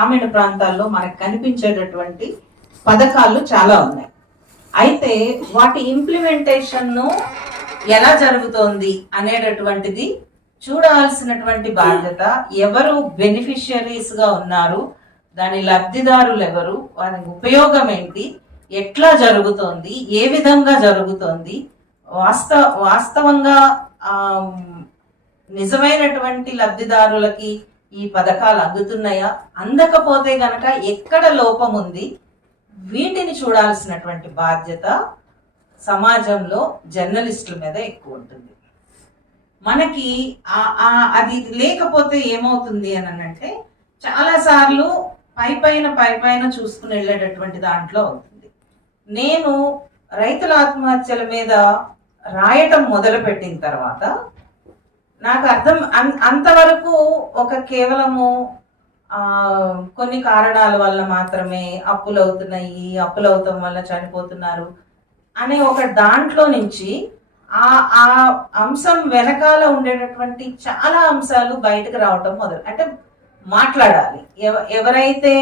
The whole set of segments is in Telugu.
గ్రామీణ ప్రాంతాల్లో మనకు కనిపించేటటువంటి పథకాలు చాలా ఉన్నాయి. అయితే వాటి ఇంప్లిమెంటేషన్ను ఎలా జరుగుతోంది అనేటటువంటిది చూడాల్సినటువంటి బాధ్యత ఎవరు బెనిఫిషియరీస్ గా ఉన్నారు, దాని లబ్ధిదారులు ఎవరు, వారి ఉపయోగం ఏంటి, ఎట్లా జరుగుతోంది, ఏ విధంగా జరుగుతోంది, వాస్తవంగా నిజమైనటువంటి లబ్ధిదారులకి ఈ పథకాలు అందుతున్నాయా, అందకపోతే గనక ఎక్కడ లోపం ఉంది, వీటిని చూడాల్సినటువంటి బాధ్యత సమాజంలో జర్నలిస్టుల మీద ఎక్కువ ఉంటుంది. మనకి అది లేకపోతే ఏమవుతుంది అని అంటే చాలా సార్లు పైపైన చూసుకుని వెళ్ళేటటువంటి దాంట్లో అవుతుంది. నేను రైతుల ఆత్మహత్యల మీద రాయటం మొదలుపెట్టిన తర్వాత నాకు అంతవరకు కేవలము కొన్ని కారణాల వల్ల మాత్రమే అప్పులవుతాం వల్ల చనిపోతున్నారు అనే దాంట్లో నుంచి ఆ అంశం వెనకాల ఉండేటటువంటి చాలా అంశాలు బయటకు రావటం అంటే మాట్లాడాలి. ఎవరైతే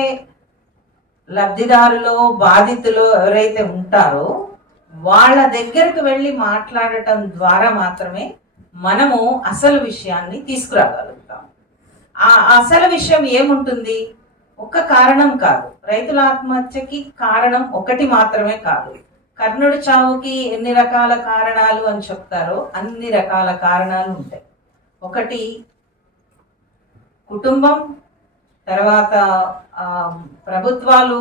లబ్ధిదారులో బాధితులు ఎవరైతే ఉంటారో వాళ్ళ దగ్గరకు వెళ్ళి మాట్లాడటం ద్వారా మాత్రమే మనము అసలు విషయాన్ని తీసుకురాగలుగుతాం. ఆ అసలు విషయం ఏముంటుంది? ఒక్క కారణం కాదు, రైతుల ఆత్మహత్యకి కారణం ఒకటి మాత్రమే కాదు. కర్ణుడి చావుకి ఎన్ని రకాల కారణాలు అని చెప్తారో అన్ని రకాల కారణాలు ఉంటాయి. ఒకటి కుటుంబం, తర్వాత ప్రభుత్వాలు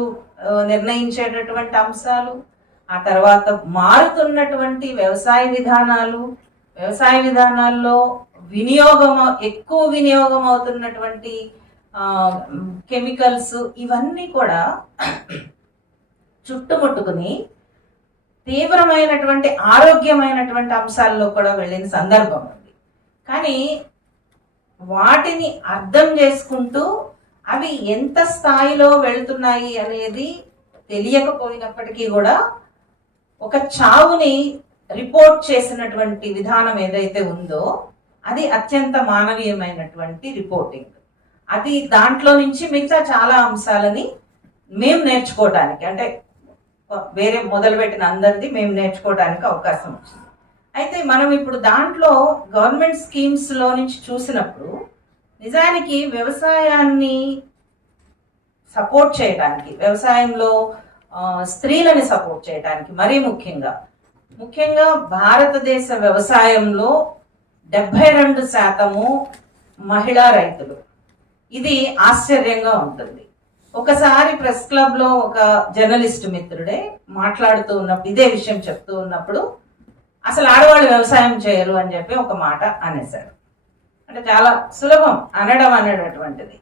నిర్ణయించేటటువంటి అంశాలు, ఆ తర్వాత మారుతున్నటువంటి వ్యవసాయ విధానాల్లో ఎక్కువ వినియోగం అవుతున్నటువంటి కెమికల్స్, ఇవన్నీ కూడా చుట్టుముట్టుకుని తీవ్రమైనటువంటి ఆరోగ్యమైనటువంటి అంశాల్లో కూడా వెళ్ళిన సందర్భం ఉంది. కానీ వాటిని అర్థం చేసుకుంటూ అవి ఎంత స్థాయిలో వెళ్తున్నాయి అనేది తెలియకపోయినప్పటికీ కూడా ఒక చావుని రిపోర్ట్ చేసినటువంటి విధానం ఏదైతే ఉందో అది అత్యంత మానవీయమైనటువంటి రిపోర్టింగ్. అది దాంట్లో నుంచి మిగతా చాలా అంశాలని మేము నేర్చుకోవడానికి, అంటే వేరే మొదలుపెట్టిన అందరిది మేము నేర్చుకోవడానికి అవకాశం వచ్చింది. అయితే మనం ఇప్పుడు దాంట్లో గవర్నమెంట్ స్కీమ్స్ లో నుంచి చూసినప్పుడు నిజానికి వ్యవసాయాన్ని సపోర్ట్ చేయడానికి, వ్యవసాయంలో స్త్రీలని సపోర్ట్ చేయడానికి, మరీ ముఖ్యంగా భారతదేశ వ్యవసాయంలో 72% మహిళా రైతులు. ఇది ఆశ్చర్యంగా ఉంటుంది. ఒకసారి ప్రెస్ క్లబ్ లో ఒక జర్నలిస్ట్ మిత్రుడే మాట్లాడుతూ ఉన్నప్పుడు ఇదే విషయం చెప్తూ ఉన్నప్పుడు అసలు ఆడవాళ్ళు వ్యవసాయం చేయరు అని చెప్పి ఒక మాట అనేశాడు. అంటే చాలా సులభం అనడం అనేటటువంటిది.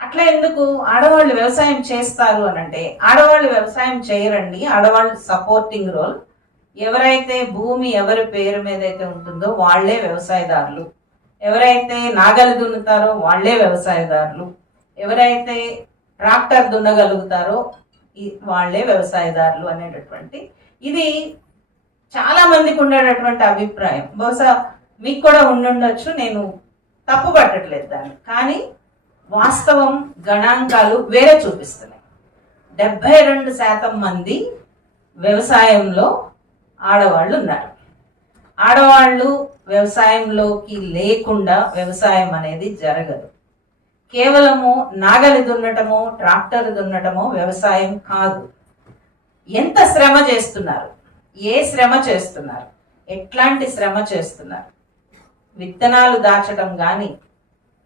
అట్లా ఎందుకు ఆడవాళ్ళు వ్యవసాయం చేస్తారు అని అంటే, ఆడవాళ్ళు వ్యవసాయం చేయరండి, ఆడవాళ్ళు సపోర్టింగ్ రోల్. ఎవరైతే భూమి ఎవరి పేరు మీద అయితే ఉంటుందో వాళ్లే వ్యవసాయదారులు, ఎవరైతే నాగలి దున్నుతారో వాళ్లే వ్యవసాయదారులు, ఎవరైతే ట్రాక్టర్ దున్నగలుగుతారో వాళ్లే వ్యవసాయదారులు అనేటటువంటి ఇది చాలా మందికి ఉండేటటువంటి అభిప్రాయం. బహుశా మీకు కూడా ఉండుండొచ్చు, నేను తప్పు పట్టట్లేదు దాన్ని. కానీ వాస్తవం గణాంకాలు వేరే చూపిస్తున్నాయి. 72% మంది వ్యవసాయంలో ఆడవాళ్ళు ఉన్నారు. ఆడవాళ్ళు వ్యవసాయంలోకి లేకుండా వ్యవసాయం అనేది జరగదు. కేవలము నాగలి దున్నటమో ట్రాక్టర్ దున్నటమో వ్యవసాయం కాదు. ఎంత శ్రమ చేస్తున్నారు, ఏ శ్రమ చేస్తున్నారు, ఎట్లాంటి శ్రమ చేస్తున్నారు, విత్తనాలు దాచటం కానీ,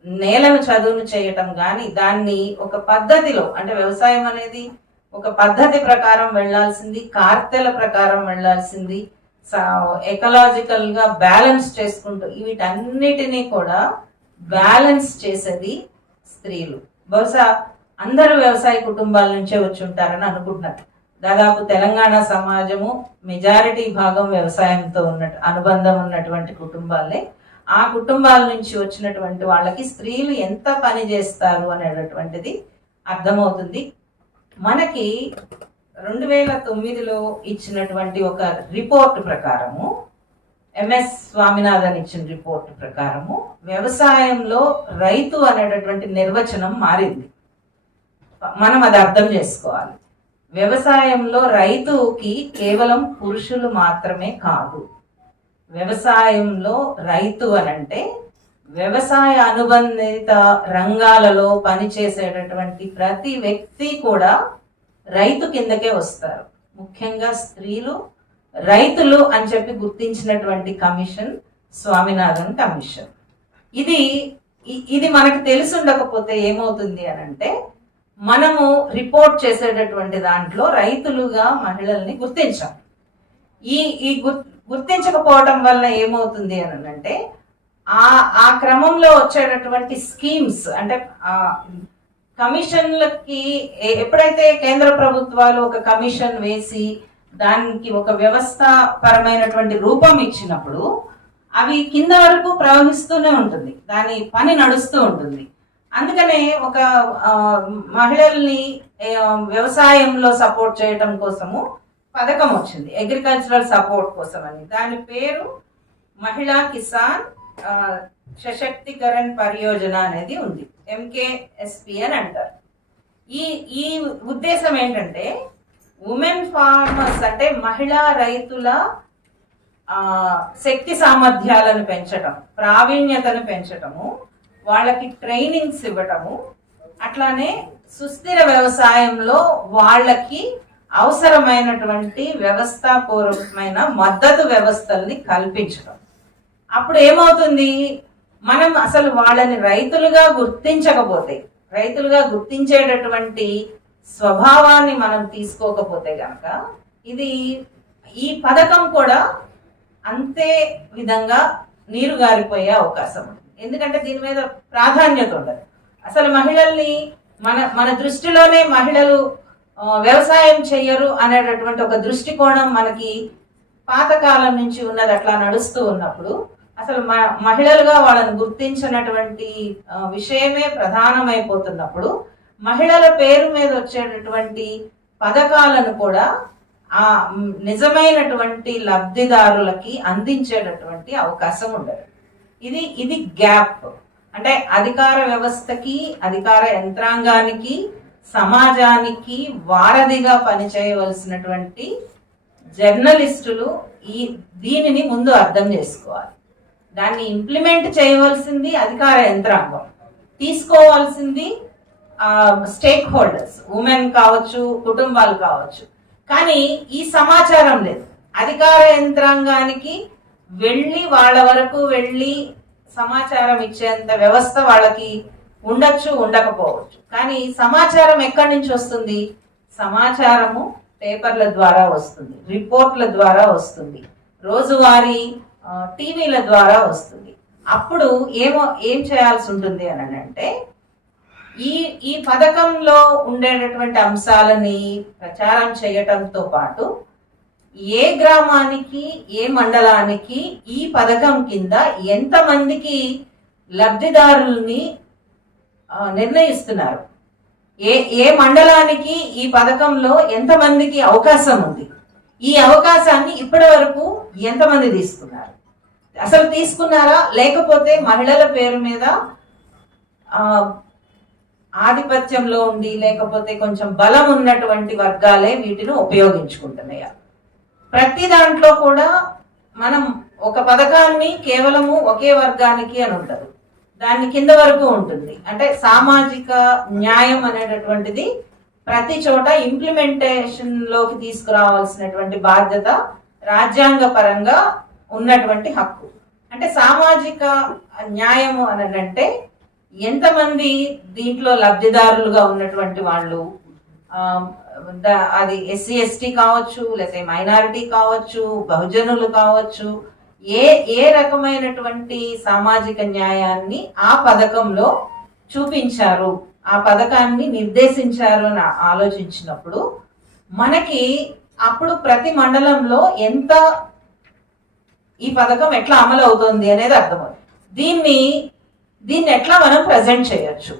నేలను చదును చేయటం కానీ, దాన్ని ఒక పద్ధతిలో, అంటే వ్యవసాయం అనేది ఒక పద్ధతి ప్రకారం వెళ్లాల్సింది, కార్తెల ప్రకారం వెళ్లాల్సింది, ఎకలాజికల్ గా బ్యాలెన్స్ చేసుకుంటూ వీటన్నిటినీ కూడా బ్యాలెన్స్ చేసేది స్త్రీలు. బహుశా అందరూ వ్యవసాయ కుటుంబాల నుంచే వచ్చి ఉంటారని అనుకుంటున్నారు. దాదాపు తెలంగాణ సమాజము మెజారిటీ భాగం వ్యవసాయంతో అనుబంధం ఉన్నటువంటి కుటుంబాలే. ఆ కుటుంబాల నుంచి వచ్చినటువంటి వాళ్ళకి స్త్రీలు ఎంత పని చేస్తారు అనేటటువంటిది అర్థమవుతుంది. మనకి 2009లో ఇచ్చినటువంటి ఒక రిపోర్ట్ ప్రకారము, ఎంఎస్ స్వామినాథన్ ఇచ్చిన రిపోర్ట్ ప్రకారము వ్యవసాయంలో రైతు అనేటటువంటి నిర్వచనం మారింది. మనం అది అర్థం చేసుకోవాలి. వ్యవసాయంలో రైతుకి కేవలం పురుషులు మాత్రమే కాదు. వ్యవసాయంలో రైతు అనంటే వ్యవసాయ అనుబంధిత రంగాలలో పనిచేసేటటువంటి ప్రతి వ్యక్తి కూడా రైతు కిందకే వస్తారు. ముఖ్యంగా స్త్రీలు రైతులు అని చెప్పి గుర్తించినటువంటి కమిషన్ స్వామినాథన్ కమిషన్. ఇది మనకు తెలిసి ఉండకపోతే ఏమవుతుంది అనంటే మనము రిపోర్ట్ చేసేటటువంటి దాంట్లో రైతులుగా మహిళల్ని గుర్తించాం. ఈ గుర్తించకపోవటం వల్ల ఏమవుతుంది అని అంటే ఆ క్రమంలో వచ్చేటటువంటి స్కీమ్స్ అంటే కమిషన్లకి ఎప్పుడైతే కేంద్ర ప్రభుత్వాలు ఒక కమిషన్ వేసి దానికి ఒక వ్యవస్థ పరమైనటువంటి రూపం ఇచ్చినప్పుడు అవి కింద వరకు ప్రవహిస్తూనే ఉంటుంది, దాని పని నడుస్తూ ఉంటుంది. అందుకనే ఒక మహిళల్ని వ్యవసాయంలో సపోర్ట్ చేయటం కోసము పథకం వచ్చింది, అగ్రికల్చరల్ సపోర్ట్ కోసం అని. దాని పేరు మహిళా కిసాన్ సశక్తికరణ్ పరియోజన అనేది ఉంది, MKSP అని అంటారు. ఈ ఉద్దేశం ఏంటంటే ఉమెన్ ఫార్మర్స్ అంటే మహిళా రైతుల శక్తి సామర్థ్యాలను పెంచటం, ప్రావీణ్యతను పెంచటము, వాళ్ళకి ట్రైనింగ్స్ ఇవ్వటము, అట్లానే సుస్థిర వ్యవసాయంలో వాళ్ళకి అవసరమైనటువంటి వ్యవస్థాపూర్వకమైన మద్దతు వ్యవస్థల్ని కల్పించడం. అప్పుడు ఏమవుతుంది, మనం అసలు వాళ్ళని రైతులుగా గుర్తించకపోతే, రైతులుగా గుర్తించేటటువంటి స్వభావాన్ని మనం తీసుకోకపోతే గనక ఈ పథకం కూడా అంతే విధంగా నీరు గారిపోయే అవకాశం ఉంది. ఎందుకంటే దీని మీద ప్రాధాన్యత ఉండదు. అసలు మహిళల్ని మన దృష్టిలోనే మహిళలు వ్యవసాయం చెయ్యరు అనేటటువంటి ఒక దృష్టికోణం మనకి పాతకాలం నుంచి ఉన్నది. అట్లా నడుస్తూ ఉన్నప్పుడు అసలు మహిళలుగా వాళ్ళని గుర్తించినటువంటి విషయమే ప్రధానమైపోతున్నప్పుడు మహిళల పేరు మీద వచ్చేటటువంటి పథకాలను కూడా ఆ నిజమైనటువంటి లబ్ధిదారులకి అందించేటటువంటి అవకాశం ఉండదు. ఇది గ్యాప్. అంటే అధికార వ్యవస్థకి, అధికార యంత్రాంగానికి, సమాజానికి వారధిగా పనిచేయవలసినటువంటి జర్నలిస్టులు దీనిని ముందు అర్థం చేసుకోవాలి. దాన్ని ఇంప్లిమెంట్ చేయవలసింది అధికార యంత్రాంగం, తీసుకోవాల్సింది స్టేక్ హోల్డర్స్, ఉమెన్ కావచ్చు, కుటుంబాలు కావచ్చు. కానీ ఈ సమాచారం లేదు. అధికార యంత్రాంగానికి వెళ్ళి వాళ్ళ వరకు వెళ్ళి సమాచారం ఇచ్చేంత వ్యవస్థ వాళ్ళకి ఉండొచ్చు, ఉండకపోవచ్చు. కానీ సమాచారం ఎక్కడి నుంచి వస్తుంది? సమాచారము పేపర్ల ద్వారా వస్తుంది, రిపోర్ట్ల ద్వారా వస్తుంది, రోజువారీ టీవీల ద్వారా వస్తుంది. అప్పుడు ఏం చేయాల్సి ఉంటుంది అని అంటే ఈ పథకంలో ఉండేటటువంటి అంశాలని ప్రచారం చేయటంతో పాటు ఏ గ్రామానికి, ఏ మండలానికి ఈ పథకం కింద ఎంతమందికి లబ్ధిదారుల్ని నిర్ణయిస్తున్నారు, ఏ మండలానికి ఈ పథకంలో ఎంతమందికి అవకాశం ఉంది, ఈ అవకాశాన్ని ఇప్పటి వరకు ఎంతమంది తీసుకున్నారు, అసలు తీసుకున్నారా, లేకపోతే మహిళల పేరు మీద ఆధిపత్యంలో ఉండి లేకపోతే కొంచెం బలం ఉన్నటువంటి వర్గాలే వీటిని ఉపయోగించుకుంటున్నాయా? ప్రతి దాంట్లో కూడా మనం ఒక పథకాన్ని కేవలము ఒకే వర్గానికి అని ఉండదు, దాని కింద వరకు ఉంటుంది. అంటే సామాజిక న్యాయం అనేటటువంటిది ప్రతి చోట ఇంప్లిమెంటేషన్ లోకి తీసుకురావాల్సినటువంటి బాధ్యత రాజ్యాంగ పరంగా ఉన్నటువంటి హక్కు. అంటే సామాజిక న్యాయము అని అంటే ఎంతమంది దీంట్లో లబ్ధిదారులుగా ఉన్నటువంటి వాళ్ళు, అది SC ST కావచ్చు, లేకపోతే మైనారిటీ కావచ్చు, బహుజనులు కావచ్చు, ఏ రకమైనటువంటి సామాజిక న్యాయాన్ని ఆ పథకంలో చూపించారు, ఆ పథకాన్ని నిర్దేశించారు అని ఆలోచించినప్పుడు మనకి అప్పుడు ప్రతి మండలంలో ఎంత ఈ పథకం ఎట్లా అమలు అవుతుంది అనేది అర్థమవుతుంది. దీన్ని ఎట్లా మనం ప్రజెంట్ చేయొచ్చు,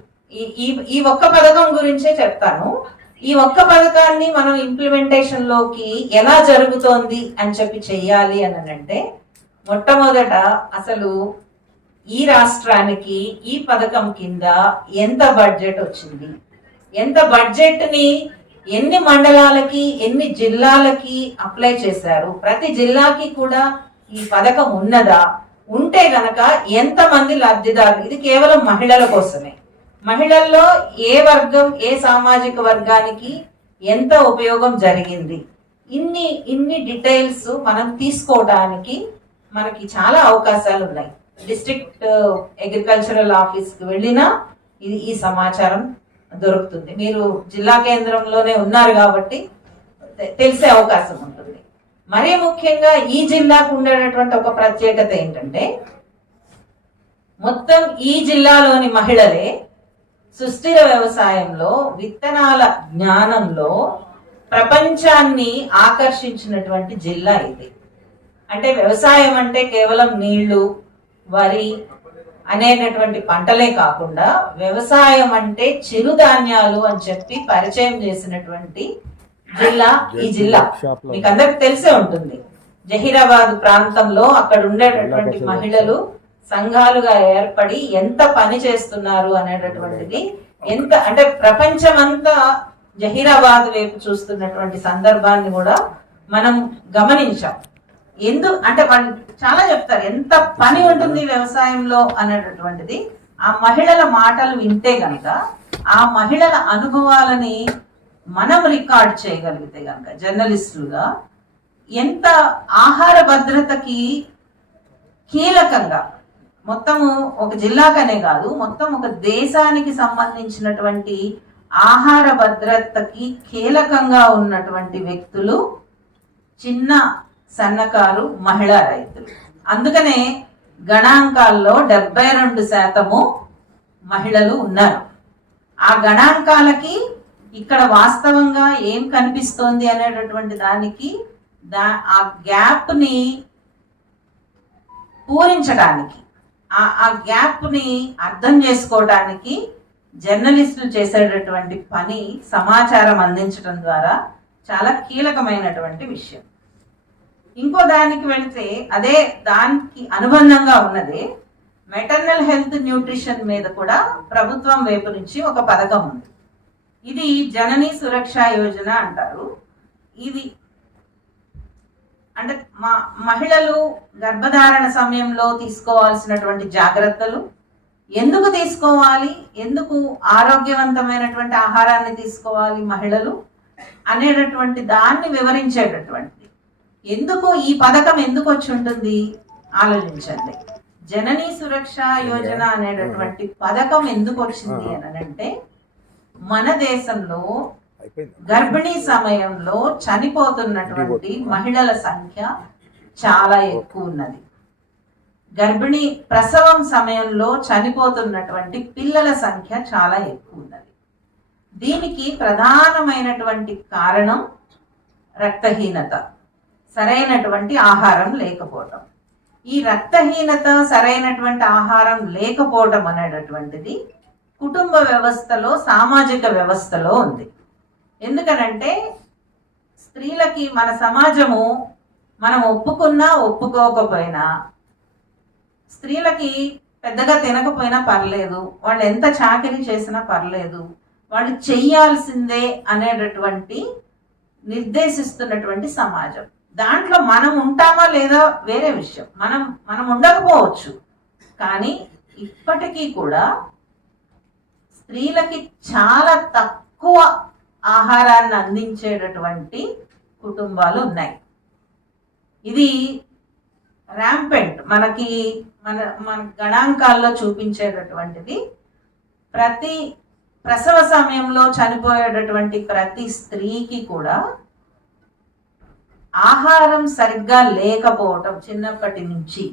ఈ ఒక్క పథకం గురించే చెప్తాను. ఈ ఒక్క పథకాన్ని మనం ఇంప్లిమెంటేషన్ లోకి ఎలా జరుగుతోంది అని చెప్పి చెయ్యాలి అని అంటే మొట్టమొదట అసలు ఈ రాష్ట్రానికి ఈ పథకం కింద ఎంత బడ్జెట్ వచ్చింది, ఎంత బడ్జెట్ ని ఎన్ని మండలాలకి ఎన్ని జిల్లాలకి అప్లై చేశారు, ప్రతి జిల్లాకి కూడా ఈ పథకం ఉన్నదా, ఉంటే గనక ఎంత మంది లబ్ధిదారులు, ఇది కేవలం మహిళల కోసమే, మహిళల్లో ఏ వర్గం ఏ సామాజిక వర్గానికి ఎంత ఉపయోగం జరిగింది, ఇన్ని డీటెయిల్స్ మనం తీసుకోవడానికి మనకి చాలా అవకాశాలు ఉన్నాయి. డిస్ట్రిక్ట్ అగ్రికల్చరల్ ఆఫీస్కి వెళ్ళినా ఈ సమాచారం దొరుకుతుంది. మీరు జిల్లా కేంద్రంలోనే ఉన్నారు కాబట్టి తెలిసే అవకాశం ఉంటుంది. మరీ ముఖ్యంగా ఈ జిల్లాకు ఉండేటటువంటి ఒక ప్రత్యేకత ఏంటంటే, మొత్తం ఈ జిల్లాలోని మహిళలే సుస్థిర వ్యవసాయంలో విత్తనాల జ్ఞానంలో ప్రపంచాన్ని ఆకర్షించినటువంటి జిల్లా ఇది. అంటే వ్యవసాయం అంటే కేవలం నీళ్లు, వరి అనేటటువంటి పంటలే కాకుండా వ్యవసాయం అంటే చిరుధాన్యాలు అని చెప్పి పరిచయం చేసినటువంటి జిల్లా ఈ జిల్లా. మీకు అందరికి తెలిసే ఉంటుంది, జహీరాబాద్ ప్రాంతంలో అక్కడ ఉండేటటువంటి మహిళలు సంఘాలుగా ఏర్పడి ఎంత పని చేస్తున్నారు అనేటటువంటిది, ఎంత అంటే ప్రపంచమంతా జహీరాబాద్ వైపు చూస్తున్నటువంటి సందర్భాన్ని కూడా మనం గమనించాం. అంటే వాళ్ళు చాలా చెప్తారు ఎంత పని ఉంటుంది వ్యవసాయంలో అనేటటువంటిది. ఆ మహిళల మాటలు వింటే గనక, ఆ మహిళల అనుభవాలని మనం రికార్డ్ చేయగలిగితే గనక జర్నలిస్టులుగా, ఎంత ఆహార భద్రతకి కీలకంగా, మొత్తము ఒక జిల్లాకనే కాదు మొత్తం ఒక దేశానికి సంబంధించినటువంటి ఆహార భద్రతకి కీలకంగా ఉన్నటువంటి వ్యక్తులు చిన్న సన్నకారు మహిళా రైతులు. అందుకనే గణాంకాల్లో 72% మహిళలు ఉన్నారు. ఆ గణాంకాలకి ఇక్కడ వాస్తవంగా ఏం కనిపిస్తోంది అనేటటువంటి దానికి ఆ గ్యాప్ ని పూరించడానికి, ఆ గ్యాప్ ని అర్థం చేసుకోవడానికి జర్నలిస్టులు చేసేటటువంటి పని సమాచారం అందించడం ద్వారా చాలా కీలకమైనటువంటి విషయం. ఇంకో దానికి వెళితే అదే దానికి అనుబంధంగా ఉన్నది మెటర్నల్ హెల్త్ న్యూట్రిషన్ మీద కూడా ప్రభుత్వం వైపు నుంచి ఒక పథకం ఉంది. ఇది జననీ సురక్ష యోజన అంటారు. ఇది అంటే మహిళలు గర్భధారణ సమయంలో తీసుకోవాల్సినటువంటి జాగ్రత్తలు, ఎందుకు తీసుకోవాలి, ఎందుకు ఆరోగ్యవంతమైనటువంటి ఆహారాన్ని తీసుకోవాలి మహిళలు అనేటటువంటి దాన్ని వివరించేటటువంటిది. ఎందుకు ఈ పథకం ఎందుకు వచ్చి ఉంటుంది ఆలోచించండి. జననీ సురక్ష యోజన అనేటటువంటి పథకం ఎందుకు వచ్చింది అని అంటే, మన దేశంలో గర్భిణీ సమయంలో చనిపోతున్నటువంటి మహిళల సంఖ్య చాలా ఎక్కువ ఉన్నది. గర్భిణీ ప్రసవం సమయంలో చనిపోతున్నటువంటి పిల్లల సంఖ్య చాలా ఎక్కువ ఉన్నది. దీనికి ప్రధానమైనటువంటి కారణం రక్తహీనత, సరైనటువంటి ఆహారం లేకపోవటం. ఈ రక్తహీనత, సరైనటువంటి ఆహారం లేకపోవటం అనేటటువంటిది కుటుంబ వ్యవస్థలో, సామాజిక వ్యవస్థలో ఉంది. ఎందుకనంటే స్త్రీలకి మన సమాజము, మనం ఒప్పుకున్నా ఒప్పుకోకపోయినా, స్త్రీలకి పెద్దగా తినకపోయినా పర్లేదు, వాళ్ళు ఎంత చాకరీ చేసినా పర్లేదు, వాళ్ళు చెయ్యాల్సిందే అనేటటువంటి నిర్దేశిస్తున్నటువంటి సమాజం. దాంట్లో మనం ఉంటామా లేదా వేరే విషయం, మనం ఉండకపోవచ్చు. కానీ ఇప్పటికీ కూడా స్త్రీలకి చాలా తక్కువ ఆహారాన్ని అందించేటటువంటి కుటుంబాలు ఉన్నాయి. ఇది ర్యాంపెంట్, మనకి మన గణాంకాల్లో చూపించేటటువంటిది. ప్రతి ప్రసవ సమయంలో చనిపోయేటటువంటి ప్రతి స్త్రీకి కూడా ఆహారం సరిగ్గా లేకపోవటం చిన్నప్పటి నుంచి,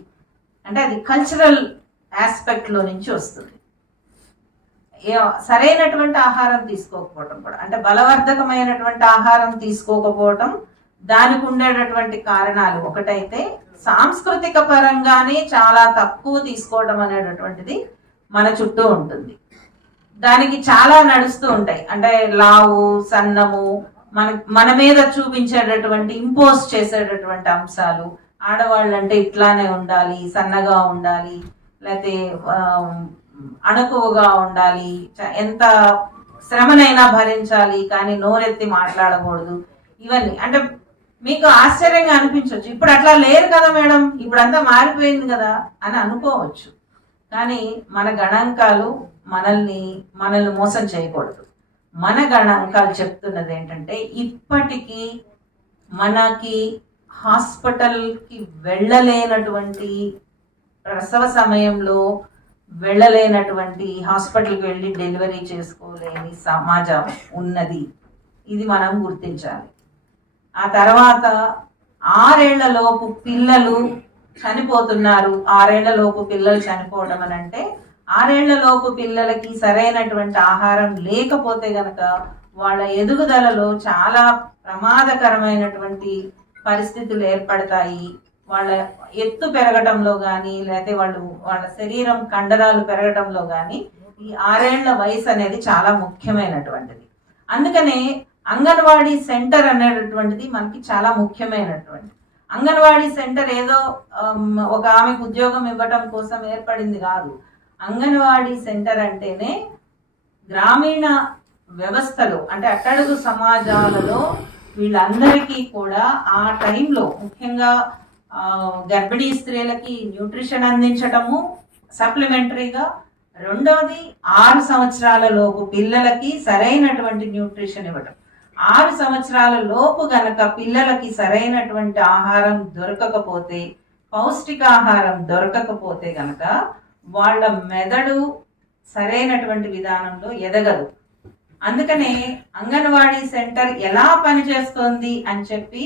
అంటే అది కల్చరల్ ఆస్పెక్ట్ లో నుంచి వస్తుంది. సరైనటువంటి ఆహారం తీసుకోకపోవటం కూడా, అంటే బలవర్ధకమైనటువంటి ఆహారం తీసుకోకపోవటం, దానికి ఉండేటటువంటి కారణాలు ఒకటైతే సాంస్కృతిక పరంగానే చాలా తక్కువ తీసుకోవడం అనేటటువంటిది మన చుట్టూ ఉంటుంది. దానికి చాలా నడుస్తూ ఉంటాయి. అంటే లావు, సన్నము, మన మీద చూపించేటటువంటి, ఇంపోజ్ చేసేటటువంటి అంశాలు. ఆడవాళ్ళు అంటే ఇట్లానే ఉండాలి, సన్నగా ఉండాలి, లేకపోతే అణకువగా ఉండాలి, ఎంత శ్రమనైనా భరించాలి కానీ నోరెత్తి మాట్లాడకూడదు. ఇవన్నీ అంటే మీకు ఆశ్చర్యంగా అనిపించవచ్చు, ఇప్పుడు అట్లా లేరు కదా మేడం, ఇప్పుడు అంతా మారిపోయింది కదా అని అనుకోవచ్చు. కానీ మన గణాంకాలు మనల్ని మోసం చేయకూడదు. మన గణాంకాలు చెప్తున్నది ఏంటంటే ఇప్పటికీ మనకి హాస్పిటల్కి వెళ్ళలేనటువంటి, ప్రసవ సమయంలో వెళ్ళలేనటువంటి, హాస్పిటల్కి వెళ్ళి డెలివరీ చేసుకోలేని సమాజం ఉన్నది. ఇది మనం గుర్తించాలి. ఆ తర్వాత 6 ఏళ్లలోపు పిల్లలు చనిపోతున్నారు. 6 ఏళ్లలోపు పిల్లలు చనిపోవడం అని అంటే 6 ఏళ్లలోపు పిల్లలకి సరైనటువంటి ఆహారం లేకపోతే గనక వాళ్ళ ఎదుగుదలలో చాలా ప్రమాదకరమైనటువంటి పరిస్థితులు ఏర్పడతాయి. వాళ్ళ ఎత్తు పెరగటంలో కానీ లేకపోతే వాళ్ళ శరీరం కండరాలు పెరగటంలో కానీ ఈ 6 ఏళ్ల వయసు అనేది చాలా ముఖ్యమైనటువంటిది. అందుకనే అంగన్వాడీ సెంటర్ అనేటటువంటిది మనకి చాలా ముఖ్యమైనటువంటి. అంగన్వాడీ సెంటర్ ఏదో ఒక ఆమెకు ఉద్యోగం ఇవ్వటం కోసం ఏర్పడింది కాదు. అంగన్వాడీ సెంటర్ అంటేనే గ్రామీణ వ్యవస్థలో అంటే అట్టడుగు సమాజాలలో వీళ్ళందరికీ కూడా ఆ టైంలో ముఖ్యంగా గర్భిణీ స్త్రీలకి న్యూట్రిషన్ అందించటము సప్లిమెంటరీగా, రెండవది 6 సంవత్సరాల లోపు పిల్లలకి సరైనటువంటి న్యూట్రిషన్ ఇవ్వటం. 6 సంవత్సరాల లోపు గనక పిల్లలకి సరైనటువంటి ఆహారం దొరకకపోతే, పౌష్టికాహారం దొరకకపోతే గనక వాళ్ళ మెదడు సరైనటువంటి విధానంలో ఎదగదు. అందుకనే అంగన్వాడీ సెంటర్ ఎలా పనిచేస్తోంది అని చెప్పి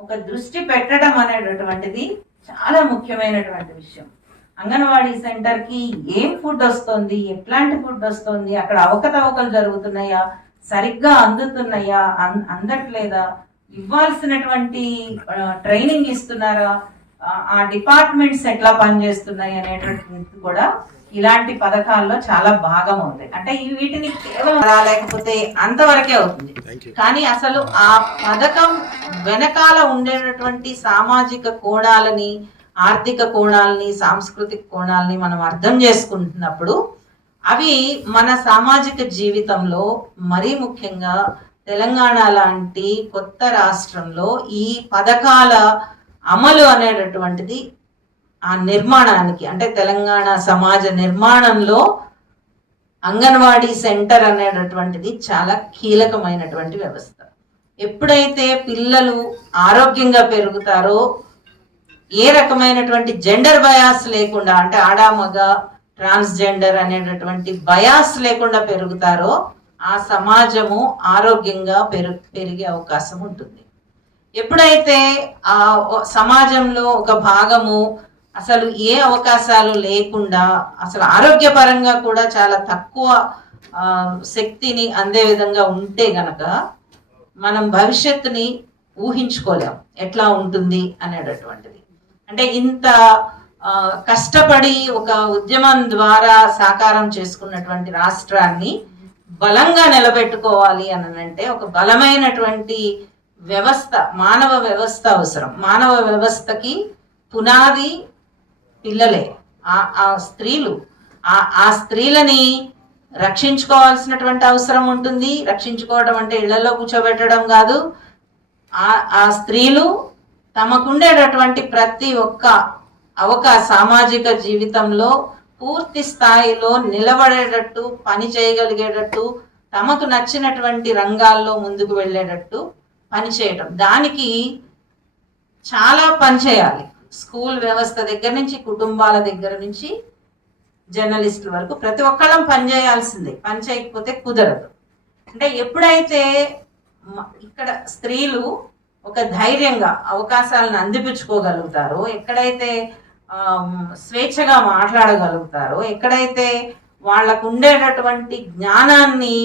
ఒక దృష్టి పెట్టడం అనేటటువంటిది చాలా ముఖ్యమైనటువంటి విషయం. అంగన్వాడీ సెంటర్కి ఏం ఫుడ్ వస్తుంది, ఎట్లాంటి ఫుడ్ వస్తుంది, అక్కడ అవకతవకలు జరుగుతున్నాయా, సరిగ్గా అందుతున్నాయా, అందట్లేదా, ఇవ్వాల్సినటువంటి ట్రైనింగ్ ఇస్తున్నారా, ఆ డిపార్ట్మెంట్స్ ఎట్లా పనిచేస్తున్నాయి అనేటటువంటి కూడా ఇలాంటి పథకాల్లో చాలా భాగం ఉంది. అంటే వీటిని కేవలం లేకపోతే అంతవరకే అవుతుంది. కానీ అసలు ఆ పథకం వెనకాల ఉండేటటువంటి సామాజిక కోణాలని, ఆర్థిక కోణాలని, సాంస్కృతిక కోణాలని మనం అర్థం చేసుకుంటున్నప్పుడు అవి మన సామాజిక జీవితంలో మరీ ముఖ్యంగా తెలంగాణ లాంటి కొత్త రాష్ట్రంలో ఈ పథకాల అమలు అనేటటువంటిది ఆ నిర్మాణానికి అంటే తెలంగాణ సమాజ నిర్మాణంలో అంగన్వాడీ సెంటర్ అనేటటువంటిది చాలా కీలకమైనటువంటి వ్యవస్థ. ఎప్పుడైతే పిల్లలు ఆరోగ్యంగా పెరుగుతారో, ఏ రకమైనటువంటి జెండర్ బయాస్ లేకుండా అంటే ఆడ మగ ట్రాన్స్జెండర్ అనేటటువంటి బయాస్ లేకుండా పెరుగుతారో ఆ సమాజము ఆరోగ్యంగా పెరిగే అవకాశం ఉంటుంది. ఎప్పుడైతే ఆ సమాజంలో ఒక భాగము అసలు ఏ అవకాశాలు లేకుండా అసలు ఆరోగ్యపరంగా కూడా చాలా తక్కువ శక్తిని అందే విధంగా ఉంటే గనక మనం భవిష్యత్తుని ఊహించుకోలేం ఎట్లా ఉంటుంది అనేటటువంటిది. అంటే ఇంత కష్టపడి ఒక ఉద్యమం ద్వారా సాకారం చేసుకున్నటువంటి రాష్ట్రాన్ని బలంగా నిలబెట్టుకోవాలి అని అంటే ఒక బలమైనటువంటి వ్యవస్థ, మానవ వ్యవస్థ అవసరం. మానవ వ్యవస్థకి పునాది పిల్లలే, ఆ స్త్రీలు. ఆ స్త్రీలని రక్షించుకోవాల్సినటువంటి అవసరం ఉంటుంది. రక్షించుకోవడం అంటే ఇళ్లలో కూర్చోబెట్టడం కాదు. ఆ స్త్రీలు తమకుండేటటువంటి ప్రతి ఒక్క సామాజిక జీవితంలో పూర్తి స్థాయిలో నిలబడేటట్టు, పని చేయగలిగేటట్టు, తమకు నచ్చినటువంటి రంగాల్లో ముందుకు వెళ్ళేటట్టు పనిచేయడం. దానికి చాలా పని చేయాలి. స్కూల్ వ్యవస్థ దగ్గర నుంచి, కుటుంబాల దగ్గర నుంచి జర్నలిస్టుల వరకు ప్రతి ఒక్కళ్ళం పనిచేయాల్సిందే. పని చేయకపోతే కుదరదు. అంటే ఎప్పుడైతే ఇక్కడ స్త్రీలు ఒక ధైర్యంగా అవకాశాలను అందిపుచ్చుకోగలుగుతారో, ఎక్కడైతే స్వేచ్ఛగా మాట్లాడగలుగుతారో, ఎక్కడైతే వాళ్ళకు ఉండేటటువంటి జ్ఞానాన్ని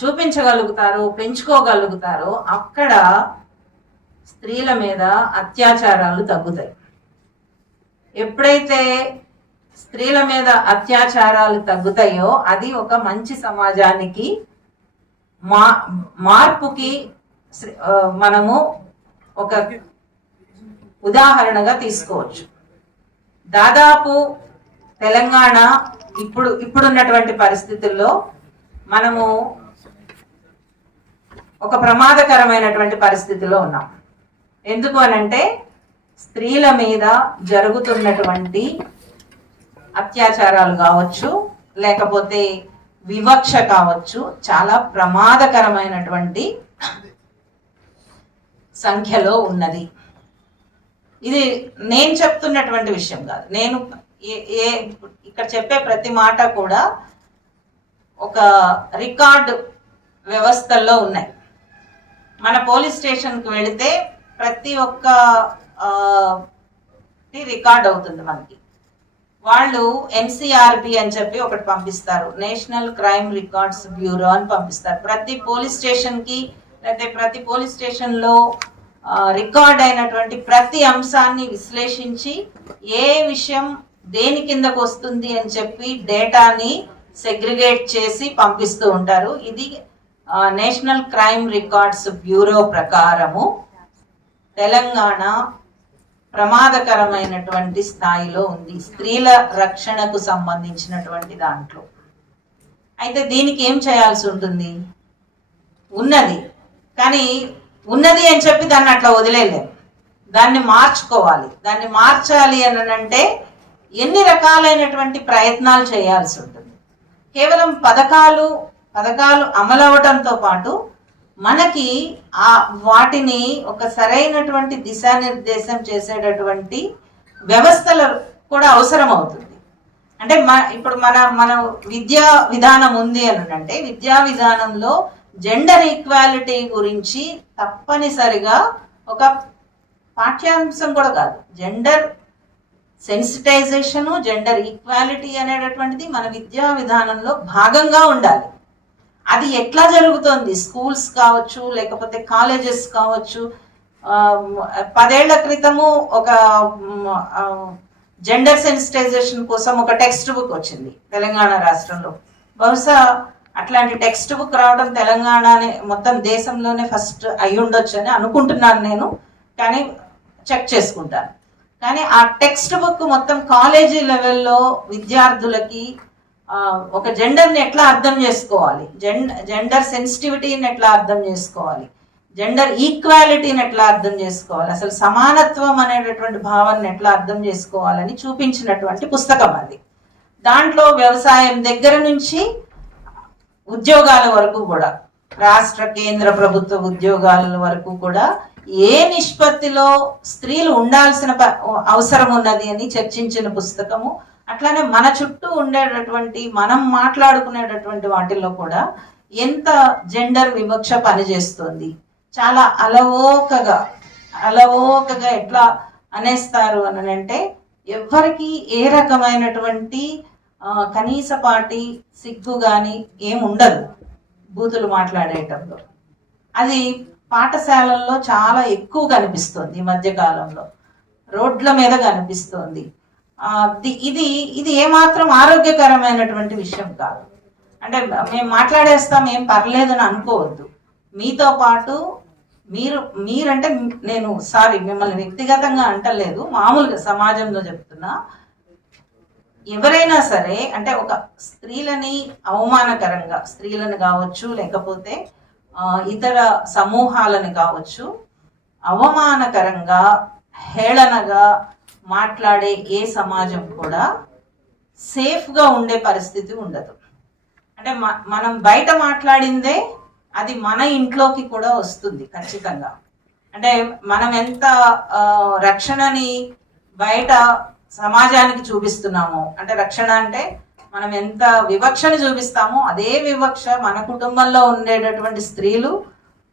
చూపించగలుగుతారో, పెంచుకోగలుగుతారో అక్కడ స్త్రీల మీద అత్యాచారాలు తగ్గుతాయి. ఎప్పుడైతే స్త్రీల మీద అత్యాచారాలు తగ్గుతాయో అది ఒక మంచి సమాజానికి మార్పుకి మనము ఒక ఉదాహరణగా తీసుకోవచ్చు. దాదాపు తెలంగాణ ఇప్పుడున్నటువంటి పరిస్థితుల్లో మనము ఒక ప్రమాదకరమైనటువంటి పరిస్థితిలో ఉన్నాం. ఎందుకు అనంటే స్త్రీల మీద జరుగుతున్నటువంటి అత్యాచారాలు కావచ్చు, లేకపోతే వివక్ష కావచ్చు, చాలా ప్రమాదకరమైనటువంటి సంఖ్యలో ఉన్నది. ఇది నేను చెప్తున్నటువంటి విషయం కాదు. నేను ఇక్కడ చెప్పే ప్రతి మాట కూడా ఒక రికార్డు వ్యవస్థల్లో ఉన్నాయి. మన పోలీస్ స్టేషన్కి వెళితే ప్రతి ఒక్క రికార్డ్ అవుతుంది మనకి. వాళ్ళు ఎన్సిఆర్బి అని చెప్పి ఒకటి పంపిస్తారు, నేషనల్ క్రైమ్ రికార్డ్స్ బ్యూరో అని పంపిస్తారు. ప్రతి పోలీస్ స్టేషన్కి లేకపోతే ప్రతి పోలీస్ స్టేషన్లో రికార్డ్ అయినటువంటి ప్రతి అంశాన్ని విశ్లేషించి ఏ విషయం దేని కిందకు వస్తుంది అని చెప్పి డేటాని సెగ్రిగేట్ చేసి పంపిస్తూ ఉంటారు. ఇది నేషనల్ క్రైమ్ రికార్డ్స్ బ్యూరో ప్రకారము తెలంగాణ ప్రమాదకరమైనటువంటి స్థాయిలో ఉంది స్త్రీల రక్షణకు సంబంధించినటువంటి దాంట్లో. అయితే దీనికి ఏం చేయాల్సి ఉంటుంది? ఉన్నది కానీ ఉన్నది అని చెప్పి దాన్ని అట్లా వదిలేయలేము, దాన్ని మార్చుకోవాలి. దాన్ని మార్చాలి అని అంటే ఎన్ని రకాలైనటువంటి ప్రయత్నాలు చేయాల్సి ఉంటుంది. కేవలం పథకాలు అమలవడంతో పాటు మనకి వాటిని ఒక సరైనటువంటి దిశానిర్దేశం చేసేటటువంటి వ్యవస్థలు కూడా అవసరం అవుతుంది. అంటే ఇప్పుడు మన విద్యా విధానం ఉంది అని అంటే విద్యా విధానంలో జెండర్ ఈక్వాలిటీ గురించి తప్పనిసరిగా ఒక పాఠ్యాంశం కూడా కాదు, జెండర్ సెన్సిటైజేషను, జెండర్ ఈక్వాలిటీ అనేటటువంటిది మన విద్యా విధానంలో భాగంగా ఉండాలి. అది ఎట్లా జరుగుతోంది? స్కూల్స్ కావచ్చు, లేకపోతే కాలేజెస్ కావచ్చు. 10 ఏళ్ల క్రితము ఒక జెండర్ సెన్సిటైజేషన్ కోసం ఒక టెక్స్ట్ బుక్ వచ్చింది తెలంగాణ రాష్ట్రంలో. బహుశా అట్లాంటి టెక్స్ట్ బుక్ రావడం తెలంగాణనే మొత్తం దేశంలోనే ఫస్ట్ అయి ఉండొచ్చు అని అనుకుంటున్నాను నేను, కానీ చెక్ చేసుకుంటాను. కానీ ఆ టెక్స్ట్ బుక్ మొత్తం కాలేజీ లెవెల్లో విద్యార్థులకి ఒక జెండర్ని ఎట్లా అర్థం చేసుకోవాలి, జెండర్ సెన్సిటివిటీని ఎట్లా అర్థం చేసుకోవాలి, జెండర్ ఈక్వాలిటీని ఎట్లా అర్థం చేసుకోవాలి, అసలు సమానత్వం అనేటటువంటి భావాన్ని ఎట్లా అర్థం చేసుకోవాలని చూపించినటువంటి పుస్తకం అది. దాంట్లో వ్యవసాయం దగ్గర నుంచి ఉద్యోగాల వరకు కూడా, రాష్ట్ర కేంద్ర ప్రభుత్వ ఉద్యోగాల వరకు కూడా ఏ నిష్పత్తిలో స్త్రీలు ఉండాల్సిన అవసరం ఉన్నది అని చర్చించిన పుస్తకము. అట్లానే మన చుట్టూ ఉండేటటువంటి మనం మాట్లాడుకునేటటువంటి వాటిల్లో కూడా ఎంత జెండర్ వివక్ష పనిచేస్తుంది. చాలా అలవోకగా ఎట్లా అనేస్తారు అని అంటే ఎవ్వరికి ఏ రకమైనటువంటి కనీసపాటి సిగ్గు కానీ ఏముండదు బూతులు మాట్లాడేటప్పుడు. అది పాఠశాలల్లో చాలా ఎక్కువ కనిపిస్తుంది ఈ మధ్యకాలంలో, రోడ్ల మీద కనిపిస్తుంది. ఇది ఏమాత్రం ఆరోగ్యకరమైనటువంటి విషయం కాదు. అంటే మేము మాట్లాడేస్తాం ఏం పర్లేదని అనుకోవద్దు. మీతో పాటు మీరంటే నేను మిమ్మల్ని వ్యక్తిగతంగా అంటలేదు, మామూలుగా సమాజంలో చెప్తున్నా. ఎవరైనా సరే అంటే ఒక స్త్రీలని అవమానకరంగా, స్త్రీలను కావచ్చు లేకపోతే ఇతర సమూహాలను కావచ్చు, అవమానకరంగా హేళనగా మాట్లాడే ఏ సమాజం కూడా సేఫ్గా ఉండే పరిస్థితి ఉండదు. అంటే మనం బయట మాట్లాడిందే అది మన ఇంట్లోకి కూడా వస్తుంది ఖచ్చితంగా. అంటే మనం ఎంత రక్షణని బయట సమాజానికి చూపిస్తున్నామో, అంటే రక్షణ అంటే మనం ఎంత వివక్షను చూపిస్తామో అదే వివక్ష మన కుటుంబంలో ఉండేటటువంటి స్త్రీలు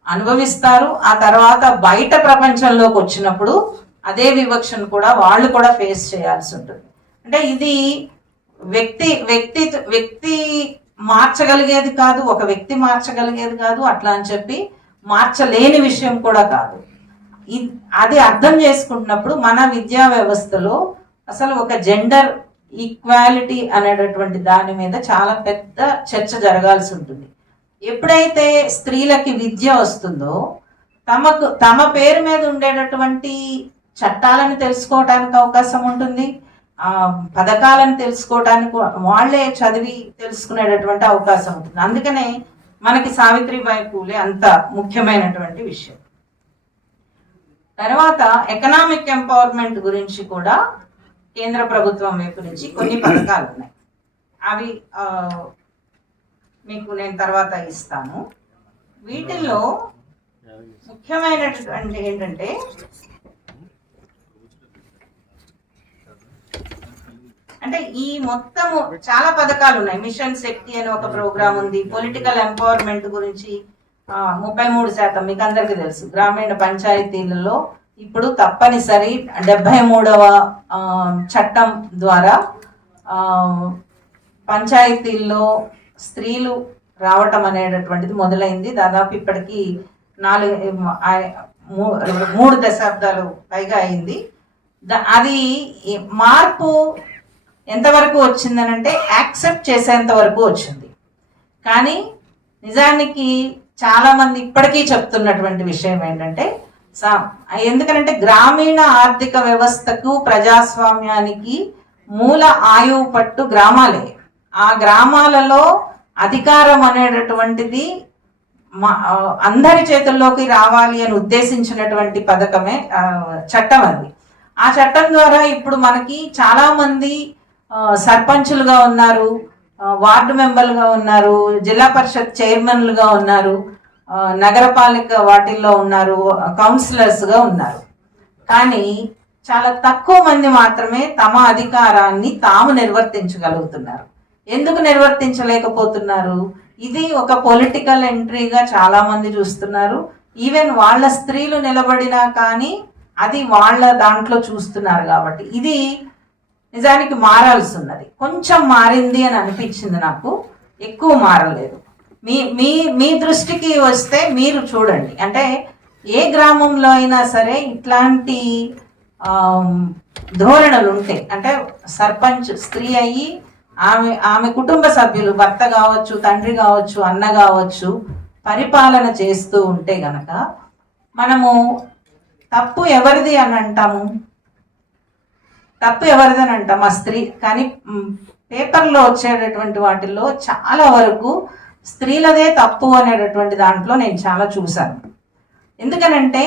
అనుభవిస్తారు. ఆ తర్వాత బయట ప్రపంచంలోకి వచ్చినప్పుడు అదే వివక్షను కూడా వాళ్ళు కూడా ఫేస్ చేయాల్సి ఉంటుంది. అంటే ఇది వ్యక్తి మార్చగలిగేది కాదు, ఒక వ్యక్తి మార్చగలిగేది కాదు, అట్లా అని చెప్పి మార్చలేని విషయం కూడా కాదు. అది అర్థం చేసుకుంటున్నప్పుడు మన విద్యా వ్యవస్థలో అసలు ఒక జెండర్ ఈక్వాలిటీ అనేటటువంటి దాని మీద చాలా పెద్ద చర్చ జరగాల్సి ఉంటుంది. ఎప్పుడైతే స్త్రీలకి విద్య వస్తుందో తమ పేరు మీద ఉండేటటువంటి చట్టాలను తెలుసుకోవటానికి అవకాశం ఉంటుంది. పథకాలను తెలుసుకోవడానికి వాళ్ళే చదివి తెలుసుకునేటటువంటి అవకాశం ఉంటుంది. అందుకనే మనకి సావిత్రిబాయి పూలే అంత ముఖ్యమైనటువంటి విషయం. తర్వాత ఎకనామిక్ ఎంపవర్మెంట్ గురించి కూడా కేంద్ర ప్రభుత్వం వైపు నుంచి కొన్ని పథకాలు ఉన్నాయి. అవి మీకు నేను తర్వాత ఇస్తాను. వీటిల్లో ముఖ్యమైనటువంటి ఏంటంటే ఈ మొత్తము చాలా పథకాలు ఉన్నాయి. మిషన్ శక్తి అని ఒక ప్రోగ్రామ్ ఉంది. పొలిటికల్ ఎంపవర్మెంట్ గురించి 33% మీకు అందరికీ తెలుసు. గ్రామీణ పంచాయతీలలో ఇప్పుడు తప్పనిసరి 73వ చట్టం ద్వారా పంచాయతీల్లో స్త్రీలు రావటం అనేటటువంటిది మొదలైంది. దాదాపు ఇప్పటికీ 3 దశాబ్దాలు పైగా అయింది. అది మార్పు ఎంతవరకు వచ్చిందనంటే యాక్సెప్ట్ చేసేంత వరకు వచ్చింది. కానీ నిజానికి చాలా మంది ఇప్పటికీ చెప్తున్నటువంటి విషయం ఏంటంటే, ఎందుకనంటే గ్రామీణ ఆర్థిక వ్యవస్థకు ప్రజాస్వామ్యానికి మూల ఆయువు పట్టు గ్రామాలే. ఆ గ్రామాలలో అధికారం అనేటటువంటిది అందరి చేతుల్లోకి రావాలి అని ఉద్దేశించినటువంటి పథకమే చట్టం అది. ఆ చట్టం ద్వారా ఇప్పుడు మనకి చాలా మంది సర్పంచులుగా ఉన్నారు, వార్డు మెంబర్లుగా ఉన్నారు, జిల్లా పరిషత్ చైర్మన్లుగా ఉన్నారు, నగరపాలిక వాటిల్లో ఉన్నారు, కౌన్సిలర్స్గా ఉన్నారు. కానీ చాలా తక్కువ మంది మాత్రమే తమ అధికారాన్ని తాము నిర్వర్తించగలుగుతున్నారు. ఎందుకు నిర్వర్తించలేకపోతున్నారు? ఇది ఒక పొలిటికల్ ఎంట్రీగా చాలా మంది చూస్తున్నారు. ఈవెన్ వాళ్ళ స్త్రీలు నిలబడినా కానీ అది వాళ్ళ దాంట్లో చూస్తున్నారు. కాబట్టి ఇది నిజానికి మారాల్సి ఉన్నది. కొంచెం మారింది అని అనిపించింది నాకు, ఎక్కువ మారలేదు. మీ మీ మీ దృష్టికి వస్తే మీరు చూడండి. అంటే ఏ గ్రామంలో అయినా సరే ఇట్లాంటి ధోరణులు ఉంటాయి. అంటే సర్పంచ్ స్త్రీ అయ్యి ఆమె కుటుంబ సభ్యులు, భర్త కావచ్చు, తండ్రి కావచ్చు, అన్న కావచ్చు, పరిపాలన చేస్తూ ఉంటే గనక మనము తప్పు ఎవరిది అని అంటాము? తప్పు ఎవరిదని అంటాం? ఆ స్త్రీ. కానీ పేపర్లో వచ్చేటటువంటి వాటిల్లో చాలా వరకు స్త్రీలదే తప్పు అనేటటువంటి దాంట్లో నేను చాలా చూశాను. ఎందుకనంటే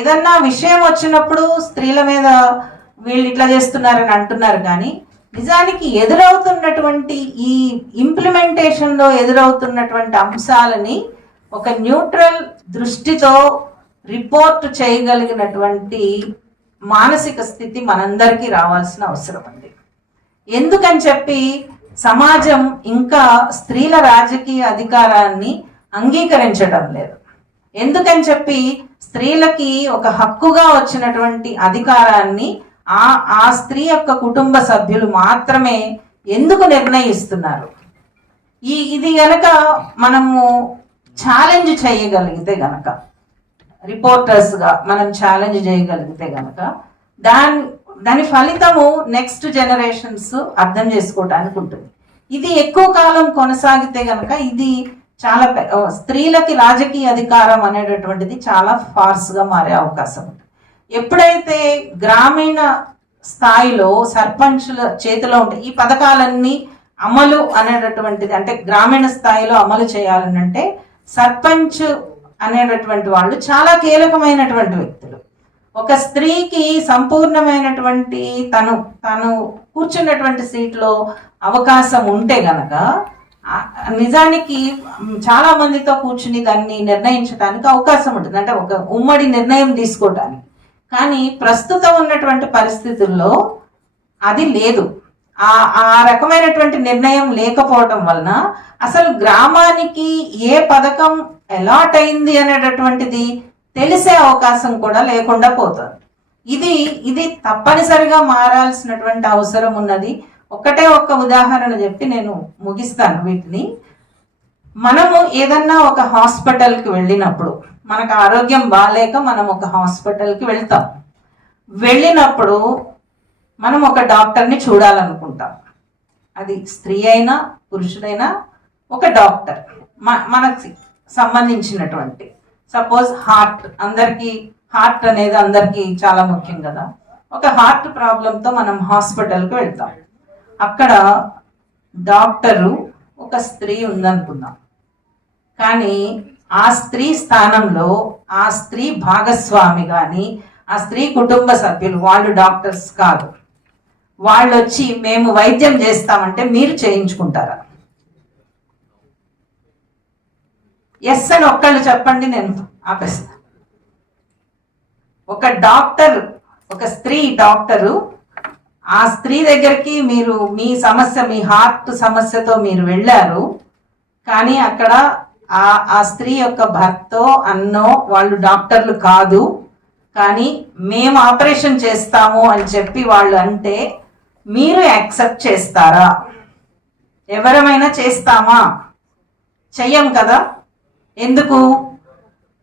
ఏదన్నా విషయం వచ్చినప్పుడు స్త్రీల మీద వీళ్ళు ఇట్లా చేస్తున్నారని అంటున్నారు. కానీ నిజానికి ఎదురవుతున్నటువంటి ఈ ఇంప్లిమెంటేషన్లో ఎదురవుతున్నటువంటి అంశాలని ఒక న్యూట్రల్ దృష్టితో రిపోర్ట్ చేయగలిగినటువంటి మానసిక స్థితి మనందరికీ రావాల్సిన అవసరం ఉంది. ఎందుకని చెప్పి సమాజం ఇంకా స్త్రీల రాజకీయ అధికారాన్ని అంగీకరించడం లేదు. ఎందుకని చెప్పి స్త్రీలకి ఒక హక్కుగా వచ్చినటువంటి అధికారాన్ని ఆ స్త్రీ యొక్క కుటుంబ సభ్యులు మాత్రమే ఎందుకు నిర్ణయిస్తున్నారు? ఇది గనక మనము ఛాలెంజ్ చేయగలిగితే గనక, రిపోర్టర్స్గా మనం ఛాలెంజ్ చేయగలిగితే గనక దాని ఫలితము నెక్స్ట్ జనరేషన్స్ అర్థం చేసుకోవటానికి ఉంటుంది. ఇది ఎక్కువ కాలం కొనసాగితే గనక ఇది చాలా స్త్రీలకి రాజకీయ అధికారం అనేటటువంటిది చాలా ఫార్స్గా మారే అవకాశం ఉంటుంది. ఎప్పుడైతే గ్రామీణ స్థాయిలో సర్పంచుల చేతిలో ఉంటే ఈ పథకాలన్నీ అమలు అనేటటువంటిది, అంటే గ్రామీణ స్థాయిలో అమలు చేయాలనంటే సర్పంచ్ అనేటటువంటి వాళ్ళు చాలా కీలకమైనటువంటి వ్యక్తులు. ఒక స్త్రీకి సంపూర్ణమైనటువంటి తను కూర్చున్నటువంటి సీట్లో అవకాశం ఉంటే గనక నిజానికి చాలా మందితో కూర్చుని దాన్ని నిర్ణయించడానికి అవకాశం ఉంటుంది. అంటే ఒక ఉమ్మడి నిర్ణయం తీసుకోవటానికి. కానీ ప్రస్తుతం ఉన్నటువంటి పరిస్థితుల్లో అది లేదు. ఆ రకమైనటువంటి నిర్ణయం లేకపోవటం వలన అసలు గ్రామానికి ఏ పథకం అలాట్ అయింది అనేటటువంటిది తెలిసే అవకాశం కూడా లేకుండా పోతుంది. ఇది తప్పనిసరిగా మారాల్సినటువంటి అవసరం ఉన్నది. ఒక్క ఉదాహరణ చెప్పి నేను ముగిస్తాను వీటిని. మనము ఏదన్నా ఒక హాస్పిటల్కి వెళ్ళినప్పుడు, మనకు ఆరోగ్యం బాగాలేక మనం ఒక హాస్పిటల్కి వెళ్తాం. వెళ్ళినప్పుడు మనం ఒక డాక్టర్ని చూడాలనుకుంటాం. అది స్త్రీ అయినా పురుషుడైనా ఒక డాక్టర్ మనకి సంబంధించినటువంటి, సపోజ్ హార్ట్ అనేది అందరికీ చాలా ముఖ్యం కదా. ఒక హార్ట్ ప్రాబ్లంతో మనం హాస్పిటల్కి వెళ్తాం. అక్కడ డాక్టరు ఒక స్త్రీ ఉందనుకుందాం, కానీ ఆ స్త్రీ స్థానంలో ఆ స్త్రీ భాగస్వామి కానీ ఆ స్త్రీ కుటుంబ సభ్యులు, వాళ్ళు డాక్టర్స్ కాదు, వాళ్ళు వచ్చి మేము వైద్యం చేస్తామంటే మీరు చేయించుకుంటారా? ఎస్ అని ఒక్కళ్ళు చెప్పండి, నేను ఆపేస్తా. ఒక డాక్టర్, ఒక స్త్రీ డాక్టరు ఆ స్త్రీ దగ్గరికి మీరు మీ సమస్య, మీ హార్ట్ సమస్యతో మీరు వెళ్ళారు, కానీ అక్కడ ఆ స్త్రీ యొక్క భర్తో అన్నో వాళ్ళు డాక్టర్లు కాదు, కానీ మేము ఆపరేషన్ చేస్తాము అని చెప్పి వాళ్ళు అంటే మీరు యాక్సెప్ట్ చేస్తారా? ఎవరమైనా చేస్తామా? చెయ్యం కదా.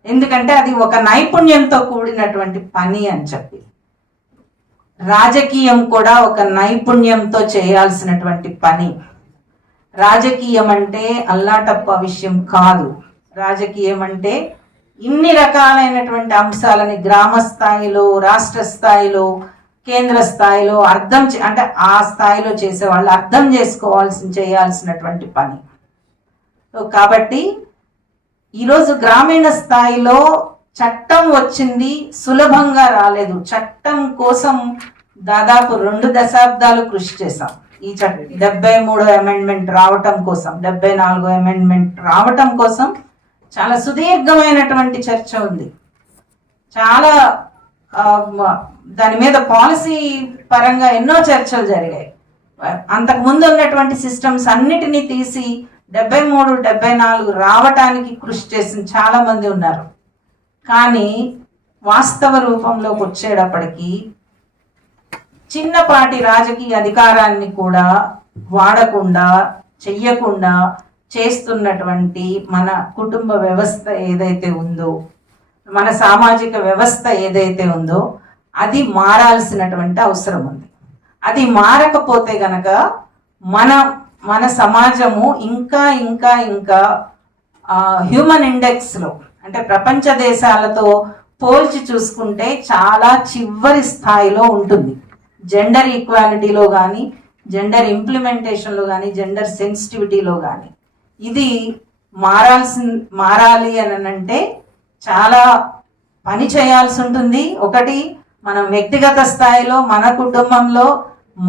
ఎందుకంటే అది ఒక నైపుణ్యంతో కూడినటువంటి పని అని చెప్పి. రాజకీయం కూడా ఒక నైపుణ్యంతో చేయాల్సినటువంటి పని. రాజకీయం అంటే అల్లాటప్ప విషయం కాదు. రాజకీయం అంటే ఇన్ని రకాలైనటువంటి అంశాలని గ్రామ స్థాయిలో, రాష్ట్ర స్థాయిలో, కేంద్ర స్థాయిలో అంటే ఆ స్థాయిలో చేసేవాళ్ళు అర్థం చేయాల్సినటువంటి పని. కాబట్టి ఈరోజు గ్రామీణ స్థాయిలో చట్టం వచ్చింది, సులభంగా రాలేదు. చట్టం కోసం దాదాపు 2 దశాబ్దాలు కృషి చేశాం. ఈ 73వ అమెండ్మెంట్ రావటం కోసం, 74వ అమెండ్మెంట్ రావటం కోసం చాలా సుదీర్ఘమైనటువంటి చర్చ ఉంది. చాలా దాని మీద పాలసీ పరంగా ఎన్నో చర్చలు జరిగాయి. అంతకు ముందు ఉన్నటువంటి సిస్టమ్స్ అన్నిటినీ తీసి 73, 74 రావటానికి కృషి చేసిన చాలా మంది ఉన్నారు. కానీ వాస్తవ రూపంలోకి వచ్చేటప్పటికి చిన్నపాటి రాజకీయ అధికారాన్ని కూడా వాడకుండా, చెయ్యకుండా చేస్తున్నటువంటి మన కుటుంబ వ్యవస్థ ఏదైతే ఉందో, మన సామాజిక వ్యవస్థ ఏదైతే ఉందో అది మారాల్సినటువంటి అవసరం ఉంది. అది మారకపోతే గనక మన సమాజము ఇంకా ఇంకా ఇంకా హ్యూమన్ ఇండెక్స్లో, అంటే ప్రపంచ దేశాలతో పోల్చి చూసుకుంటే చాలా చివరి స్థాయిలో ఉంటుంది. జెండర్ ఈక్వాలిటీలో కానీ, జెండర్ ఇంప్లిమెంటేషన్లో కానీ, జెండర్ సెన్సిటివిటీలో కానీ. ఇది మారాలి అని అంటే చాలా పని చేయాల్సి ఉంటుంది. ఒకటి, మనం వ్యక్తిగత స్థాయిలో మన కుటుంబంలో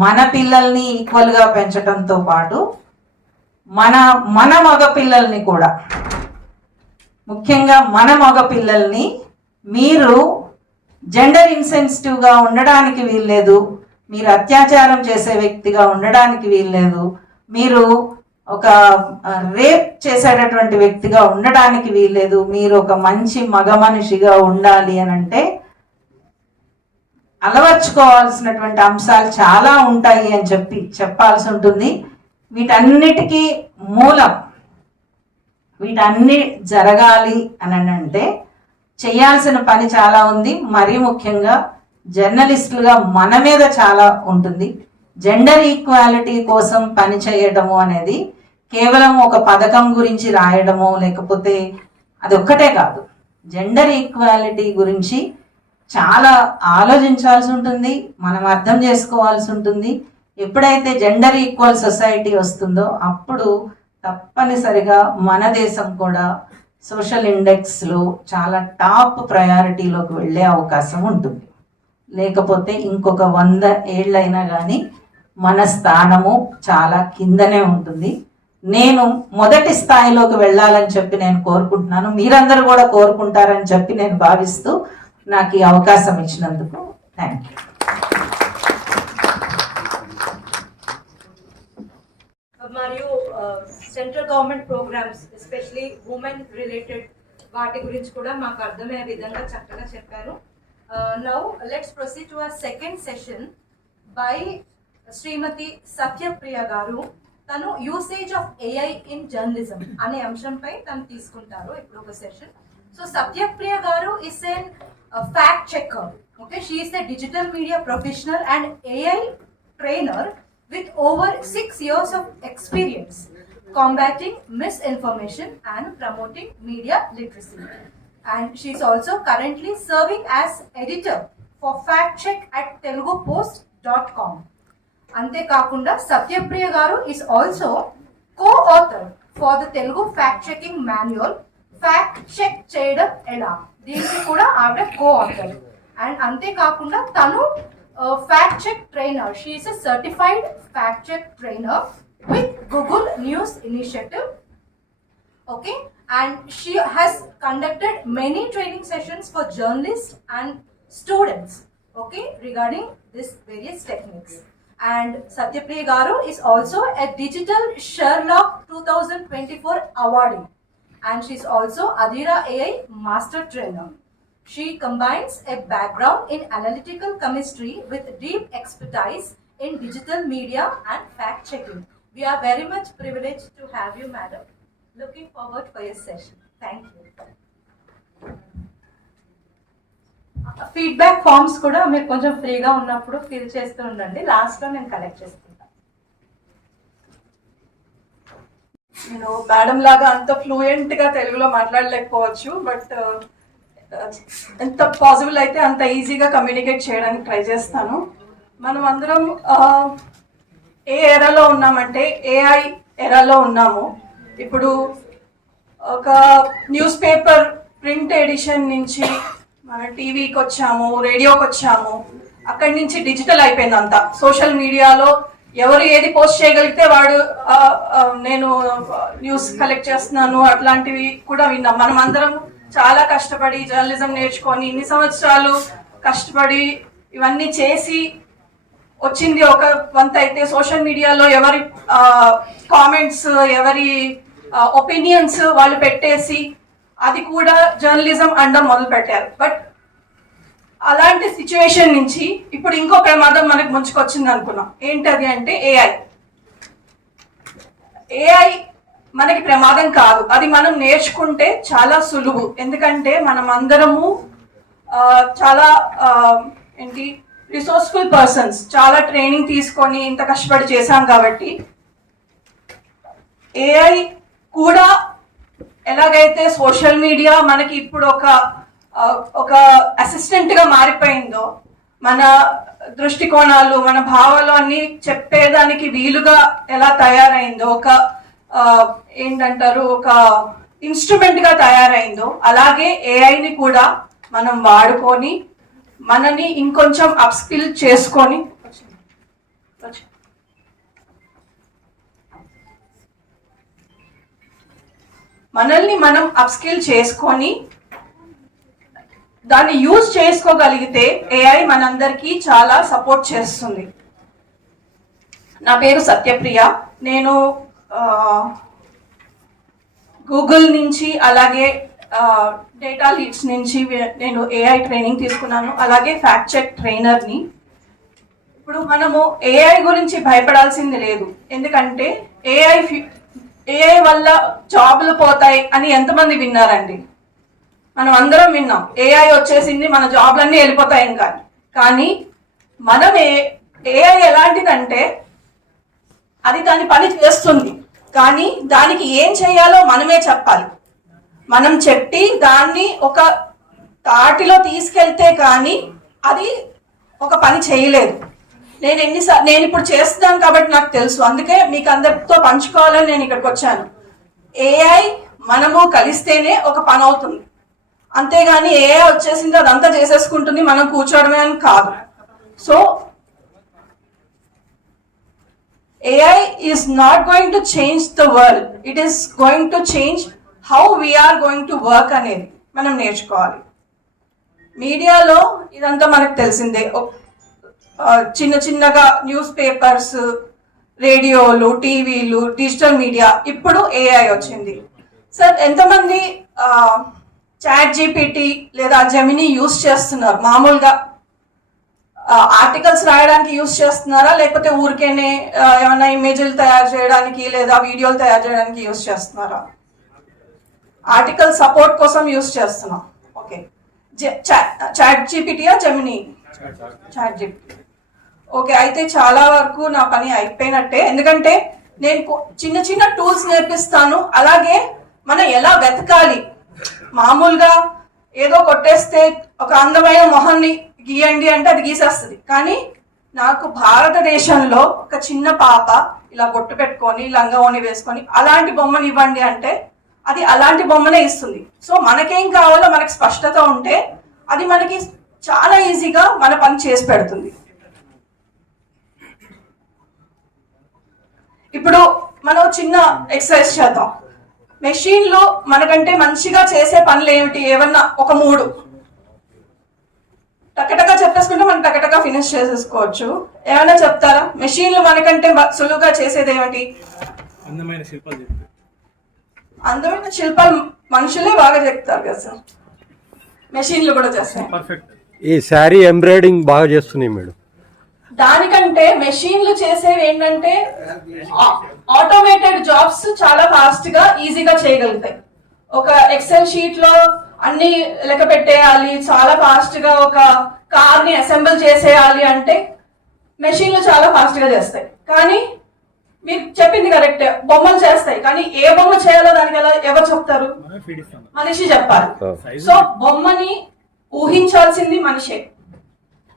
మన పిల్లల్ని ఈక్వల్గా పెంచడంతో పాటు మన మగ పిల్లల్ని కూడా, ముఖ్యంగా మన మగ పిల్లల్ని మీరు జెండర్ ఇన్సెన్సిటివ్గా ఉండడానికి వీల్లేదు, మీరు అత్యాచారం చేసే వ్యక్తిగా ఉండడానికి వీల్లేదు, మీరు ఒక రేప్ చేసేటటువంటి వ్యక్తిగా ఉండడానికి వీల్లేదు, మీరు ఒక మంచి మగ మనిషిగా ఉండాలి అని అంటే అలవర్చుకోవాల్సినటువంటి అంశాలు చాలా ఉంటాయి అని చెప్పాల్సి ఉంటుంది. వీటన్నిటికీ మూలం, వీటన్ని జరగాలి అని అంటే చేయాల్సిన పని చాలా ఉంది. మరీ ముఖ్యంగా జర్నలిస్టులుగా మన మీద చాలా ఉంటుంది. జెండర్ ఈక్వాలిటీ కోసం పని చేయడము అనేది కేవలం ఒక పథకం గురించి రాయడము, లేకపోతే అది ఒక్కటే కాదు. జెండర్ ఈక్వాలిటీ గురించి చాలా ఆలోచించాల్సి ఉంటుంది, మనం అర్థం చేసుకోవాల్సి ఉంటుంది. ఎప్పుడైతే జెండర్ ఈక్వల్ సొసైటీ వస్తుందో అప్పుడు తప్పనిసరిగా మన దేశం కూడా సోషల్ ఇండెక్స్లో చాలా టాప్ ప్రయారిటీలోకి వెళ్ళే అవకాశం ఉంటుంది. లేకపోతే ఇంకొక 100 ఏళ్ళైనా కానీ మన స్థానము చాలా కిందనే ఉంటుంది. నేను మొదటి స్థాయిలోకి వెళ్ళాలని చెప్పి నేను కోరుకుంటున్నాను. మీరందరూ కూడా కోరుకుంటారని చెప్పి నేను భావిస్తూ నాకు ఈ అవకాశం ఇచ్చినందుకు థ్యాంక్ యూ. మరియు central government programs, especially women related వాటి గురించి కూడా మాకు అర్థమయ్యే విధంగా చక్కగా చెప్పారు. Now let's proceed to our second session by Srimathi Satyapriya గారు. తను usage of AI in journalism అనే అంశంపై తను తీసుకుంటారు ఇప్పుడు ఒక session. So Satyapriya garu is an fact checker. Okay, she is a digital media professional and AI trainer with over 6 years of experience combating misinformation and promoting media literacy. And she is also currently serving as editor for factcheck@telugupost.com. అంతేకాకుండా Satyapriya garu is also co-author for the Telugu fact checking manual fact check చేయడం ఎలా, దీనికి కూడా ఆవిడ co-author. అండ్ అంతేకాకుండా తను fact check trainer, she is a certified fact check trainer with Google News Initiative. Okay, and she has conducted many training sessions for journalists and students, okay, regarding this various techniques. And Satyapriya Garu is also a Digital Sherlock 2024 awardee, and she is also Adira AI Master Trainer. She combines a background in analytical chemistry with deep expertise in digital media and fact checking. We are very much privileged to have you, madam. Looking forward for your session. Thank you. Feedback forms కూడా మీరు కొంచెం ఫ్రీగా ఉన్నప్పుడు ఫిల్ చేస్తూ ఉండండి, లాస్ట్లో నేను కలెక్ట్ చేసుకుంటాను. నేను మేడం లాగా అంత ఫ్లూయెంట్ గా తెలుగులో మాట్లాడలేకపోవచ్చు, బట్ ఎంత పాసిబుల్ అయితే అంత ఈజీగా కమ్యూనికేట్ చేయడానికి ట్రై చేస్తాను. మనం అందరం ఏ ఎరాలో ఉన్నామంటే ఏఐ ఎరాలో ఉన్నాము. ఇప్పుడు ఒక న్యూస్ పేపర్ ప్రింట్ ఎడిషన్ నుంచి మన టీవీకి వచ్చాము, రేడియోకి వచ్చాము, అక్కడి నుంచి డిజిటల్ అయిపోయింది అంతా. సోషల్ మీడియాలో ఎవరు ఏది పోస్ట్ చేయగలిగితే వాడు నేను న్యూస్ కలెక్ట్ చేస్తున్నాను అట్లాంటివి కూడా విన్నాం. మనం అందరం చాలా కష్టపడి జర్నలిజం నేర్చుకొని ఇన్ని సంవత్సరాలు కష్టపడి ఇవన్నీ చేసి వచ్చింది ఒక వంత అయితే, సోషల్ మీడియాలో ఎవరి కామెంట్స్ ఎవరి ఒపీనియన్స్ వాళ్ళు పెట్టేసి అది కూడా జర్నలిజం అనడం మొదలు పెట్టారు. బట్ అలాంటి సిచ్యువేషన్ నుంచి ఇప్పుడు ఇంకో ప్రమాదం మనకు ముంచుకొచ్చింది అనుకున్నాం. ఏంటది అంటే ఏఐ. ఏఐ మనకి ప్రమాదం కాదు, అది మనం నేర్చుకుంటే చాలా సులువు. ఎందుకంటే మనం అందరము చాలా ఏంటి రిసోర్స్ఫుల్ పర్సన్స్, చాలా ట్రైనింగ్ తీసుకొని ఇంత కష్టపడి చేశాం కాబట్టి ఏఐ కూడా ఎలాగైతే సోషల్ మీడియా మనకి ఇప్పుడు ఒక అసిస్టెంట్ గా మారిపోయిందో, మన దృష్టికోణాలు మన భావాలు అన్ని చెప్పేదానికి వీలుగా ఎలా తయారైందో, ఒక ఏంటంటారు ఒక ఇన్స్ట్రుమెంట్ గా తయారైందో, అలాగే ఏఐని కూడా మనం వాడుకొని మనని ఇంకొంచెం అప్స్కిల్ చేసుకొని మనల్ని మనం అప్స్కిల్ చేసుకొని దాన్ని యూజ్ చేసుకోగలిగితే ఏఐ మనందరికీ చాలా సపోర్ట్ చేస్తుంది. నా పేరు సత్యప్రియ. నేను గూగుల్ నుంచి అలాగే డేటా లీడ్స్ నుంచి నేను ఏఐ ట్రైనింగ్ తీసుకున్నాను, అలాగే ఫ్యాక్ట్ చెక్ ట్రైనర్ని. ఇప్పుడు మనము ఏఐ గురించి భయపడాల్సింది లేదు, ఎందుకంటే ఏఐ వల్ల జాబులు పోతాయి అని ఎంతమంది విన్నారండి? మనం అందరం విన్నాం, ఏఐ వచ్చేసింది మన జాబ్లన్నీ వెళ్ళిపోతాయని. కానీ మనం ఏఐ ఎలాంటిదంటే అది దాని పని చేస్తుంది, కానీ దానికి ఏం చేయాలో మనమే చెప్పాలి. మనం చెప్పి దాన్ని ఒక తాటిలో తీసుకెళ్తే కానీ అది ఒక పని చేయలేదు. నేను ఇప్పుడు చేస్తున్నాను కాబట్టి నాకు తెలుసు, అందుకే మీకు అందరితో పంచుకోవాలని నేను ఇక్కడికి వచ్చాను. ఏఐ మనము కలిస్తేనే ఒక పని అవుతుంది, అంతేగాని ఏఐ వచ్చేసింది అదంతా చేసేసుకుంటుంది మనం కూర్చోవడమే అని కాదు. So AI is not going to change the world, it is going to change how we are going to work అనేది మనం నేర్చుకోవాలి. మీడియాలో ఇదంతా మనకు తెలిసిందే, చిన్న చిన్నగా న్యూస్ పేపర్స్, రేడియోలు, టీవీలు, డిజిటల్ మీడియా, ఇప్పుడు ఏఐ వచ్చింది. సార్ ఎంతమంది చాట్ జీపీటీ లేదా జెమినీ యూస్ చేస్తున్నారు? మామూలుగా ఆర్టికల్స్ రాయడానికి యూస్ చేస్తున్నారా, లేకపోతే ఊరికేనే ఏమైనా ఇమేజ్లు తయారు చేయడానికి లేదా వీడియోలు తయారు చేయడానికి యూస్ చేస్తున్నారా? ఆర్టికల్ సపోర్ట్ కోసం యూస్ చేస్తున్నాం. ఓకే, చాట్ జీపీటీయా జెమినీ? Chat GPT. ఓకే, అయితే చాలా వరకు నా పని అయిపోయినట్టే, ఎందుకంటే నేను చిన్న చిన్న టూల్స్ నేర్పిస్తాను. అలాగే మనం ఎలా వెతకాలి, మామూలుగా ఏదో కొట్టేస్తే ఒక అందమైన మొహాన్ని గీయండి అంటే అది గీసేస్తుంది. కానీ నాకు భారతదేశంలో ఒక చిన్న పాప ఇలా బొట్టు పెట్టుకొని లంగా ఓణి వేసుకొని అలాంటి బొమ్మని ఇవ్వండి అంటే అది అలాంటి బొమ్మనే ఇస్తుంది. సో మనకేం కావాలో మనకి స్పష్టత ఉంటే అది మనకి చాలా ఈజీగా మన పని చేసి పెడుతుంది. ఇప్పుడు మనం చిన్న ఎక్సర్సైజ్ చేద్దాం. మెషిన్లు మనకంటే మంచిగా చేసే పనులు ఏమిటి? ఏమన్నా ఒక 3 టకటగా చెప్పేసుకుంటే మనం టకటగా ఫినిష్ చేసేసుకోవచ్చు. ఏమైనా చెప్తారా? మెషిన్లు మనకంటే సులువుగా చేసేది ఏమిటి? అందమైన శిల్పాలు మనుషులే బాగా చెప్తారు కదా సార్, మెషిన్లు కూడా చేస్తాయి. పర్ఫెక్ట్. ఈ శారీ ఎంబ్రాయిడింగ్ బాగా చేస్తున్నాయి మేడం. దానికంటే మెషిన్లు చేసేవి ఏంటంటే ఆటోమేటెడ్ జాబ్స్ చాలా ఫాస్ట్ గా ఈజీగా చేయగలుగుతాయి. ఒక ఎక్సెల్ షీట్ లో అన్ని లెక్క పెట్టేయాలి, చాలా ఫాస్ట్ గా ఒక కార్ ని అసెంబుల్ చేసేయాలి అంటే మెషిన్లు చాలా ఫాస్ట్ గా చేస్తాయి. కానీ మీరు చెప్పింది కరెక్ట్, బొమ్మలు చేస్తాయి. కానీ ఏ బొమ్మ చేయాలో దానికి ఎవరు చెప్తారు? మనిషి చెప్పాలి. సో బొమ్మని ఊహించాల్సింది మనిషే,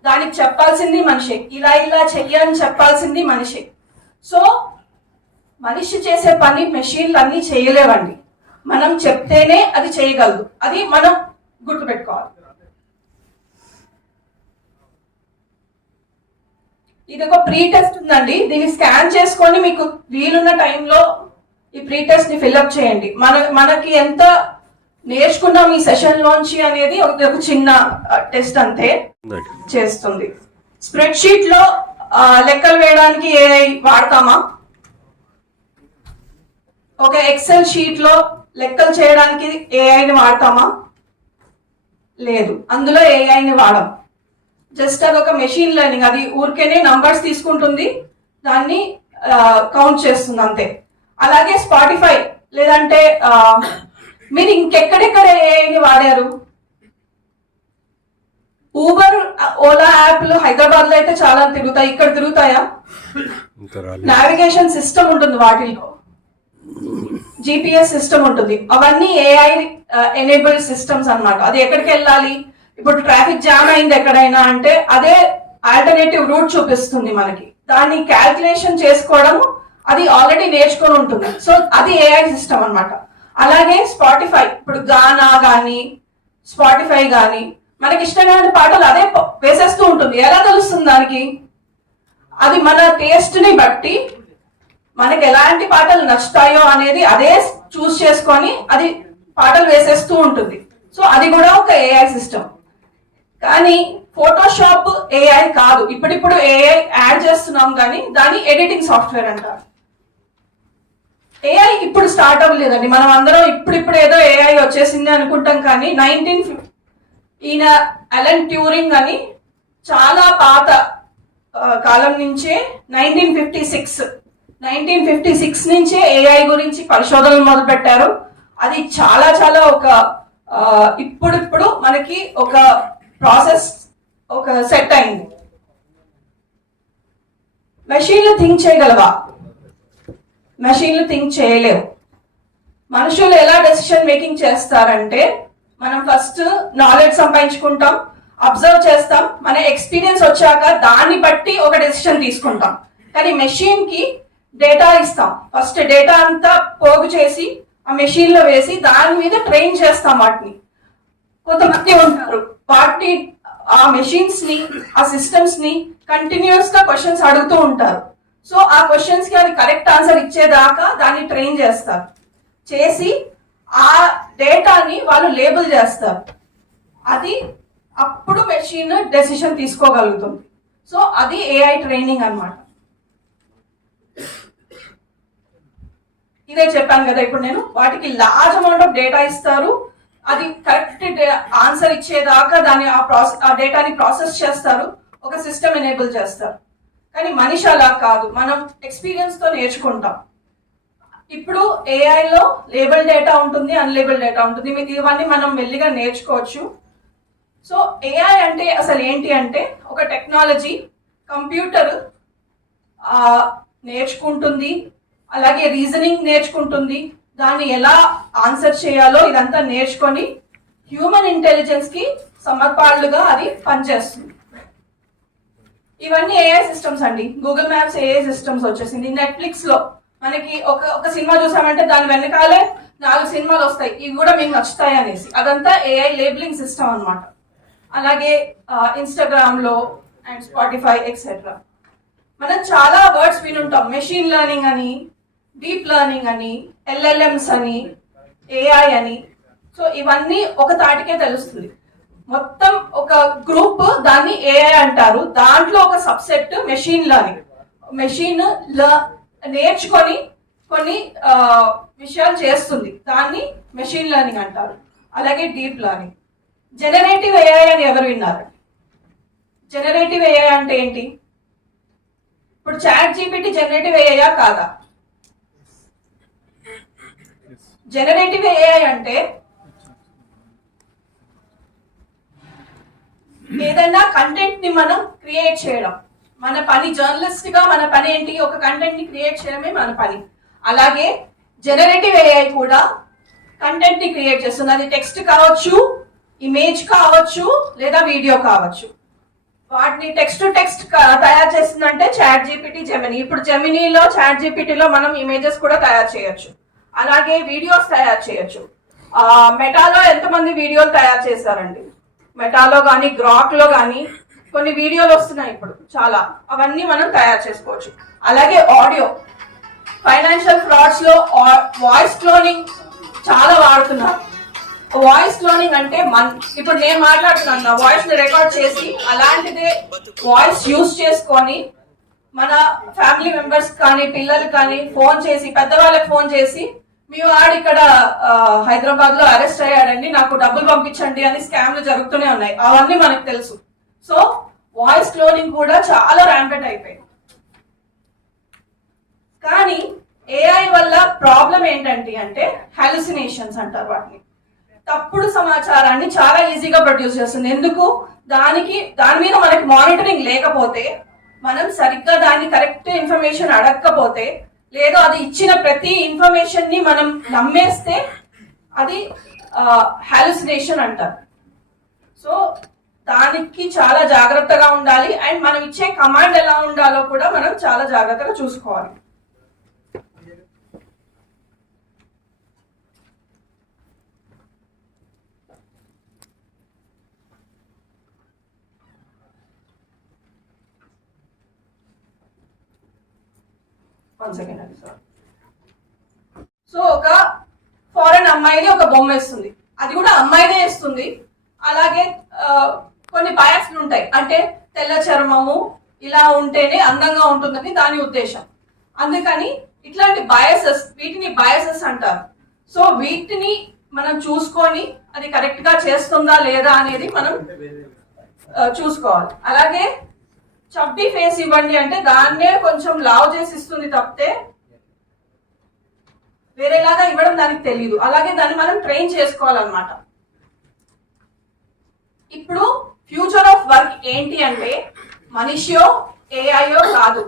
దానికి చెప్పాల్సింది మనిషే, ఇలా ఇలా చెయ్యని చెప్పాల్సింది మనిషే. సో మనిషి చేసే పని మెషిన్లు అన్ని చేయలేవండి. మనం చెప్తేనే అది చేయగలదు. అది మనం గుర్తుపెట్టుకోవాలి. ఇది ఒక ప్రీ టెస్ట్ ఉందండి, దీన్ని స్కాన్ చేసుకొని మీకు వీలున్న టైంలో ఈ ప్రీ టెస్ట్ ని ఫిల్అప్ చేయండి. మనకి ఎంత నేర్చుకున్నాం ఈ సెషన్ లోంచి అనేది ఒక చిన్న టెస్ట్ అంతే చేస్తుంది. స్ప్రెడ్ షీట్ లో లెక్కలు వేయడానికి ఏఐ వాడతామా? ఒక ఎక్సెల్ షీట్ లో లెక్కలు చేయడానికి ఏఐని వాడతామా? లేదు, అందులో ఏఐని వాడం. జస్ట్ అది ఒక మెషిన్ లెర్నింగ్, అది ఊరికేనే నంబర్స్ తీసుకుంటుంది, దాన్ని కౌంట్ చేస్తుంది అంతే. అలాగే స్పాటిఫై లేదంటే మీరు ఇంకెక్కడెక్కడ ఏఐని వాడారు? ఊబర్, ఓలా యాప్లు హైదరాబాద్ లో అయితే చాలా తిరుగుతాయి, ఇక్కడ తిరుగుతాయా? నావిగేషన్ సిస్టమ్ ఉంటుంది వాటిల్లో, GPS సిస్టమ్ ఉంటుంది, అవన్నీ ఏఐ ఎనేబుల్డ్ సిస్టమ్స్ అన్నమాట. అది ఎక్కడికి వెళ్ళాలి? ఇప్పుడు ట్రాఫిక్ జామ్ అయింది ఎక్కడైనా అంటే అదే ఆల్టర్నేటివ్ రూట్ చూపిస్తుంది మనకి. దాన్ని క్యాల్కులేషన్ చేసుకోవడం అది ఆల్రెడీ నేర్చుకొని ఉంటుంది. సో అది ఏఐ సిస్టమ్ అన్నమాట. అలాగే స్పాటిఫై, ఇప్పుడు గానా గానీ స్పాటిఫై గానీ మనకి ఇష్టమైన పాటలు అదే వేసేస్తూ ఉంటుంది. ఎలా తెలుస్తుంది దానికి? అది మన టేస్ట్ ని బట్టి మనకి ఎలాంటి పాటలు నచ్చుతాయో అనేది అదే చూస్ చేసుకొని అది పాటలు వేసేస్తూ ఉంటుంది. సో అది కూడా ఒక ఏఐ సిస్టమ్. కానీ ఫోటోషాప్ ఏఐ కాదు, ఇప్పుడిప్పుడు ఏఐ యాడ్ చేస్తున్నాం కానీ దాన్ని ఎడిటింగ్ సాఫ్ట్వేర్ అంటారు. ఏఐ ఇప్పుడు స్టార్ట్ అవ్వలేదండి, మనం అందరం ఇప్పుడు ఏదో ఏఐ వచ్చేసింది అనుకుంటాం. కానీ ఈయన అలన్ ట్యూరింగ్ అని చాలా పాత కాలం నుంచే 1956 నుంచే ఏఐ గురించి పరిశోధనలు మొదలు పెట్టారు. అది చాలా చాలా ఒక ఇప్పుడు మనకి ఒక ప్రాసెస్ ఒక సెట్ అయింది. మెషిన్లు థింక్ చేయగలవా? మెషిన్లు థింక్ చేయలేవు. మనుషులు ఎలా డెసిషన్ మేకింగ్ చేస్తారంటే మనం ఫస్ట్ నాలెడ్జ్ సంపాదించుకుంటాం, అబ్జర్వ్ చేస్తాం, మన ఎక్స్పీరియన్స్ వచ్చాక దాన్ని బట్టి ఒక డెసిషన్ తీసుకుంటాం. కానీ మెషిన్ కి డేటా ఇస్తాం, ఫస్ట్ డేటా అంతా పోగు చేసి ఆ మెషిన్ లో వేసి దాని మీద ట్రైన్ చేస్తాం వాటిని. కొంతమంది ఉంటారు వాటిని ఆ మెషిన్స్ ని ఆ సిస్టమ్స్ ని కంటిన్యూస్ గా క్వశ్చన్స్ అడుగుతూ ఉంటారు. సో ఆ క్వశ్చన్స్ కి అది కరెక్ట్ ఆన్సర్ ఇచ్చేదాకా దాన్ని ట్రైన్ చేస్తారు. చేసి ఆ డేటాని వాళ్ళు లేబుల్ చేస్తారు. అది అప్పుడు మెషిన్ డెసిషన్ తీసుకోగలుగుతుంది. సో అది ఏఐ ట్రైనింగ్ అన్నమాట. ఇదే చెప్పాను కదా ఇప్పుడు నేను, వాటికి లార్జ్ అమౌంట్ ఆఫ్ డేటా ఇస్తారు, అది కరెక్ట్ ఆన్సర్ ఇచ్చేదాకా దాన్ని ఆ డేటాని ప్రాసెస్ చేస్తారు, ఒక సిస్టమ్ ఎనేబుల్ చేస్తారు. కానీ మనిషి అలా కాదు, మనం ఎక్స్పీరియన్స్ తో నేర్చుకుంటాం. ఇప్పుడు ఏఐలో లేబుల్ డేటా ఉంటుంది, అన్లేబుల్ డేటా ఉంటుంది, ఇవన్నీ మనం మెల్లిగా నేర్చుకోవచ్చు. సో ఏఐ అంటే అసలు ఏంటి అంటే ఒక టెక్నాలజీ, కంప్యూటర్ నేర్చుకుంటుంది, అలాగే రీజనింగ్ నేర్చుకుంటుంది, దాన్ని ఎలా ఆన్సర్ చేయాలో ఇదంతా నేర్చుకొని హ్యూమన్ ఇంటెలిజెన్స్ కి సమర్పాలుగా అది పనిచేస్తుంది. ఇవన్నీ ఏఐ సిస్టమ్స్ అండి. గూగుల్ మ్యాప్స్ ఏఐ సిస్టమ్స్ వచ్చేసింది. నెట్ఫ్లిక్స్ లో మనకి ఒక సినిమా చూసామంటే దాని వెనకాలే 4 సినిమాలు వస్తాయి, ఇవి కూడా మీకు నచ్చుతాయి అనేసి. అదంతా ఏఐ లేబులింగ్ సిస్టమ్ అన్నమాట. అలాగే ఇన్స్టాగ్రామ్ లో అండ్ స్పాటిఫై ఎక్సెట్రా. మనం చాలా వర్డ్స్ వినుంటాం, మెషిన్ లెర్నింగ్ అని, డీప్ లెర్నింగ్ అని, ఎల్ఎల్ఎంస్ అని, ఏఐ అని. సో ఇవన్నీ ఒక తాటికే తెలుస్తుంది. మొత్తం ఒక గ్రూప్ దాన్ని ఏఐ అంటారు. దాంట్లో ఒక సబ్సెట్ మెషిన్ లెర్నింగ్. మెషిన్ నేర్చుకొని కొన్ని విషయాలు చేస్తుంది, దాన్ని మెషిన్ లెర్నింగ్ అంటారు. అలాగే డీప్ లెర్నింగ్. జనరేటివ్ ఏఐ అని ఎవరు విన్నారు? జనరేటివ్ ఏఐ అంటే ఏంటి? ఇప్పుడు చాట్ జీపీటీ జనరేటివ్ ఏఐయా కాదా? జనరేటివ్ ఏఐ అంటే ఏదైనా కంటెంట్ ని మనం క్రియేట్ చేయడం మన పని. జర్నలిస్ట్ గా మన పని ఏంటి? ఒక కంటెంట్ ని క్రియేట్ చేయడమే మన పని. అలాగే జనరేటివ్ ఏఐ కూడా కంటెంట్ ని క్రియేట్ చేస్తుంది. అది టెక్స్ట్ కావచ్చు, ఇమేజ్ కావచ్చు, లేదా వీడియో కావచ్చు. వాటిని టెక్స్ట్ టు టెక్స్ట్ తయారు చేస్తుందంటే చాట్ జీపీటీ, జెమినీ. ఇప్పుడు జెమినీలో, చాట్ జీపీటీలో మనం ఇమేజెస్ కూడా తయారు చేయొచ్చు, అలాగే వీడియోస్ తయారు చేయొచ్చు. మెటాలో ఎంతమంది వీడియోలు తయారు చేశారండి? మెటాలో కానీ గ్రాక్ లో కానీ కొన్ని వీడియోలు వస్తున్నాయి ఇప్పుడు చాలా, అవన్నీ మనం తయారు చేసుకోవచ్చు. అలాగే ఆడియో, ఫైనాన్షియల్ ఫ్రాడ్స్ లో వాయిస్ క్లోనింగ్ చాలా వాడుతున్నారు. వాయిస్ క్లోనింగ్ అంటే ఇప్పుడు నేను మాట్లాడుతున్నాను, నా వాయిస్ ని రికార్డ్ చేసి అలాంటిదే వాయిస్ యూజ్ చేసుకొని మన ఫ్యామిలీ మెంబర్స్ కానీ పిల్లలు కానీ ఫోన్ చేసి, పెద్దవాళ్ళకి ఫోన్ చేసి, మీ వాడు ఇక్కడ హైదరాబాద్ లో అరెస్ట్ అయ్యాడండి, నాకు డబ్బులు పంపించండి అని స్కామ్లు జరుగుతూనే ఉన్నాయి. అవన్నీ మనకు తెలుసు. సో వాయిస్ క్లోనింగ్ కూడా చాలా ర్యాంపెంట్ అయిపోయింది. కానీ ఏఐ వల్ల ప్రాబ్లం ఏంటంటే అంటే హాలుసినేషన్స్ అంటారు వాటిని. తప్పుడు సమాచారాన్ని చాలా ఈజీగా ప్రొడ్యూస్ చేస్తుంది. ఎందుకు? దాని మీద మనకి మానిటరింగ్ లేకపోతే, మనం సరిగ్గా దాన్ని కరెక్ట్ ఇన్ఫర్మేషన్ అడగకపోతే, లేదా అది ఇచ్చిన ప్రతి ఇన్ఫర్మేషన్ ని మనం నమ్మేస్తే అది హాలుసినేషన్ అంటారు. సో దానికి చాలా జాగ్రత్తగా ఉండాలి. అండ్ మనం ఇచ్చే కమాండ్ ఎలా ఉండాలో కూడా మనం చాలా జాగ్రత్తగా చూసుకోవాలి. సో ఒక ఫారెన్ అమ్మాయిని ఒక బొమ్మ వేస్తుంది, అది కూడా అమ్మాయినే వేస్తుంది. అలాగే కొన్ని బయాస్లు ఉంటాయి, అంటే తెల్ల చర్మము ఇలా ఉంటేనే అందంగా ఉంటుందని దాని ఉద్దేశం. అందుకని ఇట్లాంటి బయాసెస్, వీటిని బయాసెస్ అంటారు. సో వీటిని మనం చూసుకొని అది కరెక్ట్ గా చేస్తుందా లేదా అనేది మనం చూసుకోవాలి. అలాగే చబ్బీ ఫేస్ ఇవ్వండి అంటే దాన్నే కొంచెం లావ్ చేసి ఇస్తుంది తప్పితే వేరేలాగా ఇవ్వడం దానికి తెలియదు. అలాగే దాన్ని మనం ట్రైన్ చేసుకోవాలన్నమాట. ఇప్పుడు ఫ్యూచర్ ఆఫ్ వర్క్ ఏంటి అంటే మనిషియో ఏఐయో కాదు,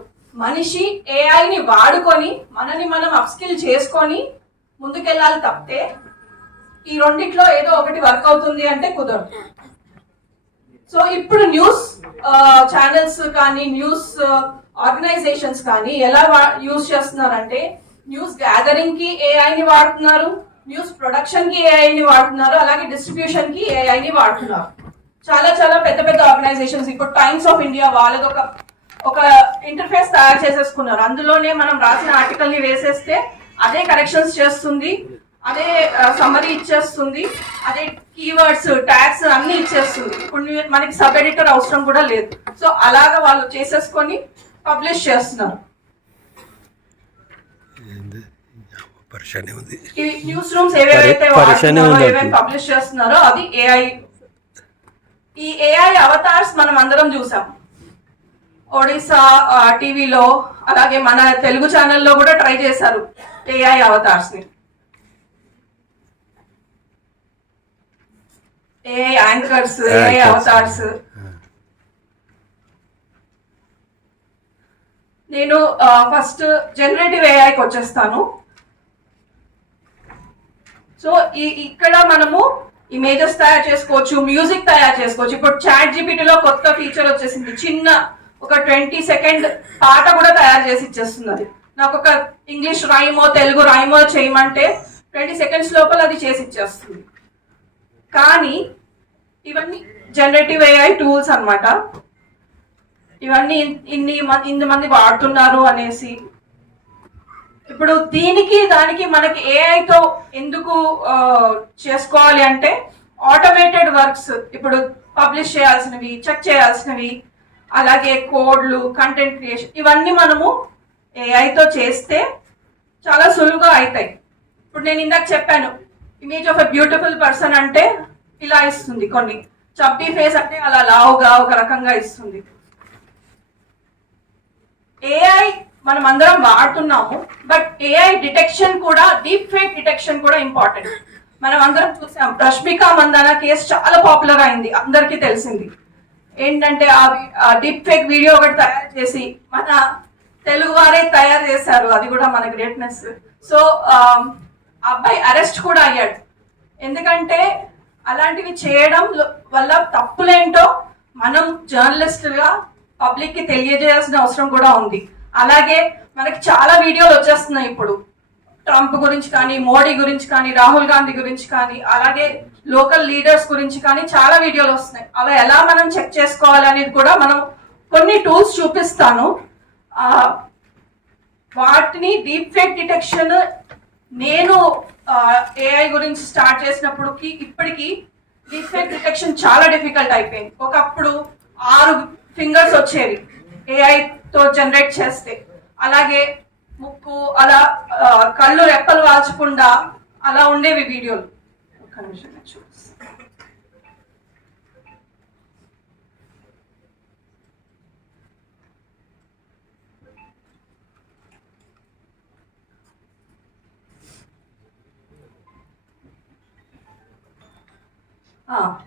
మనిషి ఏఐని వాడుకొని మనని మనం అప్స్కిల్ చేసుకొని ముందుకెళ్ళాలి తప్పితే ఈ రెండిట్లో ఏదో ఒకటి వర్క్ అవుతుంది అంటే కుదరదు. సో ఇప్పుడు న్యూస్ ఛానల్స్ కానీ న్యూస్ ఆర్గనైజేషన్స్ కానీ ఎలా యూజ్ చేస్తున్నారంటే న్యూస్ గ్యాదరింగ్ కి ఏఐని వాడుతున్నారు, న్యూస్ ప్రొడక్షన్ కి ఏఐని వాడుతున్నారు, అలాగే డిస్ట్రిబ్యూషన్ కి ఏఐని వాడుతున్నారు. చాలా చాలా పెద్ద పెద్ద ఆర్గనైజేషన్స్, ఇప్పుడు టైమ్స్ ఆఫ్ ఇండియా వాళ్ళది ఒక ఇంటర్ఫేస్ తయారు చేసేసుకున్నారు. అందులోనే మనం రాసిన ఆర్టికల్ ని వేసేస్తే అదే కరెక్షన్స్ చేస్తుంది, అదే సమ్మరీ ఇచ్చేస్తుంది, అదే కీవర్డ్స్ ట్యాగ్స్ అన్ని ఇచ్చేస్తుంది. ఇప్పుడు మనకి సబ్ ఎడిటర్ అవసరం కూడా లేదు. సో అలాగా వాళ్ళు చేసేసుకొని పబ్లిష్ చేస్తున్నారు. న్యూస్ రూమ్స్ ఏవైతే పబ్లిష్ చేస్తున్నారో అది ఏఐ. ఈ ఏఐ అవతార్స్ మనం అందరం చూసాం ఒడిశా టీవీలో, అలాగే మన తెలుగు ఛానల్లో కూడా ట్రై చేశారు ఏఐ అవతార్స్ ని. AI anchors, AI avatars. నేను ఫస్ట్ జనరేటివ్ ఏఐకి వచ్చేస్తాను. సో ఇక్కడ మనము ఇమేజెస్ తయారు చేసుకోవచ్చు, మ్యూజిక్ తయారు చేసుకోవచ్చు. ఇప్పుడు చాట్ జీపీటీలో కొత్త ఫీచర్ వచ్చేసింది, చిన్న ఒక 20 సెకండ్ పాట కూడా తయారు చేసి ఇచ్చేస్తుంది అది. నాకు ఒక ఇంగ్లీష్ రైమో తెలుగు రైమో చేయమంటే 20 సెకండ్స్ లోపల అది చేసి ఇచ్చేస్తుంది. కానీ ఇవన్నీ జనరేటివ్ ఏఐ టూల్స్ అన్నమాట. ఇవన్నీ ఇన్ని మంది వాడుతున్నారు అనేసి, ఇప్పుడు దీనికి దానికి మనకి ఏఐతో ఎందుకు చేసుకోవాలి అంటే, ఆటోమేటెడ్ వర్క్స్ ఇప్పుడు పబ్లిష్ చేయాల్సినవి, చెక్ చేయాల్సినవి, అలాగే కోడ్లు, కంటెంట్ క్రియేషన్, ఇవన్నీ మనము ఏఐతో చేస్తే చాలా సులువుగా అవుతాయి. ఇప్పుడు నేను ఇందాక చెప్పాను, image of a beautiful person అంటే ఇలా ఇస్తుంది, కొన్ని చబ్బీ ఫేస్ అంటే అలా లావుగా ఒక రకంగా ఇస్తుంది. ఏఐ మనం అందరం వాడుతున్నాము, బట్ ఏఐ డిటెక్షన్ కూడా, డీప్ ఫేక్ డిటెక్షన్ కూడా ఇంపార్టెంట్. మనం అందరం చూసాం, రష్మిక మందాన కేసు చాలా పాపులర్ అయింది, అందరికీ తెలిసింది. ఏంటంటే ఆ డీప్ ఫేక్ వీడియో ఒకటి తయారు చేసి మన తెలుగు వారే తయారు చేశారు, అది కూడా మన గ్రేట్నెస్. సో అబ్బాయి అరెస్ట్ కూడా అయ్యాడు. ఎందుకంటే అలాంటివి చేయడం వల్ల తప్పులేంటో మనం జర్నలిస్టుగా పబ్లిక్ కి తెలియజేయాల్సిన అవసరం కూడా ఉంది. అలాగే మనకి చాలా వీడియోలు వచ్చేస్తున్నాయి ఇప్పుడు, ట్రంప్ గురించి కానీ, మోడీ గురించి కానీ, రాహుల్ గాంధీ గురించి కానీ, అలాగే లోకల్ లీడర్స్ గురించి కానీ చాలా వీడియోలు వస్తున్నాయి. అవి ఎలా మనం చెక్ చేసుకోవాలి అనేది కూడా మనం కొన్ని టూల్స్ చూపిస్తాను. వాటిని డీప్ ఫేక్ డిటెక్షన్ నేను ఏఐ గురించి స్టార్ట్ చేసినప్పటికి ఇప్పటికి డీప్ ఫేక్ డిటెక్షన్ చాలా డిఫికల్ట్ అయిపోయింది. ఒకప్పుడు 6 ఫింగర్స్ వచ్చేవి ఏఐ తో జనరేట్ చేస్తే, అలాగే ముక్కు అలా కళ్ళు రెప్పలు వాల్చకుండా అలా ఉండేవి వీడియోలు. ఒక్క నిమిషం చూపిస్తాను.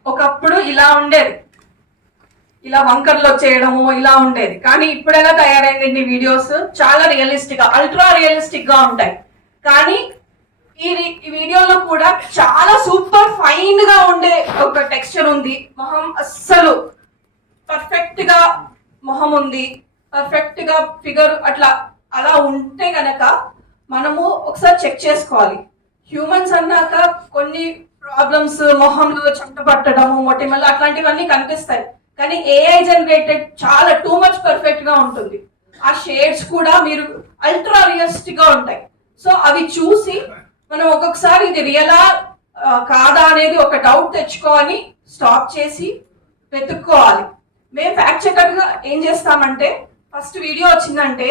ఒకప్పుడు ఇలా ఉండేది, ఇలా వంకర్లు వచ్చేయడము ఇలా ఉండేది. కానీ ఇప్పుడు ఎలా తయారైందండి వీడియోస్, చాలా రియలిస్టిక్ గా, అల్ట్రా రియలిస్టిక్ గా ఉంటాయి. కానీ ఈ వీడియోలో కూడా చాలా సూపర్ ఫైన్ గా ఉండే ఒక టెక్స్చర్ ఉంది. మొహం అస్సలు పర్ఫెక్ట్ గా మొహం ఉంది, పర్ఫెక్ట్ గా ఫిగర్ అలా ఉంటే గనక మనము ఒకసారి చెక్ చేసుకోవాలి. హ్యూమన్స్ అన్నాక కొన్ని ప్రాబ్లమ్స్, మొహంలో చెమట పట్టడము, మొటిమలు అట్లాంటివన్నీ కనిపిస్తాయి. కానీ ఏఐ జనరేటెడ్ చాలా టూ మచ్ పర్ఫెక్ట్ గా ఉంటుంది. ఆ షేడ్స్ కూడా మీరు అల్ట్రా రియలిస్టిక్ గా ఉంటాయి. సో అవి చూసి మనం ఒక్కొక్కసారి ఇది రియలా కాదా అనేది ఒక డౌట్ తెచ్చుకోవాలి, స్టాప్ చేసి వెతుక్కోవాలి. మేము ఫ్యాక్ట్ చెకర్ గా ఏం చేస్తామంటే, ఫస్ట్ వీడియో వచ్చిందంటే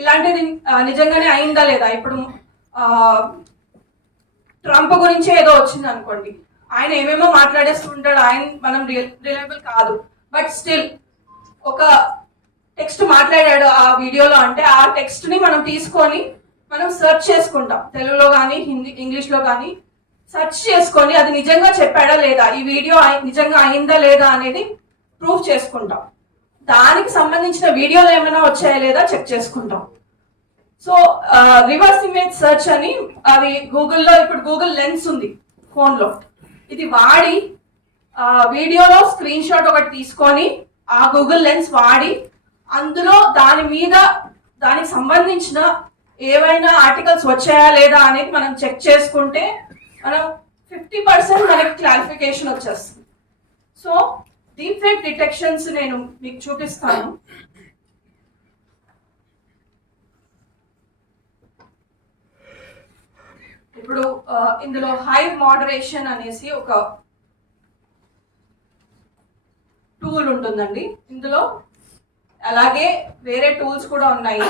ఇలాంటిది నిజంగానే అయిందా లేదా. ఇప్పుడు ట్రంప్ గురించి ఏదో వచ్చింది అనుకోండి, ఆయన ఏమేమో మాట్లాడేస్తుంటాడు, మనం రిలయబుల్ కాదు. బట్ స్టిల్ ఒక టెక్స్ట్ మాట్లాడాడు ఆ వీడియోలో అంటే, ఆ టెక్స్ట్ ని మనం తీసుకొని మనం సెర్చ్ చేసుకుంటాం, తెలుగులో కానీ ఇంగ్లీష్ లో కానీ సెర్చ్ చేసుకొని అది నిజంగా చెప్పాడా లేదా, ఈ వీడియో నిజంగా అయిందా లేదా అనేది ప్రూఫ్ చేసుకుంటాం. దానికి సంబంధించిన వీడియోలు ఏమైనా వచ్చాయా లేదా చెక్ చేసుకుంటాం. సో రివర్స్ ఇమేజ్ సెర్చ్ అని, అది గూగుల్లో ఇప్పుడు గూగుల్ లెన్స్ ఉంది ఫోన్ లో, ఇది వాడి వీడియోలో స్క్రీన్ షాట్ ఒకటి తీసుకొని ఆ గూగుల్ లెన్స్ వాడి అందులో దానికి సంబంధించిన ఏవైనా ఆర్టికల్స్ వచ్చాయా లేదా అనేది మనం చెక్ చేసుకుంటే మనం 50% మనకి క్లారిఫికేషన్ వచ్చేస్తుంది. సో డీప్ ఫేక్ డిటెక్షన్స్ నేను మీకు చూపిస్తాను. ఇప్పుడు ఇందులో హైవ్ మోడరేషన్ అనేసి ఒక టూల్ ఉంటుందండి ఇందులో, అలాగే వేరే టూల్స్ కూడా ఉన్నాయి.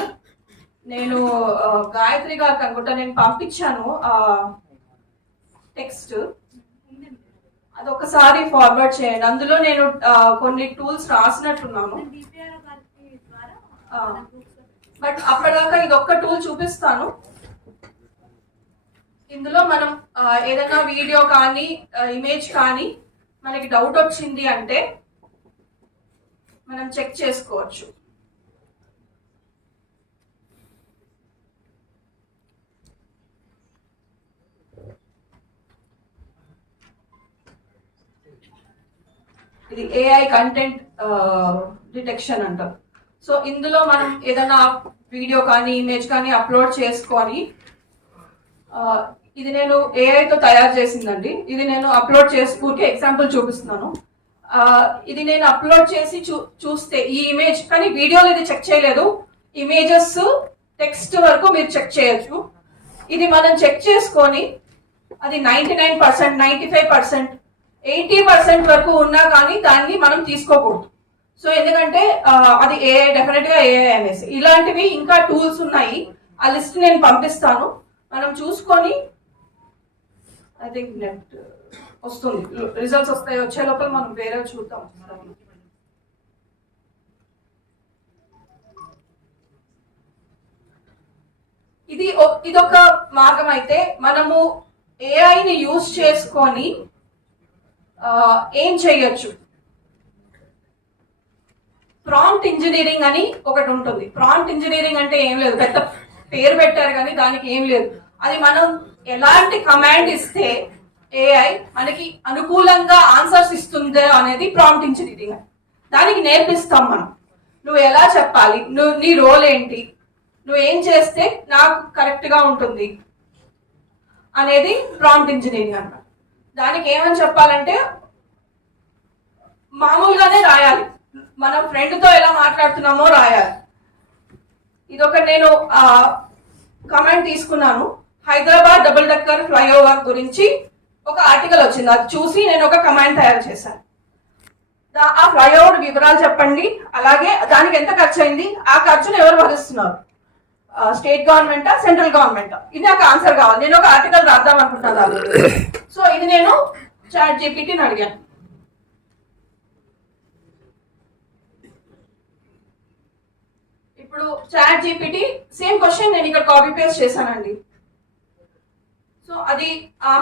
నేను గాయత్రి గారికి అనుకుంటా నేను పంపించాను టెక్స్ట్, అది ఒకసారి ఫార్వర్డ్ చేయండి. అందులో నేను కొన్ని టూల్స్ రాసినట్టున్నాను, బట్ అప్పటిదాకా ఇది ఒక్క టూల్ చూపిస్తాను. ఇందులో మనం ఏదైనా వీడియో కానీ ఇమేజ్ కానీ మనకి డౌట్ వచ్చింది అంటే మనం చెక్ చేసుకోవచ్చు. ఇది ఏఐ కంటెంట్ డిటెక్షన్ అంటారు. సో ఇందులో మనం ఏదైనా వీడియో కానీ ఇమేజ్ కానీ అప్లోడ్ చేసుకొని ఇది నేను ఏఐతో తయారు చేసిందండి. ఇది నేను అప్లోడ్ చేసుకుంటే ఎగ్జాంపుల్ చూపిస్తున్నాను. ఇది నేను అప్లోడ్ చేసి చూస్తే ఈ ఇమేజ్, కానీ వీడియోలో ఇది చెక్ చేయలేదు, ఇమేజెస్ టెక్స్ట్ వరకు మీరు చెక్ చేయొచ్చు. ఇది మనం చెక్ చేసుకొని అది 99%, 95%, 80% వరకు ఉన్నా కానీ దాన్ని మనం తీసుకోకూడదు. సో ఎందుకంటే అది ఏఐ, డెఫినెట్ గా ఏఐ అనేసి. ఇలాంటివి ఇంకా టూల్స్ ఉన్నాయి, ఆ లిస్ట్ నేను పంపిస్తాను, మనం చూసుకొని ఐ థింక్ నెట్ వస్తుంది, రిజల్ట్స్ వస్తాయి, వచ్చే లోపల మనం వేరే చూద్దాం. ఇదొక మార్గం. అయితే మనము ఏఐని యూజ్ చేసుకొని ఏం చేయొచ్చు, ప్రాంప్ట్ ఇంజనీరింగ్ అని ఒకటి ఉంటుంది. ప్రాంప్ట్ ఇంజనీరింగ్ అంటే ఏం లేదు, పెద్ద పేరు పెట్టారు కానీ దానికి ఏం లేదు. అది మనం ఎలాంటి కమాండ్ ఇస్తే ఏఐ మనకి అనుకూలంగా ఆన్సర్స్ ఇస్తుందో అనేది ప్రాంప్ట్ ఇంజనీరింగ్. దానికి నేర్పిస్తాం మనం, నువ్వు ఎలా చెప్పాలి, నీ రోల్ ఏంటి, నువ్వు ఏం చేస్తే నాకు కరెక్ట్ గా ఉంటుంది అనేది ప్రాంప్ట్ ఇంజనీరింగ్ అన్నమాట. దానికి ఏమని చెప్పాలంటే మామూలుగానే రాయాలి, మనం ఫ్రెండ్ తో ఎలా మాట్లాడుతున్నామో రాయాలి. ఇదొక నేను కమెంట్ తీసుకున్నాను. హైదరాబాద్ డబుల్ డెక్కర్ ఫ్లైఓవర్ గురించి ఒక ఆర్టికల్ వచ్చింది, అది చూసి నేను ఒక కమెంట్ తయారు చేశాను. ఆ ఫ్లైఓవర్ వివరాలు చెప్పండి, అలాగే దానికి ఎంత ఖర్చు అయింది, ఆ ఖర్చును ఎవరు భరిస్తున్నారు, స్టేట్ గవర్నమెంటా సెంట్రల్ గవర్నమెంటా, ఇది నాకు ఆన్సర్ కావాలి. నేను ఒక ఆర్టికల్ రాద్దాం అనుకుంటున్నాను. సో ఇది నేను చాట్ జీపీటీని అడిగాను. ఇప్పుడు చాట్ జీపీటీ సేమ్ క్వశ్చన్ నేను ఇక్కడ కాపీ పేస్ట్ చేశానండి. సో అది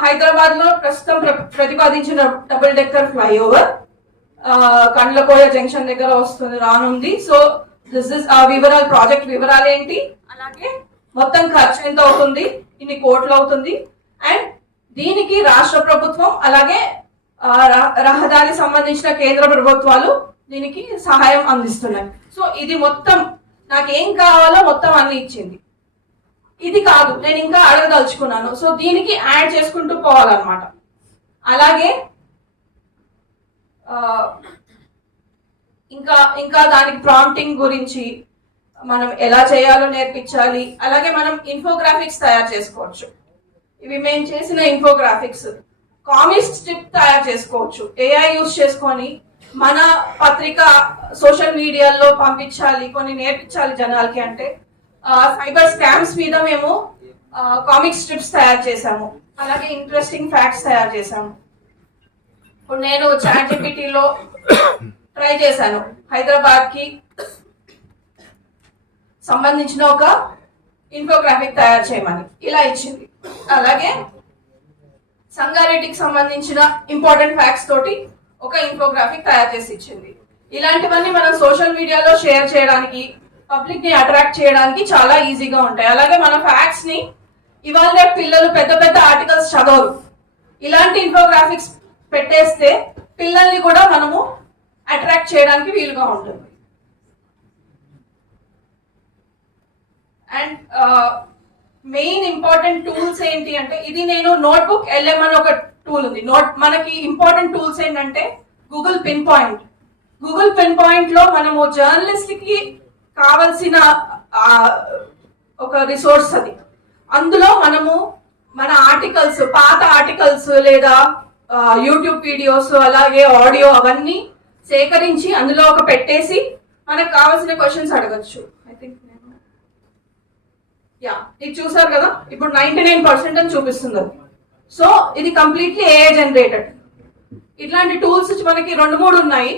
హైదరాబాద్ లో ప్రస్తుతం ప్రతిపాదించిన double decker flyover Kandlakoya junction దగ్గర వస్తుంది, రానుంది. సో దిస్ ఇస్ వివరాలు, ప్రాజెక్ట్ వివరాలు ఏంటి, అలాగే మొత్తం ఖర్చు ఎంత అవుతుంది, ఇన్ని కోట్లు అవుతుంది, అండ్ దీనికి రాష్ట్ర ప్రభుత్వం అలాగే రహదారి సంబంధించిన కేంద్ర ప్రభుత్వాలు దీనికి సహాయం అందిస్తున్నాయి. సో ఇది మొత్తం నాకేం కావాలో మొత్తం అన్ని ఇచ్చింది. ఇది కాదు, నేను ఇంకా అడగదలుచుకున్నాను, సో దీనికి యాడ్ చేసుకుంటూ పోవాలన్నమాట. అలాగే ఇంకా దానికి ప్రాంప్టింగ్ గురించి మనం ఎలా చేయాలో నేర్పించాలి. అలాగే మనం ఇన్ఫోగ్రాఫిక్స్ తయారు చేసుకోవచ్చు. ఇవి మేము చేసిన ఇన్ఫోగ్రాఫిక్స్, కామిక్ స్ట్రిప్ తయారు చేసుకోవచ్చు ఏఐ యూజ్ చేసుకొని. మన పత్రిక సోషల్ మీడియాలో పంపించాలి, కొన్ని నేర్పించాలి జనాలకి అంటే సైబర్ స్కామ్స్ మీద మేము కామిక్ స్ట్రిప్స్ తయారు చేసాము, అలాగే ఇంట్రెస్టింగ్ ఫ్యాక్ట్స్ తయారు చేసాము. ఇప్పుడు నేను చాట్ జీపీటీలో ట్రై చేశాను హైదరాబాద్ కి సంబంధించిన ఒక ఇన్ఫోగ్రాఫిక్ తయారు చేయమని, ఇలా ఇచ్చింది. అలాగే సంగారెడ్డికి సంబంధించిన ఇంపార్టెంట్ ఫ్యాక్ట్స్ తోటి ఒక ఇన్ఫోగ్రాఫిక్ తయారు చేసి ఇచ్చింది. ఇలాంటివన్నీ మనం సోషల్ మీడియాలో షేర్ చేయడానికి, పబ్లిక్ ని అట్రాక్ట్ చేయడానికి చాలా ఈజీగా ఉంటాయి. అలాగే మన ఫ్యాక్ట్స్ ని ఇవాళ రేపు పిల్లలు పెద్ద పెద్ద ఆర్టికల్స్ చదవరు, ఇలాంటి ఇన్ఫోగ్రాఫిక్స్ పెట్టేస్తే పిల్లల్ని కూడా మనము అట్రాక్ట్ చేయడానికి వీలుగా ఉంటుంది. అండ్ మెయిన్ ఇంపార్టెంట్ టూల్స్ ఏంటి అంటే, ఇది నేను నోట్బుక్ LM అని ఒక టూల్ ఉంది. మనకి ఇంపార్టెంట్ టూల్స్ ఏంటంటే Google pin point. Google pin point లో మనము జర్నలిస్ట్ కి కావలసిన ఒక రిసోర్స్ అది. అందులో మనము మన ఆర్టికల్స్, పాత ఆర్టికల్స్ లేదా యూట్యూబ్ వీడియోస్ అలాగే ఆడియో అవన్నీ సేకరించి అందులో ఒక పెట్టేసి మనకు కావాల్సిన క్వశ్చన్స్ అడగచ్చు. ఐ థింక్ ఇది చూసారు కదా, ఇప్పుడు 99% అని చూపిస్తుంది అది. సో ఇది కంప్లీట్లీ ఏఐ జనరేటెడ్. ఇట్లాంటి టూల్స్ మనకి 2-3 ఉన్నాయి.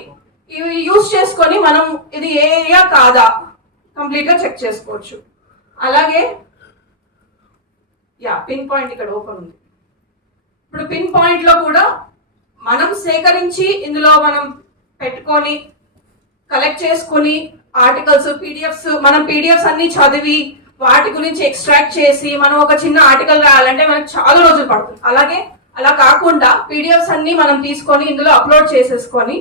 ఇవి యూజ్ చేసుకొని మనం ఇది ఏఐయా కాదా కంప్లీట్ గా చెక్ చేసుకోవచ్చు. అలాగే పిన్ పాయింట్ ఇక్కడ ఓపెన్ ఉంది. ఇప్పుడు పిన్ పాయింట్ లో కూడా మనం సేకరించి ఇందులో మనం పెట్టుకొని కలెక్ట్ చేసుకుని ఆర్టికల్స్, పీడిఎఫ్స్, మనం పీడిఎఫ్స్ అన్ని చదివి వాటి గురించి ఎక్స్ట్రాక్ట్ చేసి మనం ఒక చిన్న ఆర్టికల్ రాయాలంటే మనకు చాలా రోజులు పడుతుంది. అలాగే అలా కాకుండా పీడిఎఫ్స్ అన్ని మనం తీసుకొని ఇందులో అప్లోడ్ చేసేసుకొని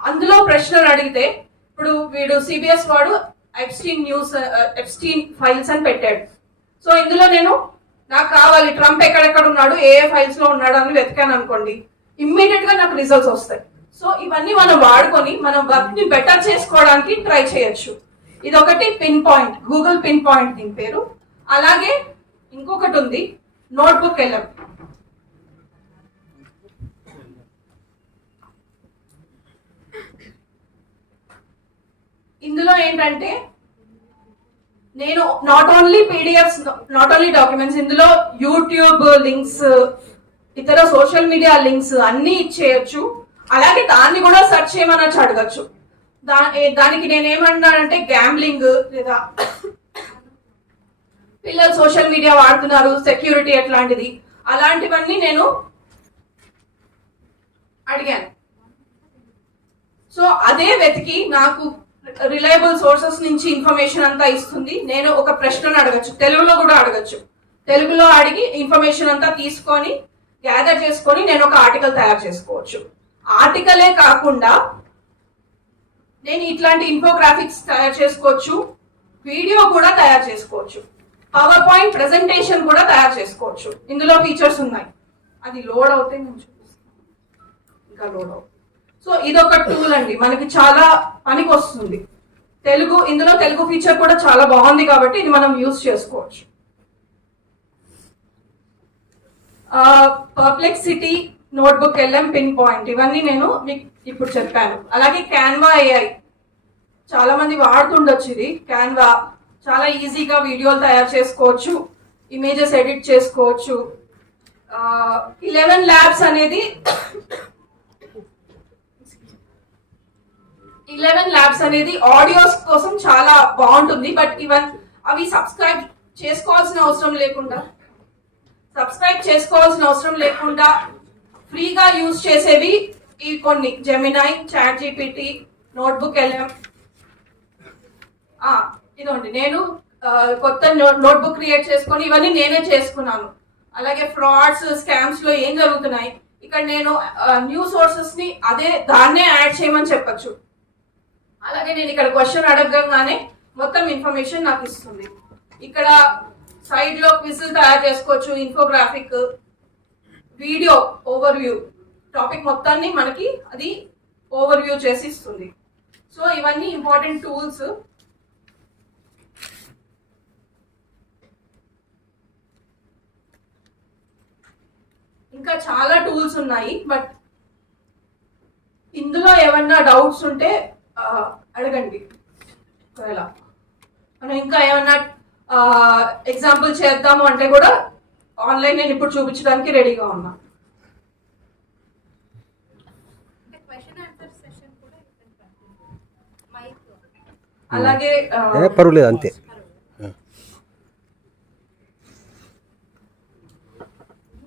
అందులో ప్రశ్నలు అడిగితే, ఇప్పుడు వీడు CBS వాడు ఎప్స్టీన్ ఫైల్స్ అని పెట్టాడు. సో ఇందులో నేను నాకు కావాలి ట్రంప్ ఎక్కడెక్కడ ఉన్నాడు, ఏ ఫైల్స్ లో ఉన్నాడు అని వెతికాను అనుకోండి, ఇమ్మీడియట్ గా నాకు రిజల్ట్స్ వస్తాయి. సో ఇవన్నీ మనం వాడుకొని మనం వర్క్ ని బెటర్ చేసుకోవడానికి ట్రై చేయొచ్చు. ఇది ఒకటి pin point, Google pin point దీని పేరు. అలాగే ఇంకొకటి ఉంది నోట్బుక్ LM. ఇందులో ఏంటంటే నేను not only PDFs, not only documents, ఇందులో యూట్యూబ్ లింక్స్, ఇతర సోషల్ మీడియా లింక్స్ అన్ని ఇచ్చేయచ్చు. అలాగే దాన్ని కూడా సెర్చ్ చేయమని అడగచ్చు. దానికి నేనేమన్నానంటే గ్యాంబ్లింగ్ లేదా పిల్లలు సోషల్ మీడియా వాడుతున్నారు, సెక్యూరిటీ ఎట్లాంటిది, అలాంటివన్నీ నేను అడిగాను. సో అదే వెతికి నాకు రిలయబుల్ సోర్సెస్ నుంచి ఇన్ఫర్మేషన్ అంతా ఇస్తుంది. నేను ఒక ప్రశ్నను అడగచ్చు, తెలుగులో కూడా అడగచ్చు. తెలుగులో అడిగి ఇన్ఫర్మేషన్ అంతా తీసుకొని గ్యాదర్ చేసుకొని నేను ఒక ఆర్టికల్ తయారు చేసుకోవచ్చు. ఆర్టికలే కాకుండా నేను ఇట్లాంటి ఇన్ఫోగ్రాఫిక్స్ తయారు చేసుకోవచ్చు, వీడియో కూడా తయారు చేసుకోవచ్చు, పవర్ పాయింట్ ప్రెజెంటేషన్ కూడా తయారు చేసుకోవచ్చు. ఇందులో ఫీచర్స్ ఉన్నాయి. అది లోడ్ అవుతే నేను చూపిస్తాను, ఇంకా లోడ్ అవుతుంది. సో ఇదొక టూల్ అండి, మనకి చాలా పనికి వస్తుంది. ఇందులో తెలుగు ఫీచర్ కూడా చాలా బాగుంది కాబట్టి ఇది మనం యూజ్ చేసుకోవచ్చు. Perplexity, notebook LM, pin point, ఇవన్నీ నేను మీకు ఇప్పుడు చెప్పాను. అలాగే క్యాన్వా AI చాలా మంది వాడుతుండొచ్చు. ఇది క్యాన్వా చాలా ఈజీగా వీడియోలు తయారు చేసుకోవచ్చు, ఇమేజెస్ ఎడిట్ చేసుకోవచ్చు. 11 Labs అనేది 11 Labs అనేది ఆడియోస్ కోసం చాలా బాగుంటుంది. బట్ అవి సబ్స్క్రైబ్ చేసుకోవాల్సిన అవసరం లేకుండా ఫ్రీగా యూజ్ చేసేవి ఈ కొన్ని జెమినై, ChatGPT, నోట్బుక్ LM. ఇదండి నేను కొత్త నోట్బుక్ క్రియేట్ చేసుకొని ఇవన్నీ నేనే చేసుకున్నాను. అలాగే ఫ్రాడ్స్, స్కామ్స్ లో ఏం జరుగుతున్నాయి, ఇక్కడ నేను న్యూ సోర్సెస్ ని దాన్నే యాడ్ చేయమని చెప్పచ్చు. అలాగే నేను ఇక్కడ క్వశ్చన్ అడగగానే మొత్తం ఇన్ఫర్మేషన్ నాకు ఇస్తుంది. ఇక్కడ సైడ్ లో క్విజ్ తయారు చేసుకోవచ్చు, ఇన్ఫోగ్రాఫిక్, వీడియో ఓవర్వ్యూ, టాపిక్ మొత్తాన్ని మనకి అది ఓవర్వ్యూ చేసి ఇస్తుంది. సో ఇవన్నీ ఇంపార్టెంట్ టూల్స్. ఇంకా చాలా టూల్స్ ఉన్నాయి, బట్ ఇందులో ఏమన్నా డౌట్స్ ఉంటే అడగండి. ఒకవేళ మనం ఇంకా ఏమన్నా ఎగ్జాంపుల్ చేద్దాము అంటే కూడా ఆన్లైన్ నేను ఇప్పుడు చూపించడానికి రెడీగా ఉన్నా. అలాగే పర్వాలేదు, అంతే.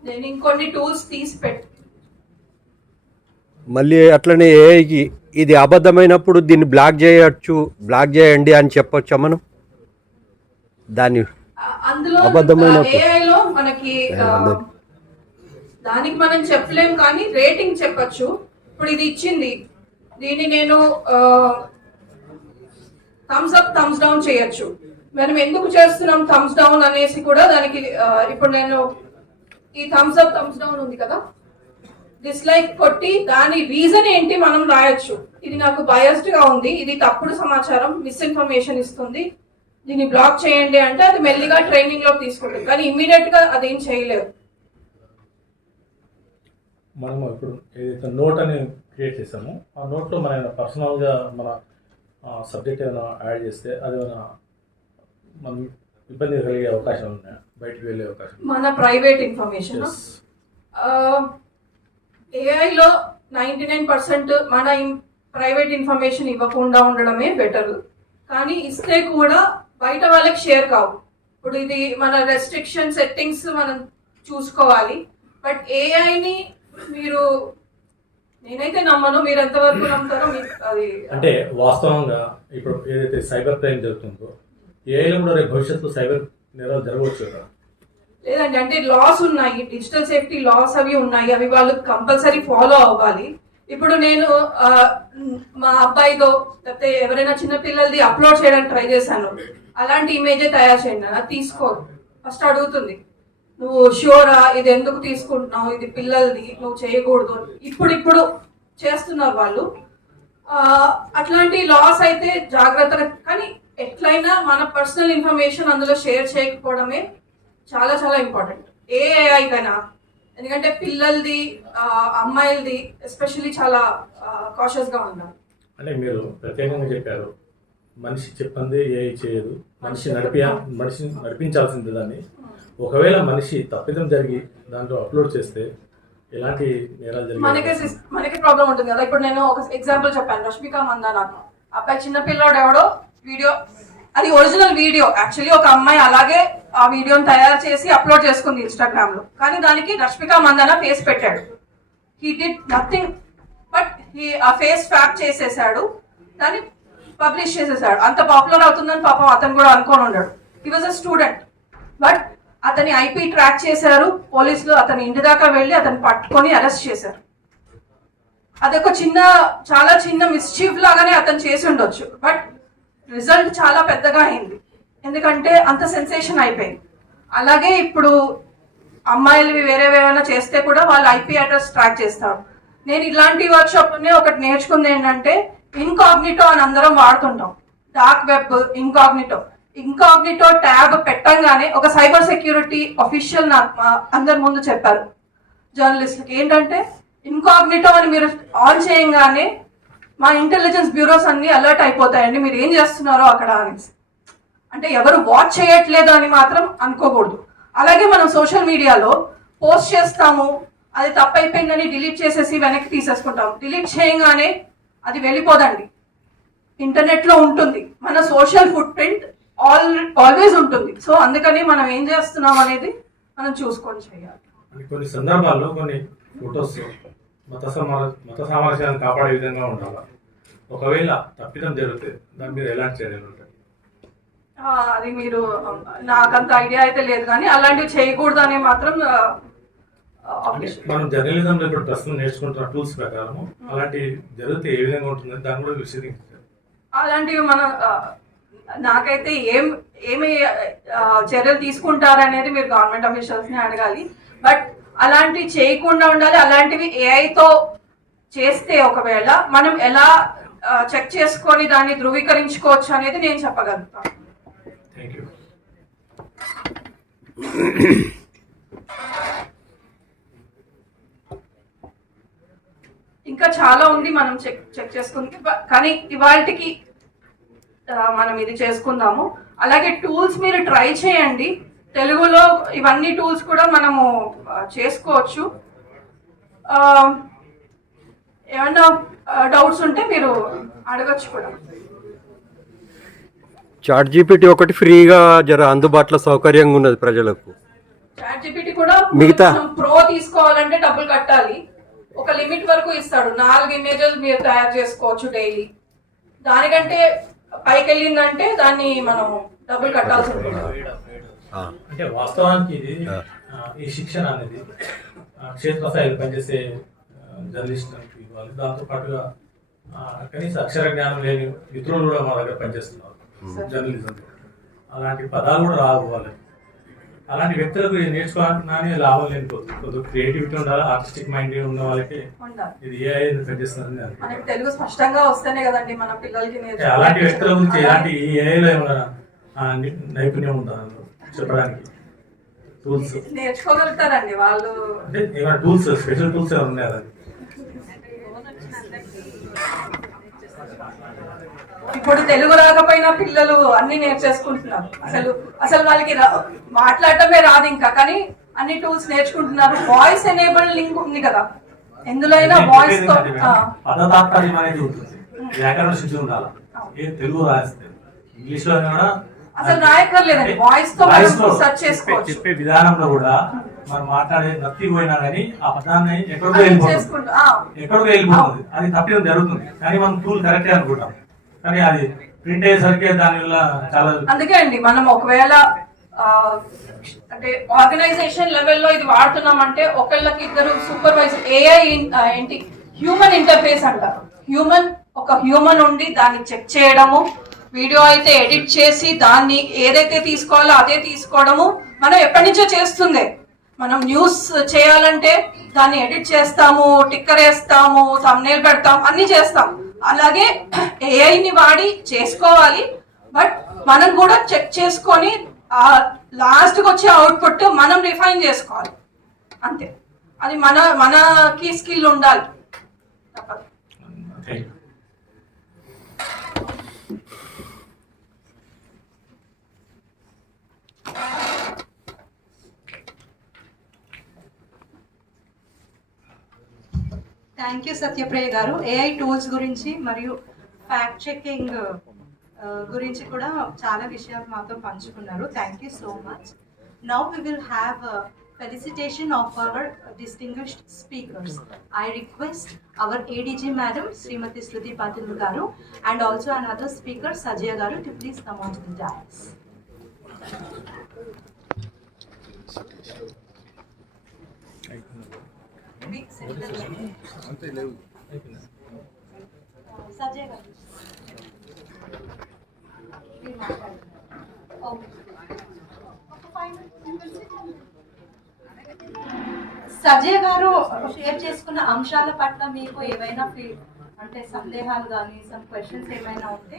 నేను ఇంకొన్ని టూల్స్ తీసి మళ్ళీ అట్లనే ఏఐకి ఇది అబద్ధమైనప్పుడు దీన్ని బ్లాక్ చేయండి అని చెప్పొచ్చా మనం? దాన్ని అందులో అబద్ధమైనప్పుడు ఏఐలో మనకి దానికి మనం చెప్పలేం, కానీ రేటింగ్ చెప్పొచ్చు. ఇప్పుడు ఇది ఇచ్చింది, దీన్ని నేను థమ్స్ అప్, థమ్స్ డౌన్ చేయొచ్చు. మనం ఎందుకు చేస్తున్నాం థమ్స్ డౌన్ అనేసి కూడా దానికి ఇప్పుడు నేను ఈ థమ్స్ అప్, థమ్స్ డౌన్ ఉంది కదా, డిస్లైక్ కొట్టి దాని రీజన్ ఏంటి మనం రాయొచ్చు. ఇది నాకు బయాస్డ్ గా ఉంది, ఇది తప్పుడు సమాచారం, మిస్ఇన్ఫర్మేషన్ ఇస్తుంది, దీన్ని బ్లాక్ చేయండి అంటే అది మెల్లిగా ట్రైనింగ్ లో తీసుకుంటుంది, కానీ ఇమ్మీడియట్ గా అదేం చేయలేదు. మనము ఇప్పుడు ఏదైతే నోట్ అని క్రియేట్ చేసామో ఆ నోట్లో మన పర్సనల్గా మన సబ్జెక్ట్ ఏమైనా యాడ్ చేస్తే అది మనం ఇబ్బంది కలిగే అవకాశం ఉన్నాయి, బయటకు వెళ్ళే అవకాశం. మన ప్రైవేట్ ఇన్ఫర్మేషన్ ఏఐలో 99% మన ప్రైవేట్ ఇన్ఫర్మేషన్ ఇవ్వకుండా ఉండడమే బెటర్, కానీ ఇస్తే కూడా బయట వాళ్ళకి షేర్ కావు. ఇప్పుడు ఇది మన రెస్ట్రిక్షన్ సెట్టింగ్స్ మనం చూసుకోవాలి. బట్ ఏఐని నేనైతే నమ్మను, మీరు ఎంతవరకు నమ్ముతారో అది. అంటే వాస్తవంగా ఇప్పుడు ఏదైతే సైబర్ క్రైమ్ జరుగుతుందో ఏఐలో కూడా రేపు భవిష్యత్తు సైబర్ నేరాలు జరగవచ్చు కదా? లేదండి, అంటే లాస్ ఉన్నాయి, డిజిటల్ సేఫ్టీ లాస్ అవి ఉన్నాయి, అవి వాళ్ళు కంపల్సరీ ఫాలో అవ్వాలి. ఇప్పుడు నేను మా అబ్బాయితో లేకపోతే ఎవరైనా చిన్న పిల్లలది అప్లోడ్ చేయడానికి ట్రై చేశాను, అలాంటి ఇమేజే తయారు చేయండి అది తీసుకోదు. ఫస్ట్ అడుగుతుంది, నువ్వు ష్యూరా ఇది ఎందుకు తీసుకుంటున్నావు, ఇది పిల్లలది, నువ్వు చేయకూడదు. ఇప్పుడు చేస్తున్నారు వాళ్ళు. అట్లాంటి లాస్ అయితే జాగ్రత్తగా, కానీ ఎట్లయినా మన పర్సనల్ ఇన్ఫర్మేషన్ అందులో షేర్ చేయకపోవడమే చాలా చాలా ఇంపార్టెంట్ ఏ AI కైనా. ఎందుకంటే పిల్లలది అమ్మాయిలది ఎస్పెషల్లీ చాలా కాషియస్ గా ఉండాలి. అంటే మీరు ప్రత్యేకంగా చెప్పారు, మనిషి చెప్పింది ఏ చేయదు, మనిషి నడిపించాల్సింది దాన్ని. ఒకవేళ మనిషి తప్పిదం జరిగి దాంట్లో అప్లోడ్ చేస్తే ఎలాంటి నేరాలు జరిగి మనకి ప్రాబ్లం ఉంటుంది కదా. ఇప్పుడు నేను ఒక ఎగ్జాంపుల్ చెప్పాను, రష్మిక మందానా అబ్బాయి చిన్న పిల్లోడు ఎవడో వీడియో, అది ఒరిజినల్ వీడియో యాక్చువల్లీ ఒక అమ్మాయి అలాగే ఆ వీడియోని తయారు చేసి అప్లోడ్ చేసుకుంది ఇన్స్టాగ్రామ్ లో, కానీ దానికి రష్మిక మందానా ఫేస్ పెట్టాడు. హీ డిడ్ నథింగ్ బట్ ఆ ఫేస్ ఫ్యాప్ చేసేసాడు, దాన్ని పబ్లిష్ చేసేసాడు. అంత పాపులర్ అవుతుందని పాపం అతను కూడా అనుకోని ఉన్నాడు. He was a student, but అతని IP ట్రాక్ చేశారు పోలీసులు, అతని ఇంటి దాకా వెళ్ళి అతన్ని పట్టుకొని అరెస్ట్ చేశారు. అదొక చాలా చిన్న మిస్చీఫ్ లాగానే అతను చేసి ఉండొచ్చు, బట్ రిజల్ట్ చాలా పెద్దగా అయింది ఎందుకంటే అంత సెన్సేషన్ అయిపోయింది. అలాగే ఇప్పుడు అమ్మాయిలు వేరేవేమైనా చేస్తే కూడా వాళ్ళ IP అడ్రస్ ట్రాక్ చేస్తారు. నేను ఇలాంటి వర్క్షాప్లోనే ఒకటి నేర్చుకుంది ఏంటంటే ఇన్కాగ్నిటో అని అందరం వాడుతుంటాం, డార్క్ వెబ్, ఇంకాగ్నిటో ట్యాబ్ పెట్టంగానే ఒక సైబర్ సెక్యూరిటీ అఫీషియల్ అందరి ముందు చెప్పారు జర్నలిస్ట్కి, ఏంటంటే ఇన్కాగ్నిటో అని మీరు ఆన్ చేయంగానే మా ఇంటెలిజెన్స్ బ్యూరోస్ అన్ని అలర్ట్ అయిపోతాయండి మీరు ఏం చేస్తున్నారో అక్కడ అనేసి. అంటే ఎవరు వాచ్ చేయట్లేదు అని మాత్రం అనుకోకూడదు. అలాగే మనం సోషల్ మీడియాలో పోస్ట్ చేస్తాము, అది తప్పైపోయిందని డిలీట్ చేసేసి వెనక్కి తీసేసుకుంటాం. డిలీట్ చేయగానే అది వెళ్ళిపోదండి, ఇంటర్నెట్ లో ఉంటుంది. మన సోషల్ ఫుట్ ప్రింట్ ఆల్వేస్ ఉంటుంది. సో అందుకని మనం ఏం చేస్తున్నాం అనేది మనం చూసుకొని చేయాలి. కొన్ని సందర్భాల్లో కొన్ని ఫొటోస్ మత సామరస్యాన్ని కాపాడే విధంగా ఉండాలి. ఒకవేళ తప్పిదం జరిగితే దాని మీద ఎలాంటి చర్యలు ఉంటాయి? అది మీరు నాకంత ఐడియా అయితే లేదు, కానీ అలాంటివి చేయకూడదు అని మాత్రం మనం జర్నలిజంలో ఇప్పుడు ప్రస్తుతం నేర్చుకుంటున్న టూల్స్ ప్రకారం అలాంటి జరిగితే ఏ విధంగా ఉంటుందని దాన్ని కూడా విశదీకరించారు. అలాంటివి మన నాకైతే ఏమి చర్యలు తీసుకుంటారనేది మీరు గవర్నమెంట్ అఫీషియల్స్ ని అడగాలి. బట్ అలాంటివి చేయకుండా ఉండాలి. అలాంటివి AI తో చేస్తే ఒకవేళ మనం ఎలా చెక్ చేసుకొని దాన్ని ధృవీకరించుకోవచ్చు అనేది నేను చెప్పగలుగుతాను. Thank you. ఇంకా చాలా ఉంది మనం చెక్ చేసుకుంది, కానీ ఇవాళకి మనం ఇది చేసుకుందాము. అలాగే టూల్స్ మీరు ట్రై చేయండి, తెలుగులో ఇవన్నీ టూల్స్ కూడా మనము చేసుకోవచ్చు. ఏమన్నా డౌట్స్ ఉంటే మీరు అడగచ్చు కూడా. ChatGPT ఒకటి ఫ్రీగా అందుబాటులో సౌకర్యంగా ఉన్నది ప్రజలకు. ChatGPT కూడా మిగతా ప్రో తీసుకోవాలంటే డబ్బులు కట్టాలి. ఒక లిమిట్ వరకు ఇస్తాడు, 4 ఇమేజెస్ మీరు తయారు చేసుకోవచ్చు డైలీ. దానికంటే పైకి వెళ్ళిందంటే దాన్ని మనం డబ్బులు కట్టాల్సి ఉంటుంది. అంటే వాస్తవానికి ఇది ఈ శిక్షణ అనేది క్షేత్రస్థాయిలో పనిచేసే జర్నలిస్టులకు ఇవ్వాలి. దాంతో పాటుగా కనీస అక్షర జ్ఞానం లేని మిత్రులు కూడా మా దగ్గర పనిచేస్తున్నారు జర్నలిజం. అలాంటి పదాలు కూడా రావు వాళ్ళకి. అలాంటి వ్యక్తులకు నేర్చుకోవాలని లాభం లేని కొద్దిగా క్రియేటివిటీ ఉండాలి, ఆర్టిస్టిక్ మైండ్ ఉన్న వాళ్ళకి ఇది AI పనిచేస్తుందని. మనకి తెలుగు స్పష్టంగా వస్తేనే కదండి మన పిల్లలకి. అలాంటి వ్యక్తుల గురించి ఎలాంటి ఈ AIలో ఏమైనా నైపుణ్యం ఉందా చెప్పడానికి? టూల్స్ నేర్చుకోగలుగుతారండి వాళ్ళు. అంటే ఏమైనా టూల్స్, స్పెషల్ టూల్స్ ఏమైనా ఉన్నాయా? ఇప్పుడు తెలుగు రాకపోయినా పిల్లలు అన్ని నేర్చేసుకుంటున్నారు. అసలు వాళ్ళకి మాట్లాడటమే రాదు ఇంకా, కానీ అన్ని టూల్స్ నేర్చుకుంటున్నారు. వాయిస్ ఎనేబుల్ లింక్ ఉంది కదా, ఎందులో అయినా వాయిస్ తో పదతాత్పర్యం అనేది ఉంటుంది, వ్యాకరణ శుద్ధి ఉండాలి. తెలుగు రాస్తే ఇంగ్లీష్ లో కూడా అసలు రాయక్కర్లేదండి, వాయిస్ తో సెర్చ్ చేసుకోవచ్చు. చెప్పే విధానంలో కూడా మనం మాట్లాడే నత్తి పోయినా కానీ ఆ పదాన్ని ఎక్కడికో వెళ్ళిపోతుంది. అది తప్పిదం జరుగుతుంది, కానీ మనం టూల్ కరెక్టే అనుకుంటాం, కానీ అది ప్రింట్ అయ్యేసరికి దాని వల్ల చాలా. అందుకే అండి మనం ఒకవేళ అంటే ఆర్గనైజేషన్ లెవెల్లో ఇది వాడుతున్నామంటే ఒకళ్ళకి ఇద్దరు సూపర్వైజర్, AI ఏంటి హ్యూమన్ ఇంటర్ఫేస్ అంటారు. ఒక హ్యూమన్ ఉండి దాన్ని చెక్ చేయడము, వీడియో అయితే ఎడిట్ చేసి దాన్ని ఏదైతే తీసుకోవాలో అదే తీసుకోవడము మనం ఎప్పటి నుంచో చేస్తుందే. మనం న్యూస్ చేయాలంటే దాన్ని ఎడిట్ చేస్తాము, టిక్కర్ వేస్తాము, థంబ్నెయిల్ పెడతాం, అన్ని చేస్తాం. అలాగే ఏఐని వాడి చేసుకోవాలి. బట్ మనం కూడా చెక్ చేసుకొని ఆ లాస్ట్కి వచ్చే అవుట్పుట్ మనం రిఫైన్ చేసుకోవాలి అంతే. అది మనకి స్కిల్ ఉండాలి. తప్పదు. థ్యాంక్ యూ సత్యప్రియ గారు. ఏఐ టూల్స్ గురించి మరియు ఫ్యాక్ట్ చెకింగ్ గురించి కూడా చాలా విషయాలు మాతో పంచుకున్నారు. Thank you so much. Now we will have felicitation of our distinguished speakers. I request our ADG Madam Srimati Shruti Patil garu and also another speaker Sajaya garu to please come on to the dais. Sajaya garu. Sajay గారు షేర్ చేసుకున్న అంశాల పట్ల మీకు ఏమైనా అంటే సందేహాలు కానీ సమ్ క్వశ్చన్స్ ఏమైనా ఉంటే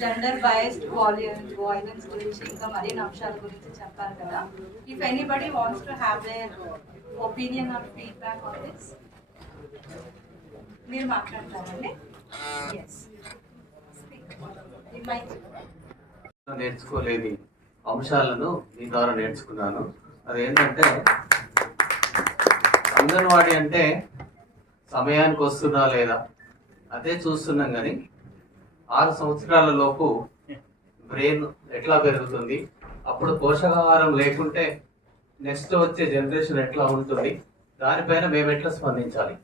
జెండర్ బైస్డ్ వాయిలెన్స్ గురించి ఇంకా మరిన్ని అంశాల గురించి చెప్పారు కదా. If anybody wants to have their opinion or feedback on this, మీరు మాట్లాడతారండి. నేర్చుకోలేని అంశాలను మీ ద్వారా నేర్చుకున్నాను. అదేంటంటే అంగన్వాడీ అంటే సమయానికి వస్తుందా లేదా అదే చూస్తున్నాం, కానీ 6 సంవత్సరాల లోపు బ్రెయిన్ ఎట్లా పెరుగుతుంది, అప్పుడు పోషకాహారం లేకుంటే నెక్స్ట్ వచ్చే జనరేషన్ ఎట్లా ఉంటుంది, దానిపైన మేము ఎట్లా స్పందించాలి.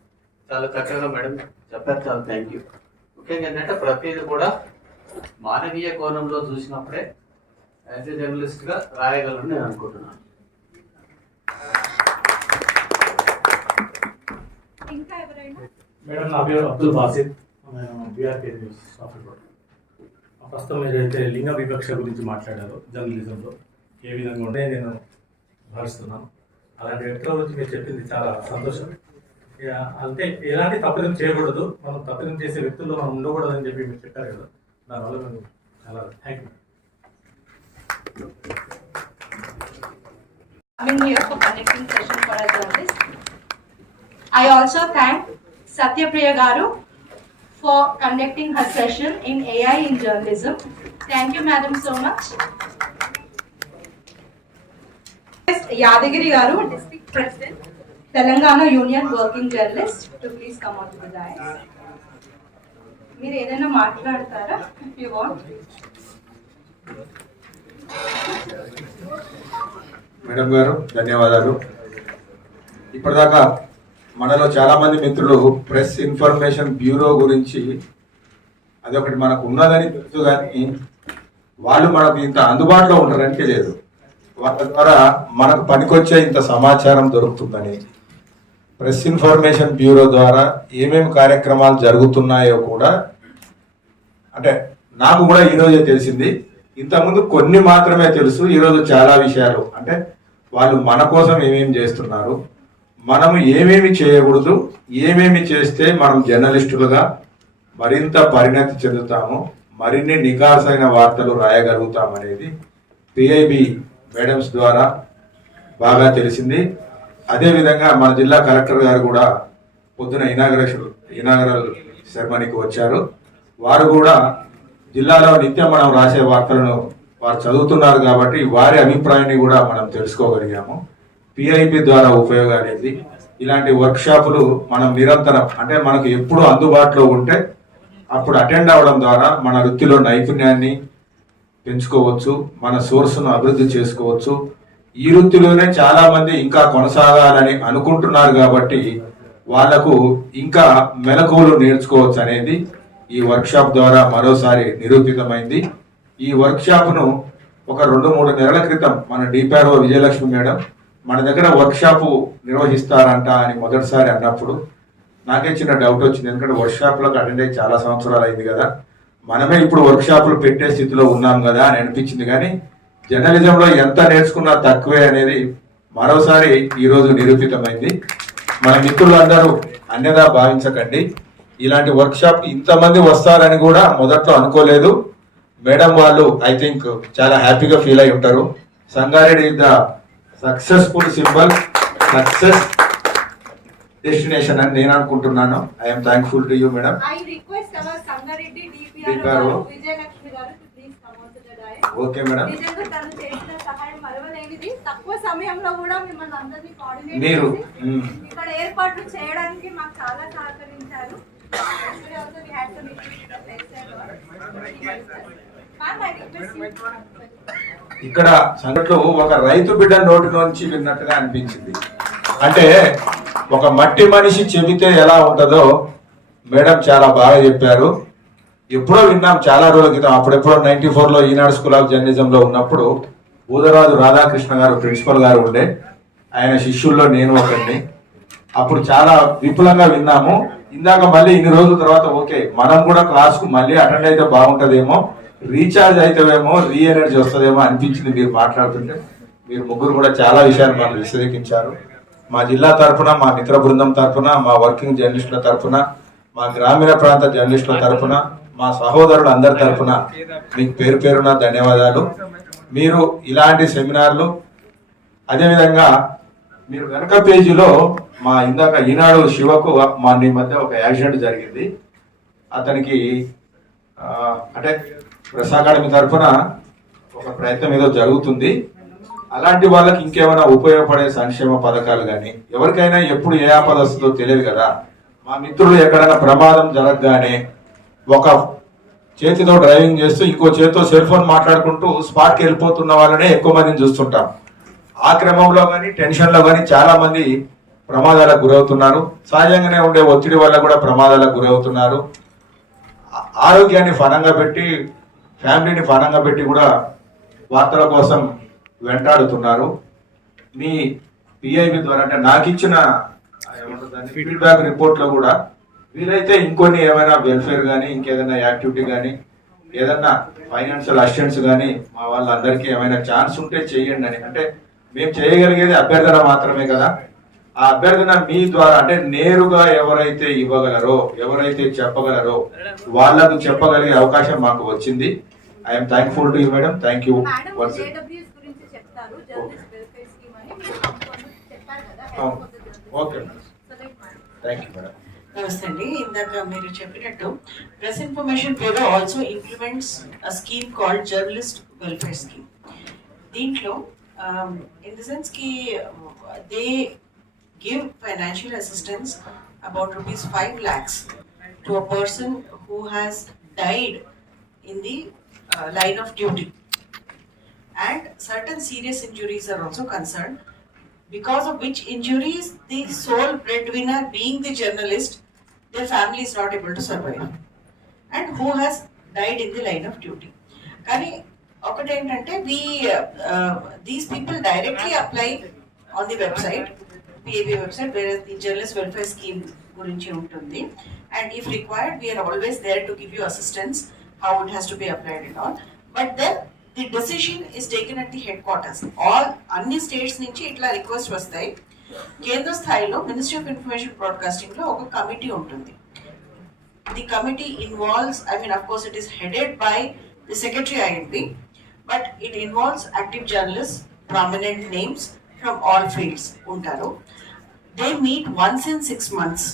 చాలా చక్కగా మేడం చెప్పారు. చాలా థ్యాంక్ యూ. ముఖ్యంగా ఏంటంటే ప్రతిదీ కూడా మానవీయ కోణంలో చూసినప్పుడే యాజ్ ఏ జర్నలిస్ట్ గా రాయగలను నేను అనుకుంటున్నాను. ఇంకా ఎవరైనా? మేడం, నా పేరు అబ్దుల్ బాసిద్, నేను బీఆర్కే న్యూస్ ఆఫీసర్. ప్రస్తుతం మీరైతే లింగ వివక్ష గురించి మాట్లాడారు జర్నలిజంలో ఏ విధంగా ఉంటే నేను భావిస్తున్నాను. అలాంటి వ్యక్తుల గురించి మీరు చెప్పింది చాలా సంతోషం. అంటే ఎలాంటి తప్పిదం చేయకూడదు, మనం తప్పిదం చేసే వ్యక్తుల్లో మనం ఉండకూడదు అని చెప్పి మీరు చెప్పారు కదా, దానివల్ల మేము చాలా thank you. Coming here for connecting session for our journalists. I also thank Satyapriya Garu for conducting her session in AI in journalism. Thank you, madam, so much. Yadagiri Garu, District President, Telangana Union Working Journalist, to please come on to the dais. మీరు ఏదైనా మాట్లాడతారా if you want? మేడం గారు ధన్యవాదాలు. ఇప్పటిదాకా మనలో చాలా మంది మిత్రులు ప్రెస్ ఇన్ఫర్మేషన్ బ్యూరో గురించి అదొకటి మనకు ఉన్నదని తెలుసు, కానీ వాళ్ళు మనకు ఇంత అందుబాటులో ఉంటారని తెలియదు. వాళ్ళ ద్వారా మనకు పనికొచ్చే ఇంత సమాచారం దొరుకుతుందని, ప్రెస్ ఇన్ఫర్మేషన్ బ్యూరో ద్వారా ఏమేమి కార్యక్రమాలు జరుగుతున్నాయో కూడా అంటే నాకు కూడా ఈరోజే తెలిసింది. ఇంతకుముందు కొన్ని మాత్రమే తెలుసు, ఈరోజు చాలా విషయాలు అంటే వాళ్ళు మన కోసం ఏమేమి చేస్తున్నారు, మనము ఏమేమి చేయకూడదు, ఏమేమి చేస్తే మనం జర్నలిస్టులుగా మరింత పరిణతి చెందుతాము, మరిన్ని నికార్సైన వార్తలు రాయగలుగుతాం అనేది పిఐబి మేడమ్స్ ద్వారా బాగా తెలిసింది. అదేవిధంగా మన జిల్లా కలెక్టర్ గారు కూడా పొద్దున ఇనాగరల్ సెరమనీకి వచ్చారు. వారు కూడా జిల్లాలో నిత్యం మనం రాసే వార్తలను వారు చదువుతున్నారు కాబట్టి వారి అభిప్రాయాన్ని కూడా మనం తెలుసుకోగలిగాము. పిఐపి ద్వారా ఉపయోగాలు ఏంటి, ఇలాంటి వర్క్షాపులు మనం నిరంతరం అంటే మనకు ఎప్పుడు అందుబాటులో ఉంటే అప్పుడు అటెండ్ అవ్వడం ద్వారా మన వృత్తిలో నైపుణ్యాన్ని పెంచుకోవచ్చు, మన సోర్స్ను అభివృద్ధి చేసుకోవచ్చు. ఈ వృత్తిలోనే చాలా మంది ఇంకా కొనసాగాలని అనుకుంటున్నారు కాబట్టి వాళ్లకు ఇంకా మెలకువలు నేర్చుకోవచ్చు అనేది ఈ వర్క్షాప్ ద్వారా మరోసారి నిరూపితమైంది. ఈ వర్క్షాప్ను ఒక 2-3 నెలల క్రితం మన డిపిఆర్ఓ విజయలక్ష్మి మేడం మన దగ్గర వర్క్షాప్ నిర్వహిస్తారంట అని మొదటిసారి అన్నప్పుడు నాకే చిన్న డౌట్ వచ్చింది. ఎందుకంటే వర్క్షాప్లకు అటెండ్ అయ్యి చాలా సంవత్సరాలు అయింది కదా, మనమే ఇప్పుడు వర్క్షాపులు పెట్టే స్థితిలో ఉన్నాం కదా అని అనిపించింది. కానీ జర్నలిజంలో ఎంత నేర్చుకున్నా తక్కువే అనేది మరోసారి ఈరోజు నిరూపితమైంది. మన మిత్రులందరూ అన్యదా భావించకండి. ఇలాంటి వర్క్షాప్ ఇంతమంది వస్తారని కూడా మొదట్లో అనుకోలేదు. మేడం వాళ్ళు ఐ థింక్ చాలా హ్యాపీగా ఫీల్ అయి ఉంటారు. Sangareddy is the successful symbol, success destination అని నేను అనుకుంటున్నాను. I'm thankful to you madam. I request our Sangareddy DPR DPRO. Vijayalakshmi garu to please come on to the dais. Okay madam. నిజంగా తను చేసిన సహాయం మరవలేనిది. తక్కువ సమయంలో కూడా మిమ్మల్ని అందరినీ కోఆర్డినేట్ మీరు చేసి ఇక్కడ ఏర్పాట్లు చేయడానికి మాకు చాలా సహకరించారు. Actually also we had some issues with the place and ma'am, I request you. ఇక్కడ సంగట్లో ఒక రైతు బిడ్డ నోటి నుంచి విన్నట్టుగా అనిపించింది. అంటే ఒక మట్టి మనిషి చెబితే ఎలా ఉంటుందో మేడం చాలా బాగా చెప్పారు. ఎప్పుడో విన్నాం చాలా రోజుల క్రితం, అప్పుడెప్పుడో 94లో ఈనాడు స్కూల్ ఆఫ్ జర్నలిజంలో ఉన్నప్పుడు బూదరాజు రాధాకృష్ణ గారు ప్రిన్సిపల్ గారు ఉండే, ఆయన శిష్యుల్లో నేను ఒకరిని. అప్పుడు చాలా విపులంగా విన్నాము. ఇందాక మళ్ళీ ఇన్ని రోజుల తర్వాత ఓకే మనం కూడా క్లాస్కు మళ్ళీ అటెండ్ అయితే బాగుంటుందేమో, రీఛార్జ్ అవుతావేమో, రీ ఎనర్జీ వస్తుందేమో అనిపించింది మీరు మాట్లాడుతుంటే. మీరు ముగ్గురు కూడా చాలా విషయాలు మాకు విశదీకరించారు. మా జిల్లా తరఫున, మా మిత్ర బృందం తరఫున, మా వర్కింగ్ జర్నలిస్టుల తరఫున, మా గ్రామీణ ప్రాంత జర్నలిస్టుల తరఫున, మా సహోదరులు అందరి తరఫున మీకు పేరు పేరున ధన్యవాదాలు. మీరు ఇలాంటి సెమినార్లు, అదేవిధంగా మీరు వెనక పేజీలో మా ఇందాక ఈనాడు శివకు మా నీ మధ్య ఒక యాక్సిడెంట్ జరిగింది. అతనికి అంటే ప్రెస్ అకాడమీ తరఫున ఒక ప్రయత్నం ఏదో జరుగుతుంది. అలాంటి వాళ్ళకి ఇంకేమైనా ఉపయోగపడే సంక్షేమ పథకాలు కానీ, ఎవరికైనా ఎప్పుడు ఏ ఆపద వస్తుందో తెలియదు కదా. మా మిత్రులు ఎక్కడైనా ప్రమాదం జరగగానే ఒక చేతితో డ్రైవింగ్ చేస్తూ ఇంకో చేతితో సెల్ ఫోన్ మాట్లాడుకుంటూ స్పాట్కి వెళ్ళిపోతున్న వాళ్ళనే ఎక్కువ మందిని చూస్తుంటాం. ఆ క్రమంలో కానీ టెన్షన్లో కానీ చాలా మంది ప్రమాదాలకు గురవుతున్నారు. సహజంగానే ఉండే ఒత్తిడి వల్ల కూడా ప్రమాదాలకు గురవుతున్నారు. ఆరోగ్యాన్ని ఫలంగా పెట్టి, ఫ్యామిలీని ఫలంగా పెట్టి కూడా వార్తల కోసం వెంటాడుతున్నారు. మీ పిఐబి ద్వారా అంటే నాకు ఇచ్చిన ఫీడ్బ్యాక్ రిపోర్ట్ లో కూడా వీలైతే ఇంకొన్ని ఏమైనా వెల్ఫేర్ కానీ, ఇంకేదైనా యాక్టివిటీ కానీ, ఏదన్నా ఫైనాన్షియల్ అసిస్టెన్స్ కానీ మా వాళ్ళందరికీ ఏమైనా ఛాన్స్ ఉంటే చేయండి అని. అంటే మేము చేయగలిగేది అభ్యర్థన మాత్రమే కదా. ఆ అభ్యర్థన మీ ద్వారా అంటే నేరుగా ఎవరైతే ఇవ్వగలరో, ఎవరైతే చెప్పగలరో వాళ్ళకు చెప్పగలిగే అవకాశం మాకు వచ్చింది. I'm thankful to you madam. Thank you. Okay madam, thank you madam. నమస్తే అండి. ఇందాక మీరు చెప్పినట్టు press information bureau also implements అ scheme called journalist welfare scheme. దీంట్లో ఇన్ ద సెన్స్ కి they give financial assistance about rupees 5 lakhs to a person who has died in the line of duty, and certain serious injuries are also concerned, because of which injuries the sole breadwinner being the journalist, their family is not able to survive, and who has died in the line of duty. Kani ఒకటి ఏంటంటే these people directly apply on the website, PAB website, where the journalist welfare scheme గురించి ఉంటుంది. And if required, we are always there to give you assistance how it has to be applied and all. But then the decision is taken at the headquarters. అన్ని స్టేట్స్ నుంచి ఇట్లా రిక్వెస్ట్ వస్తాయి. కేంద్ర స్థాయిలో మినిస్ట్రీ ఆఫ్ ఇన్ఫర్మేషన్ బ్రాడ్కాస్టింగ్ లో ఒక కమిటీ ఉంటుంది. The committee involves, I mean, of course, it is headed by the Secretary INP, but it involves active journalists, prominent names from all fields. Untaru. They meet once in 6 months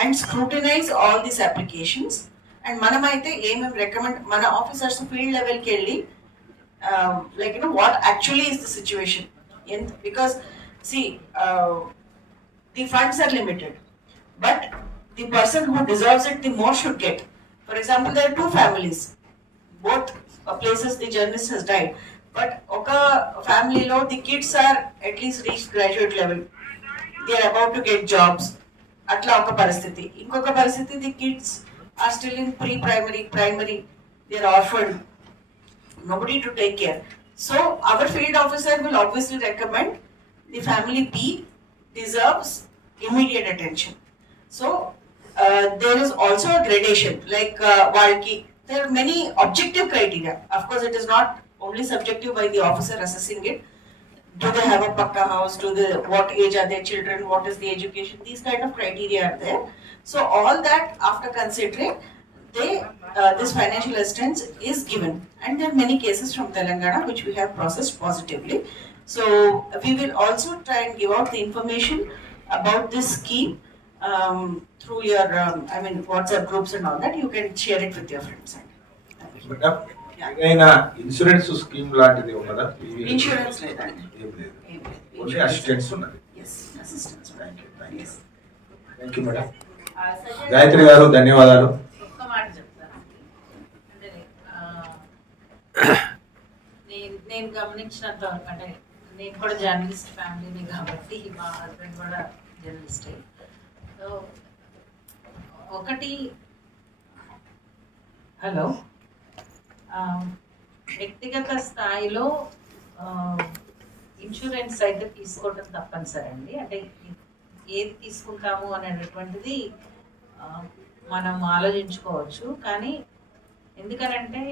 and scrutinize all these applications. And manamaite emem recommend mana officers field level ki velli like what actually is the situation. Because see, the funds are limited, but the person who deserves it the more should get. For example, there are 2 families, both places the journalist has died, but oka family lo the kids are at least reached graduate level, they are about to get jobs. Atla oka parasthiti. Inkoka parasthiti, the kids are still in primary, they are orphaned, nobody to take care. So our field officer will obviously recommend the family B deserves immediate attention. So there is also a gradation, like there are many objective criteria. Of course, it is not only subjective by the officer assessing it. Do they have a pakka house? What age are their children? What is the education? These kind of criteria are there. So all that after considering, this financial assistance is given, and there are many cases from Telangana which we have processed positively. So we will also try and give out the information about this scheme through your WhatsApp groups and all that. You can share it with your friends. Madam ఏదైనా ఇన్సూరెన్స్ స్కీమ్ లాంటిది ఉన్నదా? ఇన్సూరెన్స్ లేదండి, ఏం లేదు, ఏం లేదు. ఓన్లీ అసిస్టెన్స్ ఉన్నది. Yes, assistance. Thank you madam. Gayatri గారు ధన్యవాదాలు. ఒక్క మాట చెప్తాను. అంటే నేను గమనించినంత వరకు, అంటే నేను కూడా జర్నలిస్ట్ ఫ్యామిలీని కాబట్టి మా హస్బెండ్ కూడా జర్నలిస్టే. సో ఒకటి, హలో, వ్యక్తిగత స్థాయిలో ఇన్సూరెన్స్ అయితే తీసుకోవడం తప్పనిసరి అండి. అంటే ఏది తీసుకుంటాము అనేటటువంటిది మనం ఆలోచించుకోవచ్చు. కానీ ఎందుకనంటే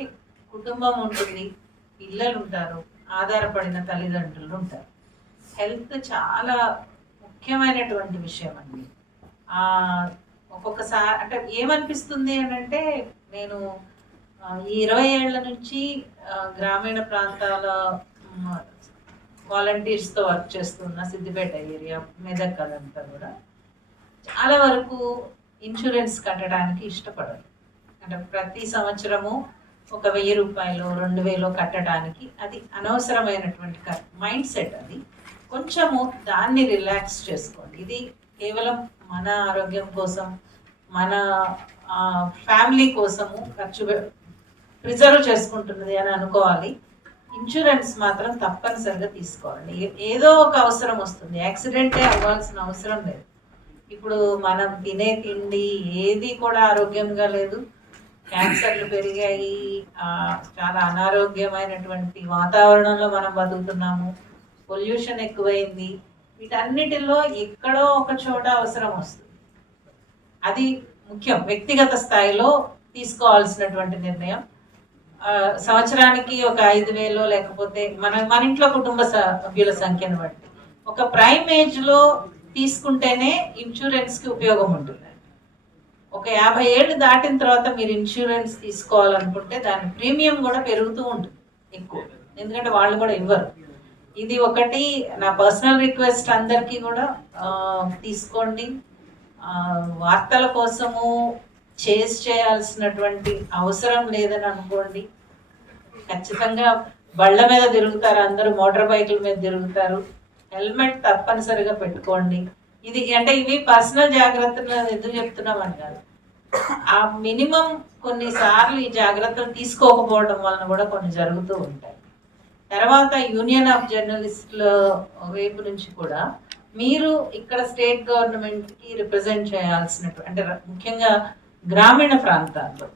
కుటుంబం ఉంటుంది, పిల్లలు ఉంటారు, ఆధారపడిన తల్లిదండ్రులు ఉంటారు. హెల్త్ చాలా ముఖ్యమైనటువంటి విషయం అండి. ఒక్కొక్కసారి అంటే ఏమనిపిస్తుంది అని అంటే, నేను ఈ 20 ఏళ్ల నుంచి గ్రామీణ ప్రాంతాల వాలంటీర్స్తో వర్క్ చేస్తున్న సిద్దిపేట ఏరియా, మెదక్ అదంతా కూడా చాలా వరకు ఇన్సూరెన్స్ కట్టడానికి ఇష్టపడరు. అంటే ప్రతి సంవత్సరము ఒక 1000 రూపాయలు 2000 కట్టడానికి అది అనవసరమైనటువంటి మైండ్ సెట్. అది కొంచెము దాన్ని రిలాక్స్ చేసుకోండి. ఇది కేవలం మన ఆరోగ్యం కోసం, మన ఫ్యామిలీ కోసము ప్రిజర్వ్ చేసుకుంటున్నది అని అనుకోవాలి. ఇన్సూరెన్స్ మాత్రం తప్పనిసరిగా తీసుకోవాలి. ఏదో ఒక అవసరం వస్తుంది, యాక్సిడెంటే అవ్వాల్సిన అవసరం లేదు. ఇప్పుడు మనం తినే తిండి ఏది కూడా ఆరోగ్యంగా లేదు, క్యాన్సర్లు పెరిగాయి, చాలా అనారోగ్యమైనటువంటి వాతావరణంలో మనం బతుకుతున్నాము, పొల్యూషన్ ఎక్కువైంది. వీటన్నిటిలో ఎక్కడో ఒక చోట అవసరం వస్తుంది. అది ముఖ్యం. వ్యక్తిగత స్థాయిలో తీసుకోవాల్సినటువంటి నిర్ణయం. సంవత్సరానికి ఒక 5000 లేకపోతే మన ఇంట్లో కుటుంబ సభ్యుల సంఖ్యను బట్టి ఒక ప్రైమ్ ఏజ్లో తీసుకుంటేనే ఇన్సూరెన్స్కి ఉపయోగం ఉంటుంది. ఒక 50 ఏళ్ళు దాటిన తర్వాత మీరు ఇన్సూరెన్స్ తీసుకోవాలనుకుంటే దాని ప్రీమియం కూడా పెరుగుతూ ఉంటుంది ఎక్కువ, ఎందుకంటే వాళ్ళు కూడా ఇవ్వరు. ఇది ఒకటి నా పర్సనల్ రిక్వెస్ట్, అందరికీ కూడా తీసుకోండి. వార్తల కోసము చేయాల్సినటువంటి అవసరం లేదని అనుకోండి. ఖచ్చితంగా బళ్ళ మీద తిరుగుతారు, అందరూ మోటార్ బైకుల మీద తిరుగుతారు, హెల్మెట్ తప్పనిసరిగా పెట్టుకోండి. ఇది అంటే ఇవి పర్సనల్ జాగ్రత్తలు ఎందుకు చెప్తున్నామని కాదు, ఆ మినిమం కొన్నిసార్లు ఈ జాగ్రత్తలు తీసుకోకపోవడం వలన కూడా కొన్ని జరుగుతూ ఉంటాయి. తర్వాత యూనియన్ ఆఫ్ జర్నలిస్టుల వైపు నుంచి కూడా మీరు ఇక్కడ స్టేట్ గవర్నమెంట్కి రిప్రజెంట్ చేయాల్సినట్టు, అంటే ముఖ్యంగా గ్రామీణ ప్రాంతాల్లో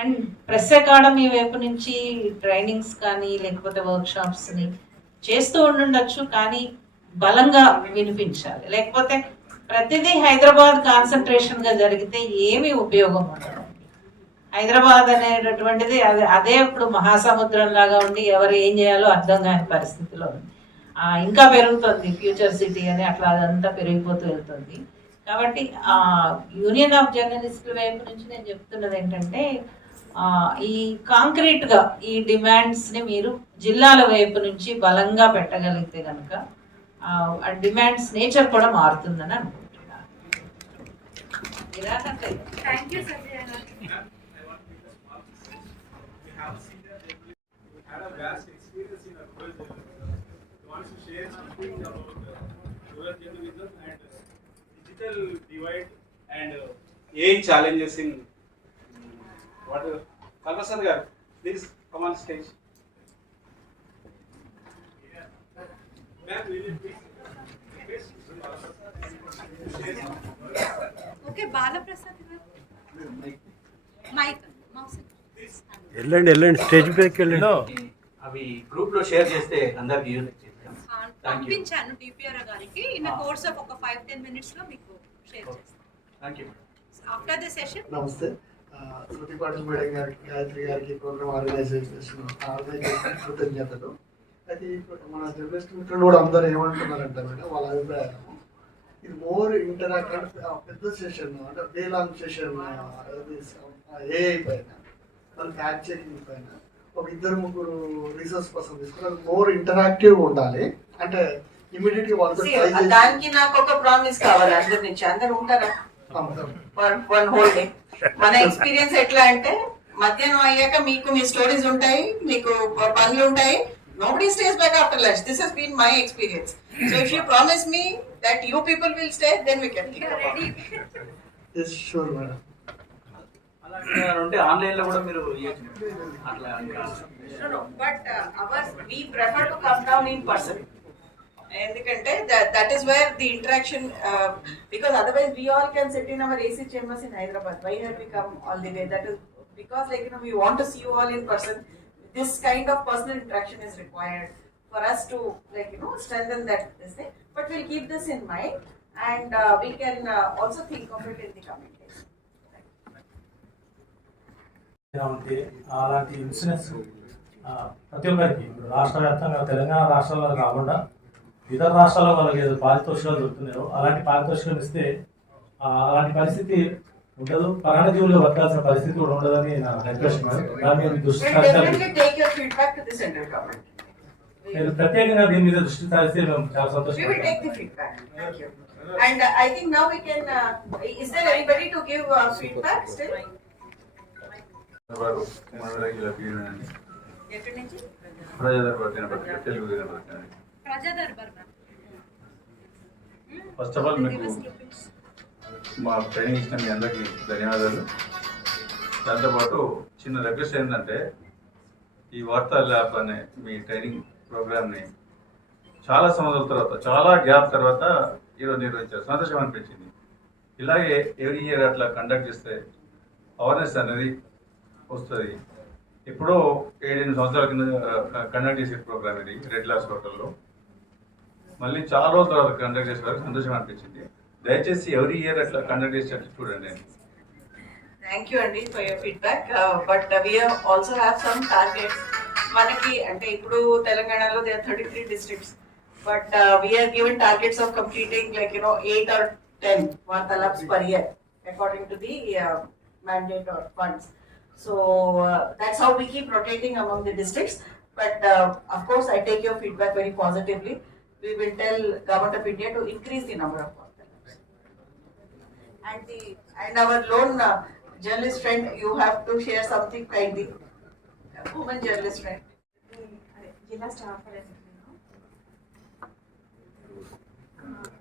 అండ్ ప్రెస్ అకాడమీ వైపు నుంచి ట్రైనింగ్స్ కానీ లేకపోతే వర్క్షాప్స్ని చేస్తూ ఉండుండొచ్చు, కానీ బలంగా వినిపించాలి. లేకపోతే ప్రతిదీ హైదరాబాద్ కాన్సన్ట్రేషన్గా జరిగితే ఏమీ ఉపయోగం ఉండదు. హైదరాబాద్ అనేటటువంటిది అదే ఇప్పుడు మహాసముద్రం లాగా ఉండి ఎవరు ఏం చేయాలో అర్థం కాని పరిస్థితిలో ఉంది. ఇంకా పెరుగుతుంది, ఫ్యూచర్ సిటీ అని అట్లా అదంతా పెరిగిపోతూ వెళ్తుంది. కాబట్టి యూనియన్ ఆఫ్ జర్నలిస్టుల వైపు నుంచి నేను చెప్తున్నది ఏంటంటే, ఈ కాంక్రీట్గా ఈ డిమాండ్స్ని మీరు జిల్లాల వైపు నుంచి బలంగా పెట్టగలిగితే కనుక ఆ డిమాండ్స్ నేచర్ కూడా మారుతుందని అనుకుంటున్నాను. Thank you Sanjay. Digital divide and age challenges in what Kalvasan garu, please come on stage. Okay, Bala Prasad garu. Mike, mouse. వెళ్ళండి స్టేజ్ పైకి వెళ్ళండి. అవి గ్రూప్ లో షేర్ చేస్తే అందరికి యూజ్ పంపించాను డిపిఆర్ గారికి ఇన్ కోర్స్ ఆఫ్ ఒక 5-10 minutes లో మీకు షేర్ చేస్తాను. Thank you. After the session నమస్తే. శృతి పాటిల్ మేడం గారికి, గాయత్రి గారికి, ప్రోగ్రామ్ ఆర్గనైజేషన్ కృతజ్ఞతలు. అయితే ఇప్పుడు మన జర్నలిస్ట్ మిత్రులు కూడా అందరూ ఏమంటున్నారంటే మేడం వాళ్ళ అభిప్రాయం ఇది మోర్ ఇంటరాక్టివ్ పెద్ద సెషన్ అంటే డే లాంగ్ సెషన్ ఏఐ పైన మరి ఫ్యాక్ట్ చెకింగ్ పైన ఒక 2-3 రీసోర్స్ పర్సన్ తీసుకుని అది మోర్ ఇంటరాక్టివ్ ఉండాలి. అంటే ఇమీడియట్ గా వాళ్ళతో దానికి నాకు ఒక ప్రామిస్ కావాలి అందరి నుంచి. అందరు ఉంటారా వన్ హోల్ డే? మన ఎక్స్పీరియన్స్ ఎట్లా అంటే మధ్యాహ్నం అయ్యాక మీకు మీ స్టోరీస్ ఉంటాయి, మీకు పనులు ఉంటాయి. Nobody stays back after lunch. This has been my experience. So if you promise me that you people will stay, then we can think about it. Yes, sure, madam. అలాంటి ఆన్లైన్ లో కూడా మీరు అట్లా No, but we prefer to come down in person. ఎందుకంటే that is where the interaction, because otherwise we all can sit in our AC chambers in Hyderabad. Why have we come all the way? That is because we want to see you all in person. This kind of personal interaction is required for us to strengthen that this thing. But we'll keep this in mind, and we can also think of it in the coming days. అలాంటి ఇన్సిడెంట్స్ ప్రతి ఒక్కరికి ఇప్పుడు రాష్ట్ర వ్యాప్తంగా తెలంగాణ రాష్ట్రంలో కాకుండా ఇతర రాష్ట్రాల్లో వాళ్ళకి ఏదో పారితోషికాలు దొరుకుతున్నాయో అలాంటి పారితోషికాలు ఇస్తే అలాంటి పరిస్థితి ఉండదు. ప్రాణజీవులుగా బతకాల్సిన పరిస్థితి కూడా ఉండదని నా రిక్వెస్ట్. దాని దృష్టి మీరు ప్రత్యేకంగా దీని మీద దృష్టి సారిస్తే మేము చాలా సంతోషం. And I think now we can. Is there anybody to give feedback still? First of all మీకు మా ట్రైనింగ్ ఇచ్చిన మీ అందరికీ ధన్యవాదాలు. దాంతోపాటు చిన్న రిక్వెస్ట్ ఏంటంటే ఈ వార్తా ల్యాబ్ అనే మీ ట్రైనింగ్ ప్రోగ్రామ్ని చాలా సంవత్సరాల తర్వాత, చాలా గ్యాప్ తర్వాత ఈరోజు నిర్వహించారు. సంతోషం అనిపించింది. ఇలాగే ఎవ్రీ ఇయర్ అట్లా కండక్ట్ చేస్తే అవేర్నెస్ అనేది వస్తుంది. ఎప్పుడో 7-8 సంవత్సరాల కింద కండక్ట్ చేసే ప్రోగ్రామ్ ఇది రెడ్ గ్లాస్ హోటల్లో. మళ్ళీ చాలా రోజుల తర్వాత కండక్ట్ చేసే వరకు సంతోషం అనిపించింది. దయచేసి ఎవ్రీ ఇయర్ అట్లా కండక్ట్ చేసేటట్టు చూడండి. Thank you Andy for your feedback. But we also have some targets. Manaki ante ippudu Telanganalo there are 33 districts, but we are given targets of completing 8 or 10 Vartalabs per year according to the mandate or funds. So that's how we keep rotating among the districts. But of course I take your feedback very positively. We will tell Government of India to increase the number of Vartalabs. And our lone journalist friend, you have to share something kindly. Woman journalist friend. జిల్లా స్టాఫ్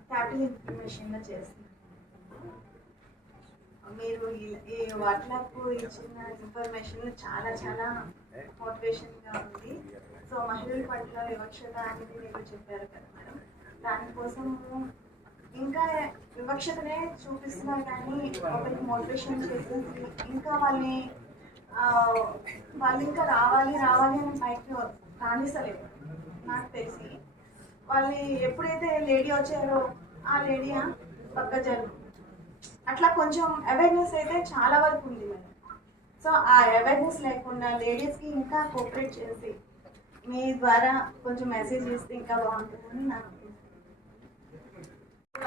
క్యాపిటల్ ఇన్ఫర్మేషన్గా చేస్తున్నాను. మీరు ఈ వాట్సాప్ ఇచ్చిన ఇన్ఫర్మేషన్ చాలా చాలా మోటివేషన్గా ఉంది. సో మహిళల పట్ల వివక్షత అనేది మీరు చెప్పారు కదా మేడం, దానికోసం ఇంకా వివక్షతనే చూపిస్తున్నారు కానీ ఒకరికి మోటివేషన్ చేసి ఇంకా వాళ్ళు ఇంకా రావాలి అని పైకి రాణిస్తలేదు. నాకు తెలిసి వాళ్ళు ఎప్పుడైతే లేడీ వచ్చారో ఆ లేడీ పక్క జరుగు అట్లా కొంచెం అవేర్నెస్ అయితే చాలా వరకు ఉంది మేడం. సో ఆ అవేర్నెస్ లేకుండా లేడీస్కి ఇంకా కోఆపరేట్ చేసి మీ ద్వారా కొంచెం మెసేజ్ చేస్తే ఇంకా బాగుంటుందని నాకు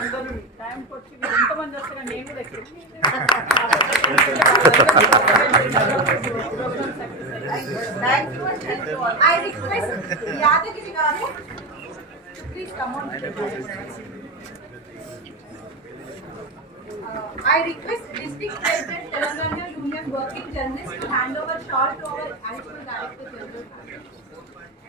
అందరూ టైంకి వచ్చి ఎంతమంది వస్తారో నేను కూడా I request Yadagiri garu to please come on. I request District President Telangana Union Working Journalist to hand over shawl to our Additional Director General.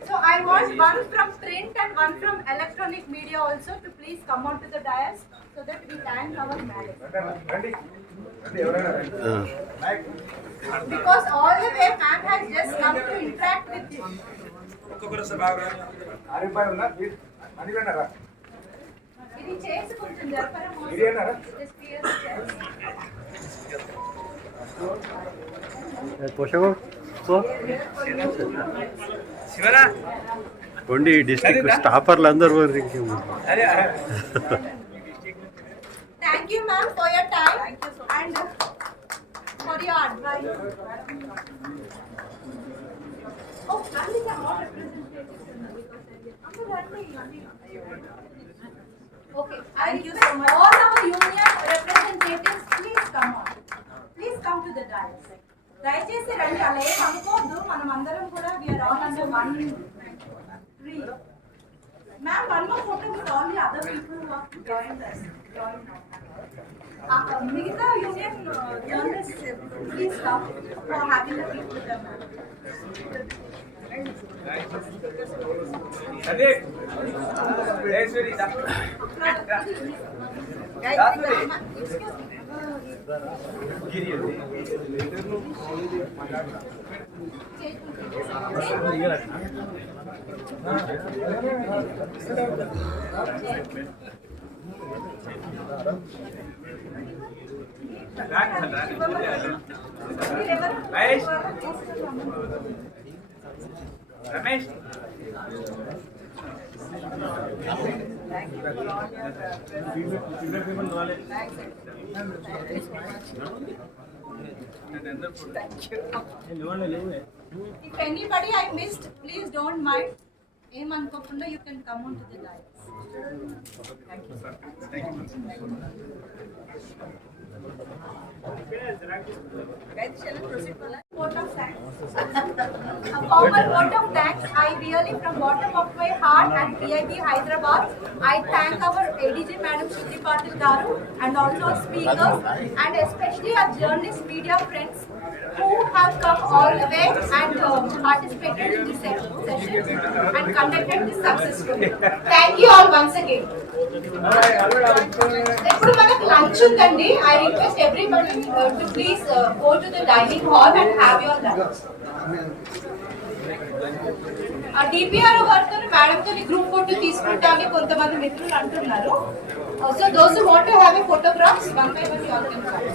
So I want one from print and one from electronic media also to please come on to the dais so that we thank our madam. Because all the way ma'am has just come to interact with you. ఇది చేసి కొంచెం జరపరం పోషకం శివరా ఓన్లీ డిస్ట్రిక్ట్ స్టాఫర్లు అందరూ Thank you, ma'am, for your time and for your advice. Oh, and we are all representatives Okay, thank you so much. All our union representatives, please come on. Please come to the dais. దయచేసి రండి, అలా ఏం అనుకోవద్దు. మనం అందరం కూడా we are all under one tree. Ma'am, one more photo with all the other people who have joined us. మిగతా union journalist please come for having a pic with them. Ramesh If anybody I missed, please don't mind. Em anukokunda you can come on to the dais. Thank you. Guys, shall we proceed for that? Vote of thanks. A formal vote of thanks. I really, from bottom of my heart and PIB Hyderabad, I thank our ADG Madam Shruti Patil Garu and also our speakers and especially our journalist media friends who have come all the way and participated in this session and conducted this successfully. Thank you all once again. ఇప్పుడు మనకు లంచ్ ఉందండి. I request everybody to please go to the dining hall and have your lunch. ఆ DPR గారితో మేడంతో గ్రూప్ ఫోటో తీసుకుంటామని కొంతమంది మిత్రులు అంటున్నారు. So those who want to have a photographs one by one you all can come.